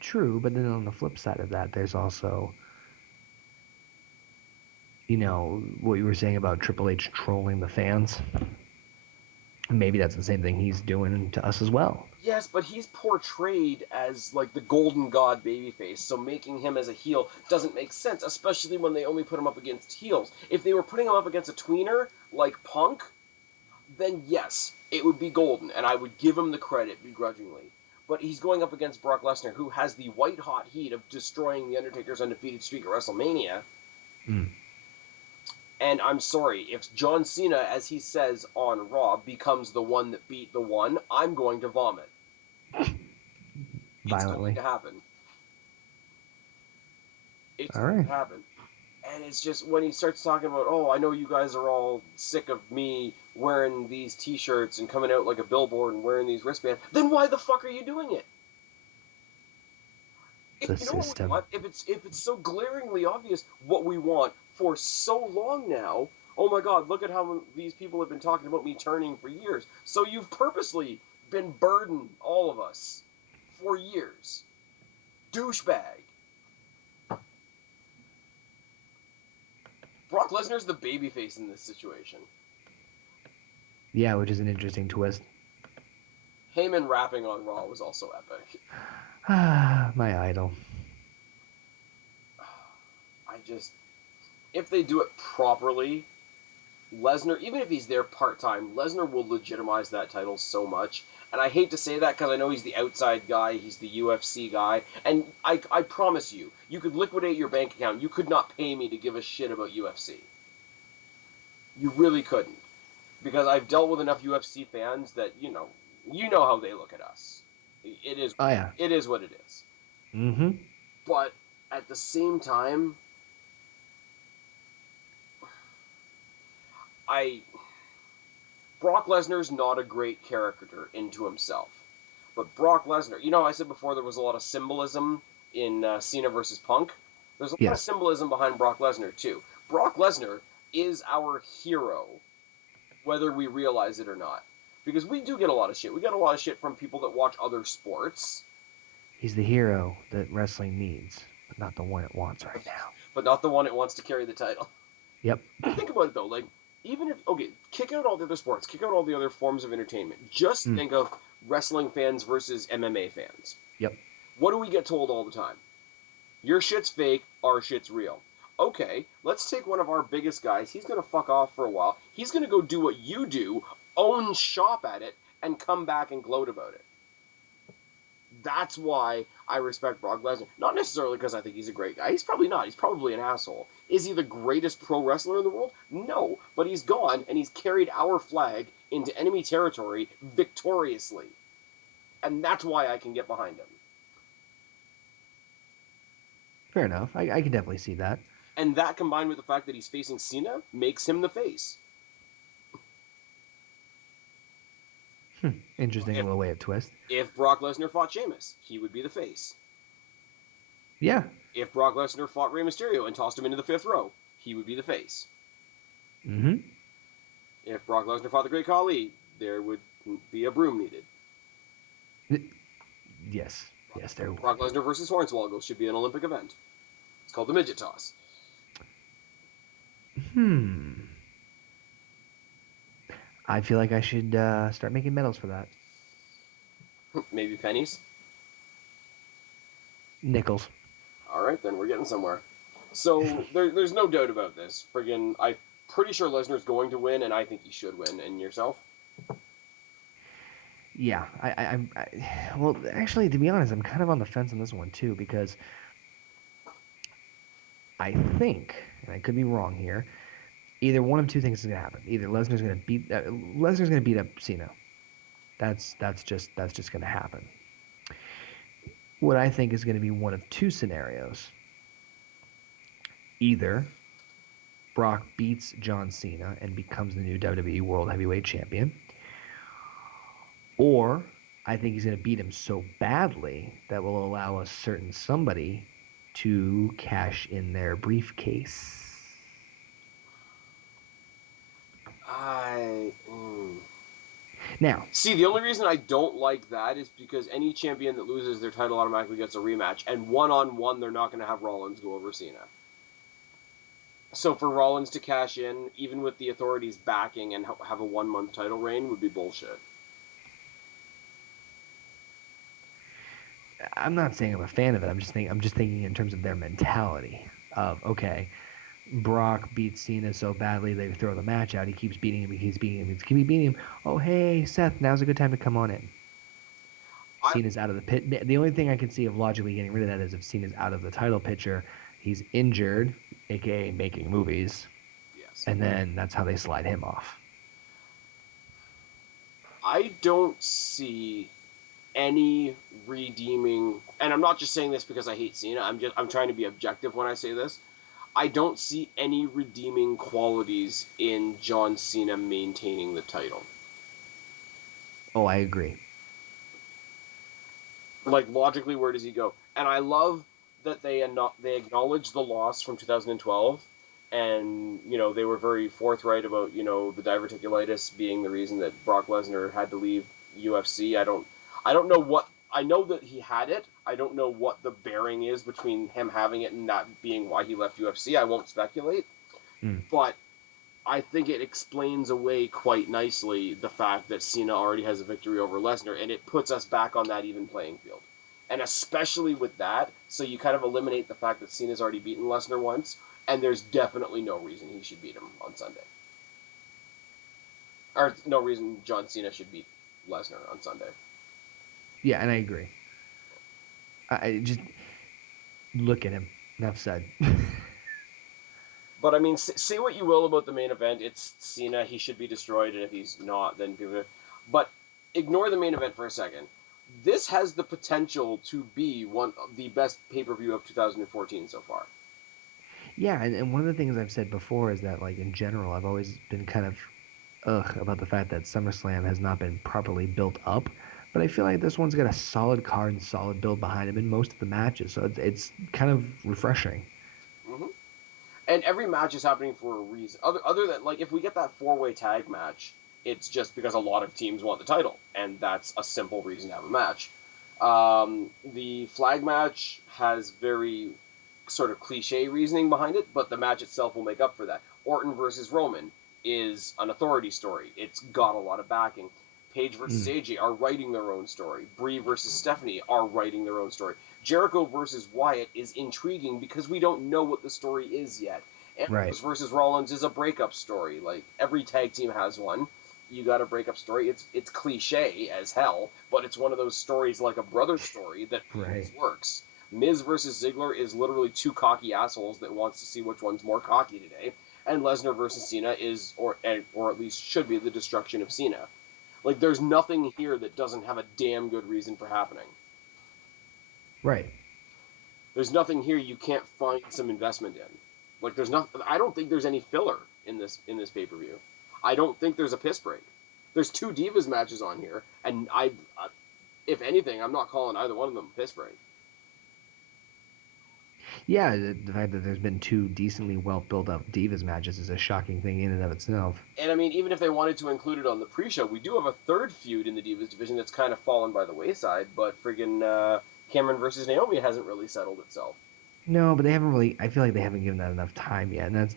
True, but then on the flip side of that, there's also, you know, what you were saying about Triple H trolling the fans. Maybe that's the same thing he's doing to us as well. Yes, but he's portrayed as, like, the golden god babyface, so making him as a heel doesn't make sense, especially when they only put him up against heels. If they were putting him up against a tweener, like Punk, then yes, it would be golden, and I would give him the credit begrudgingly. But he's going up against Brock Lesnar, who has the white-hot heat of destroying The Undertaker's undefeated streak at WrestleMania. And I'm sorry, if John Cena, as he says on Raw, becomes the one that beat the one, I'm going to vomit. Violently. It's going to happen. It's all going right. to happen. And it's just when he starts talking about, oh, I know you guys are all sick of me wearing these t-shirts and coming out like a billboard and wearing these wristbands, then why the fuck are you doing it? The system. If it's so glaringly obvious what we want for so long now, oh my god, look at how these people have been talking about me turning for years. So you've purposely been burdening all of us for years. Douchebag. Brock Lesnar's the babyface in this situation. Yeah, which is an interesting twist. Heyman rapping on Raw was also epic. My idol. If they do it properly, Lesnar, even if he's there part-time, Lesnar will legitimize that title so much. And I hate to say that because I know he's the outside guy, he's the UFC guy, and I promise you, you could liquidate your bank account. You could not pay me to give a shit about UFC. You really couldn't. Because I've dealt with enough UFC fans that, you know how they look at us. It is, Oh, yeah. It is what it is. Mm-hmm. But at the same time, Brock Lesnar's not a great character into himself. But Brock Lesnar, you know how I said before there was a lot of symbolism in Cena versus Punk? There's a lot of symbolism behind Brock Lesnar, too. Brock Lesnar is our hero, whether we realize it or not. Because we do get a lot of shit. We get a lot of shit from people that watch other sports. He's the hero that wrestling needs, but not the one it wants right now. But not the one it wants to carry the title. Yep. Think about it, though. Like, even if, okay, kick out all the other sports, kick out all the other forms of entertainment. Just think of wrestling fans versus MMA fans. Yep. What do we get told all the time? Your shit's fake, our shit's real. Okay, let's take one of our biggest guys. He's going to fuck off for a while. He's going to go do what you do, own shop at it, and come back and gloat about it. That's why I respect Brock Lesnar. Not necessarily because I think he's a great guy. He's probably not. He's probably an asshole. Is he the greatest pro wrestler in the world? No. But he's gone, and he's carried our flag into enemy territory victoriously. And that's why I can get behind him. Fair enough. I can definitely see that. And that, combined with the fact that he's facing Cena, makes him the face. Interesting little way of twist. If Brock Lesnar fought Sheamus, he would be the face. Yeah. If Brock Lesnar fought Rey Mysterio and tossed him into the 5th row, he would be the face. Mm-hmm. If Brock Lesnar fought the Great Khali, there would be a broom needed. Yes. Yes, there would. Brock Lesnar versus Hornswoggle should be an Olympic event. It's called the midget toss. I feel like I should start making medals for that. Maybe pennies? Nickels. All right, then we're getting somewhere. So there's no doubt about this. I'm pretty sure Lesnar's going to win, and I think he should win. And yourself? Yeah, well, actually, to be honest, I'm kind of on the fence on this one too, because I think, and I could be wrong here, either one of two things is going to happen. Either Lesnar's going to beat up Cena. That's just going to happen. What I think is going to be one of two scenarios. Either Brock beats John Cena and becomes the new WWE World Heavyweight Champion, or I think he's going to beat him so badly that will allow a certain somebody to cash in their briefcase. Now, see, the only reason I don't like that is because any champion that loses their title automatically gets a rematch, and one-on-one they're not going to have Rollins go over Cena. So for Rollins to cash in, even with the authorities backing and have a 1-month title reign, would be bullshit. I'm not saying I'm a fan of it. I'm just thinking in terms of their mentality of, okay, Brock beats Cena so badly they throw the match out. He keeps beating him. He keeps beating him. Oh, hey, Seth, now's a good time to come on in. Cena's out of the pit. The only thing I can see of logically getting rid of that is if Cena's out of the title picture, he's injured, a.k.a. making movies. Yes. And then that's how they slide him off. I don't see any redeeming, and I'm not just saying this because I hate Cena. I'm trying to be objective when I say this. I don't see any redeeming qualities in John Cena maintaining the title. Oh, I agree. Like, logically, where does he go? And I love that they acknowledged the loss from 2012, and, they were very forthright about, the diverticulitis being the reason that Brock Lesnar had to leave UFC. I don't know what, I know that he had it. I don't know what the bearing is between him having it and that being why he left UFC. I won't speculate. But I think it explains away quite nicely the fact that Cena already has a victory over Lesnar, and it puts us back on that even playing field. And especially with that, so you kind of eliminate the fact that Cena's already beaten Lesnar once, and there's definitely no reason he should beat him on Sunday. Or no reason John Cena should beat Lesnar on Sunday. Yeah, and I agree. I just look at him. Enough said. But I mean, say what you will about the main event. It's Cena. He should be destroyed, and if he's not, then people. But ignore the main event for a second. This has the potential to be one of the best pay-per-view of 2014 so far. Yeah, and one of the things I've said before is that, like, in general, I've always been kind of about the fact that SummerSlam has not been properly built up. But I feel like this one's got a solid card and solid build behind him in most of the matches, so it's kind of refreshing. Mm-hmm. And every match is happening for a reason. Other than, like, if we get that 4-way tag match, it's just because a lot of teams want the title, and that's a simple reason to have a match. The flag match has very sort of cliche reasoning behind it, but the match itself will make up for that. Orton versus Roman is an authority story. It's got a lot of backing. Paige versus AJ are writing their own story. Brie versus Stephanie are writing their own story. Jericho versus Wyatt is intriguing because we don't know what the story is yet. Ambrose versus Rollins is a breakup story. Like, every tag team has one. You got a breakup story. It's cliche as hell, but it's one of those stories like a brother story that works. Miz versus Ziggler is literally two cocky assholes that wants to see which one's more cocky today. And Lesnar versus Cena is, or at least should be, the destruction of Cena. Like, there's nothing here that doesn't have a damn good reason for happening. Right. There's nothing here you can't find some investment in. Like, I don't think there's any filler in this pay-per-view. I don't think there's a piss break. There's 2 Divas matches on here, and if anything, I'm not calling either one of them a piss break. Yeah, the fact that there's been 2 decently well built up Divas matches is a shocking thing in and of itself. And I mean, even if they wanted to include it on the pre-show, we do have a 3rd feud in the Divas division that's kind of fallen by the wayside, but friggin' Cameron versus Naomi hasn't really settled itself. No, but they haven't really. I feel like they haven't given that enough time yet, and that's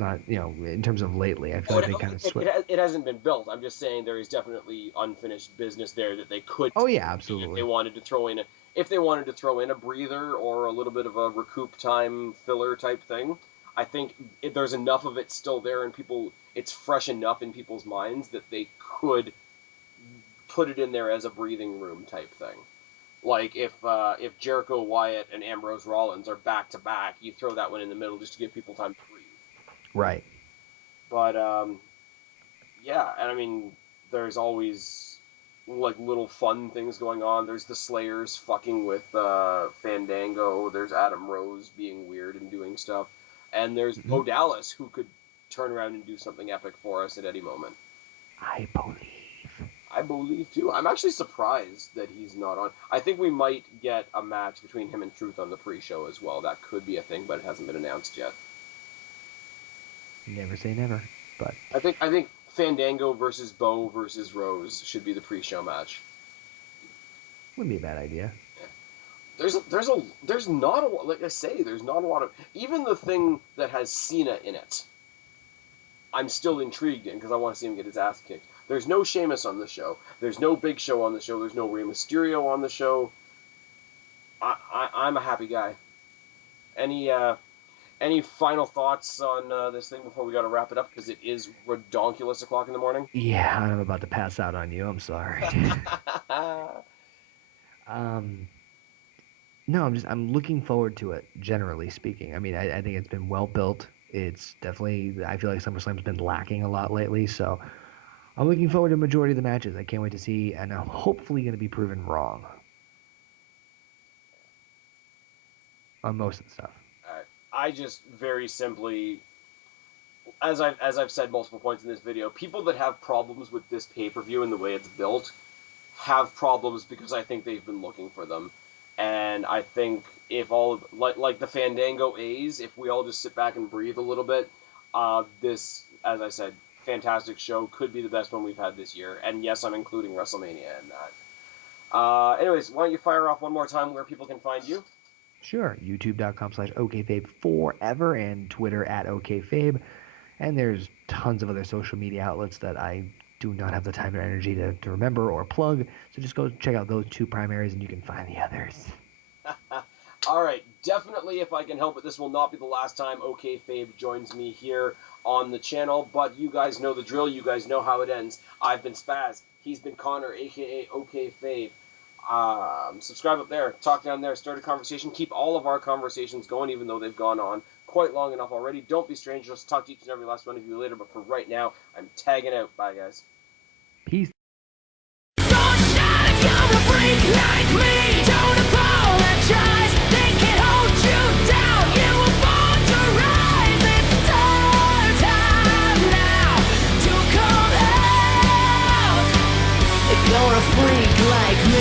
not in terms of lately. I feel like they kind of switched. It hasn't been built. I'm just saying there is definitely unfinished business there that they could. Oh yeah, absolutely. If they wanted to throw in a breather or a little bit of a recoup time filler type thing, I think there's enough of it still there, and it's fresh enough in people's minds that they could put it in there as a breathing room type thing. Like, if Jericho, Wyatt, and Ambrose Rollins are back-to-back, you throw that one in the middle just to give people time to breathe. Right. But, yeah, and I mean, there's always, like, little fun things going on. There's the Slayers fucking with Fandango. There's Adam Rose being weird and doing stuff. And there's Bo Dallas, who could turn around and do something epic for us at any moment. I believe, too. I'm actually surprised that he's not on. I think we might get a match between him and Truth on the pre-show as well. That could be a thing, but it hasn't been announced yet. Never say never, but... I think Fandango versus Bo versus Rose should be the pre-show match. Wouldn't be a bad idea. There's not a lot, like I say, there's not a lot of... Even the thing that has Cena in it, I'm still intrigued in, because I want to see him get his ass kicked. There's no Sheamus on the show. There's no Big Show on the show. There's no Rey Mysterio on the show. I'm a happy guy. Any final thoughts on this thing before we got to wrap it up? Because it is redonkulous o'clock in the morning. Yeah, I'm about to pass out on you. I'm sorry. No, I'm looking forward to it, generally speaking. I mean, I think it's been well built. It's definitely, I feel like SummerSlam's been lacking a lot lately, so... I'm looking forward to the majority of the matches. I can't wait to see, and I'm hopefully going to be proven wrong on most of the stuff. I just very simply, as I've said multiple points in this video, people that have problems with this pay-per-view and the way it's built have problems because I think they've been looking for them. And I think if all of, like the Fandango A's, if we all just sit back and breathe a little bit, this, as I said, fantastic show, could be the best one we've had this year, and yes, I'm including WrestleMania in that. Anyways, why don't you fire off one more time where people can find you? Sure, youtube.com/OKayFabe forever, and Twitter @OKayFabe, and there's tons of other social media outlets that I do not have the time or energy to remember or plug, so just go check out those 2 primaries and you can find the others. Alright, definitely, if I can help it, this will not be the last time OKayFabe joins me here on the channel, but you guys know the drill, you guys know how it ends. I've been Spaz, he's been Connor, aka OKayFabe. Subscribe up there, talk down there, start a conversation, keep all of our conversations going, even though they've gone on quite long enough already. Don't be strangers, talk to each and every last one of you later, but for right now, I'm tagging out. Bye, guys.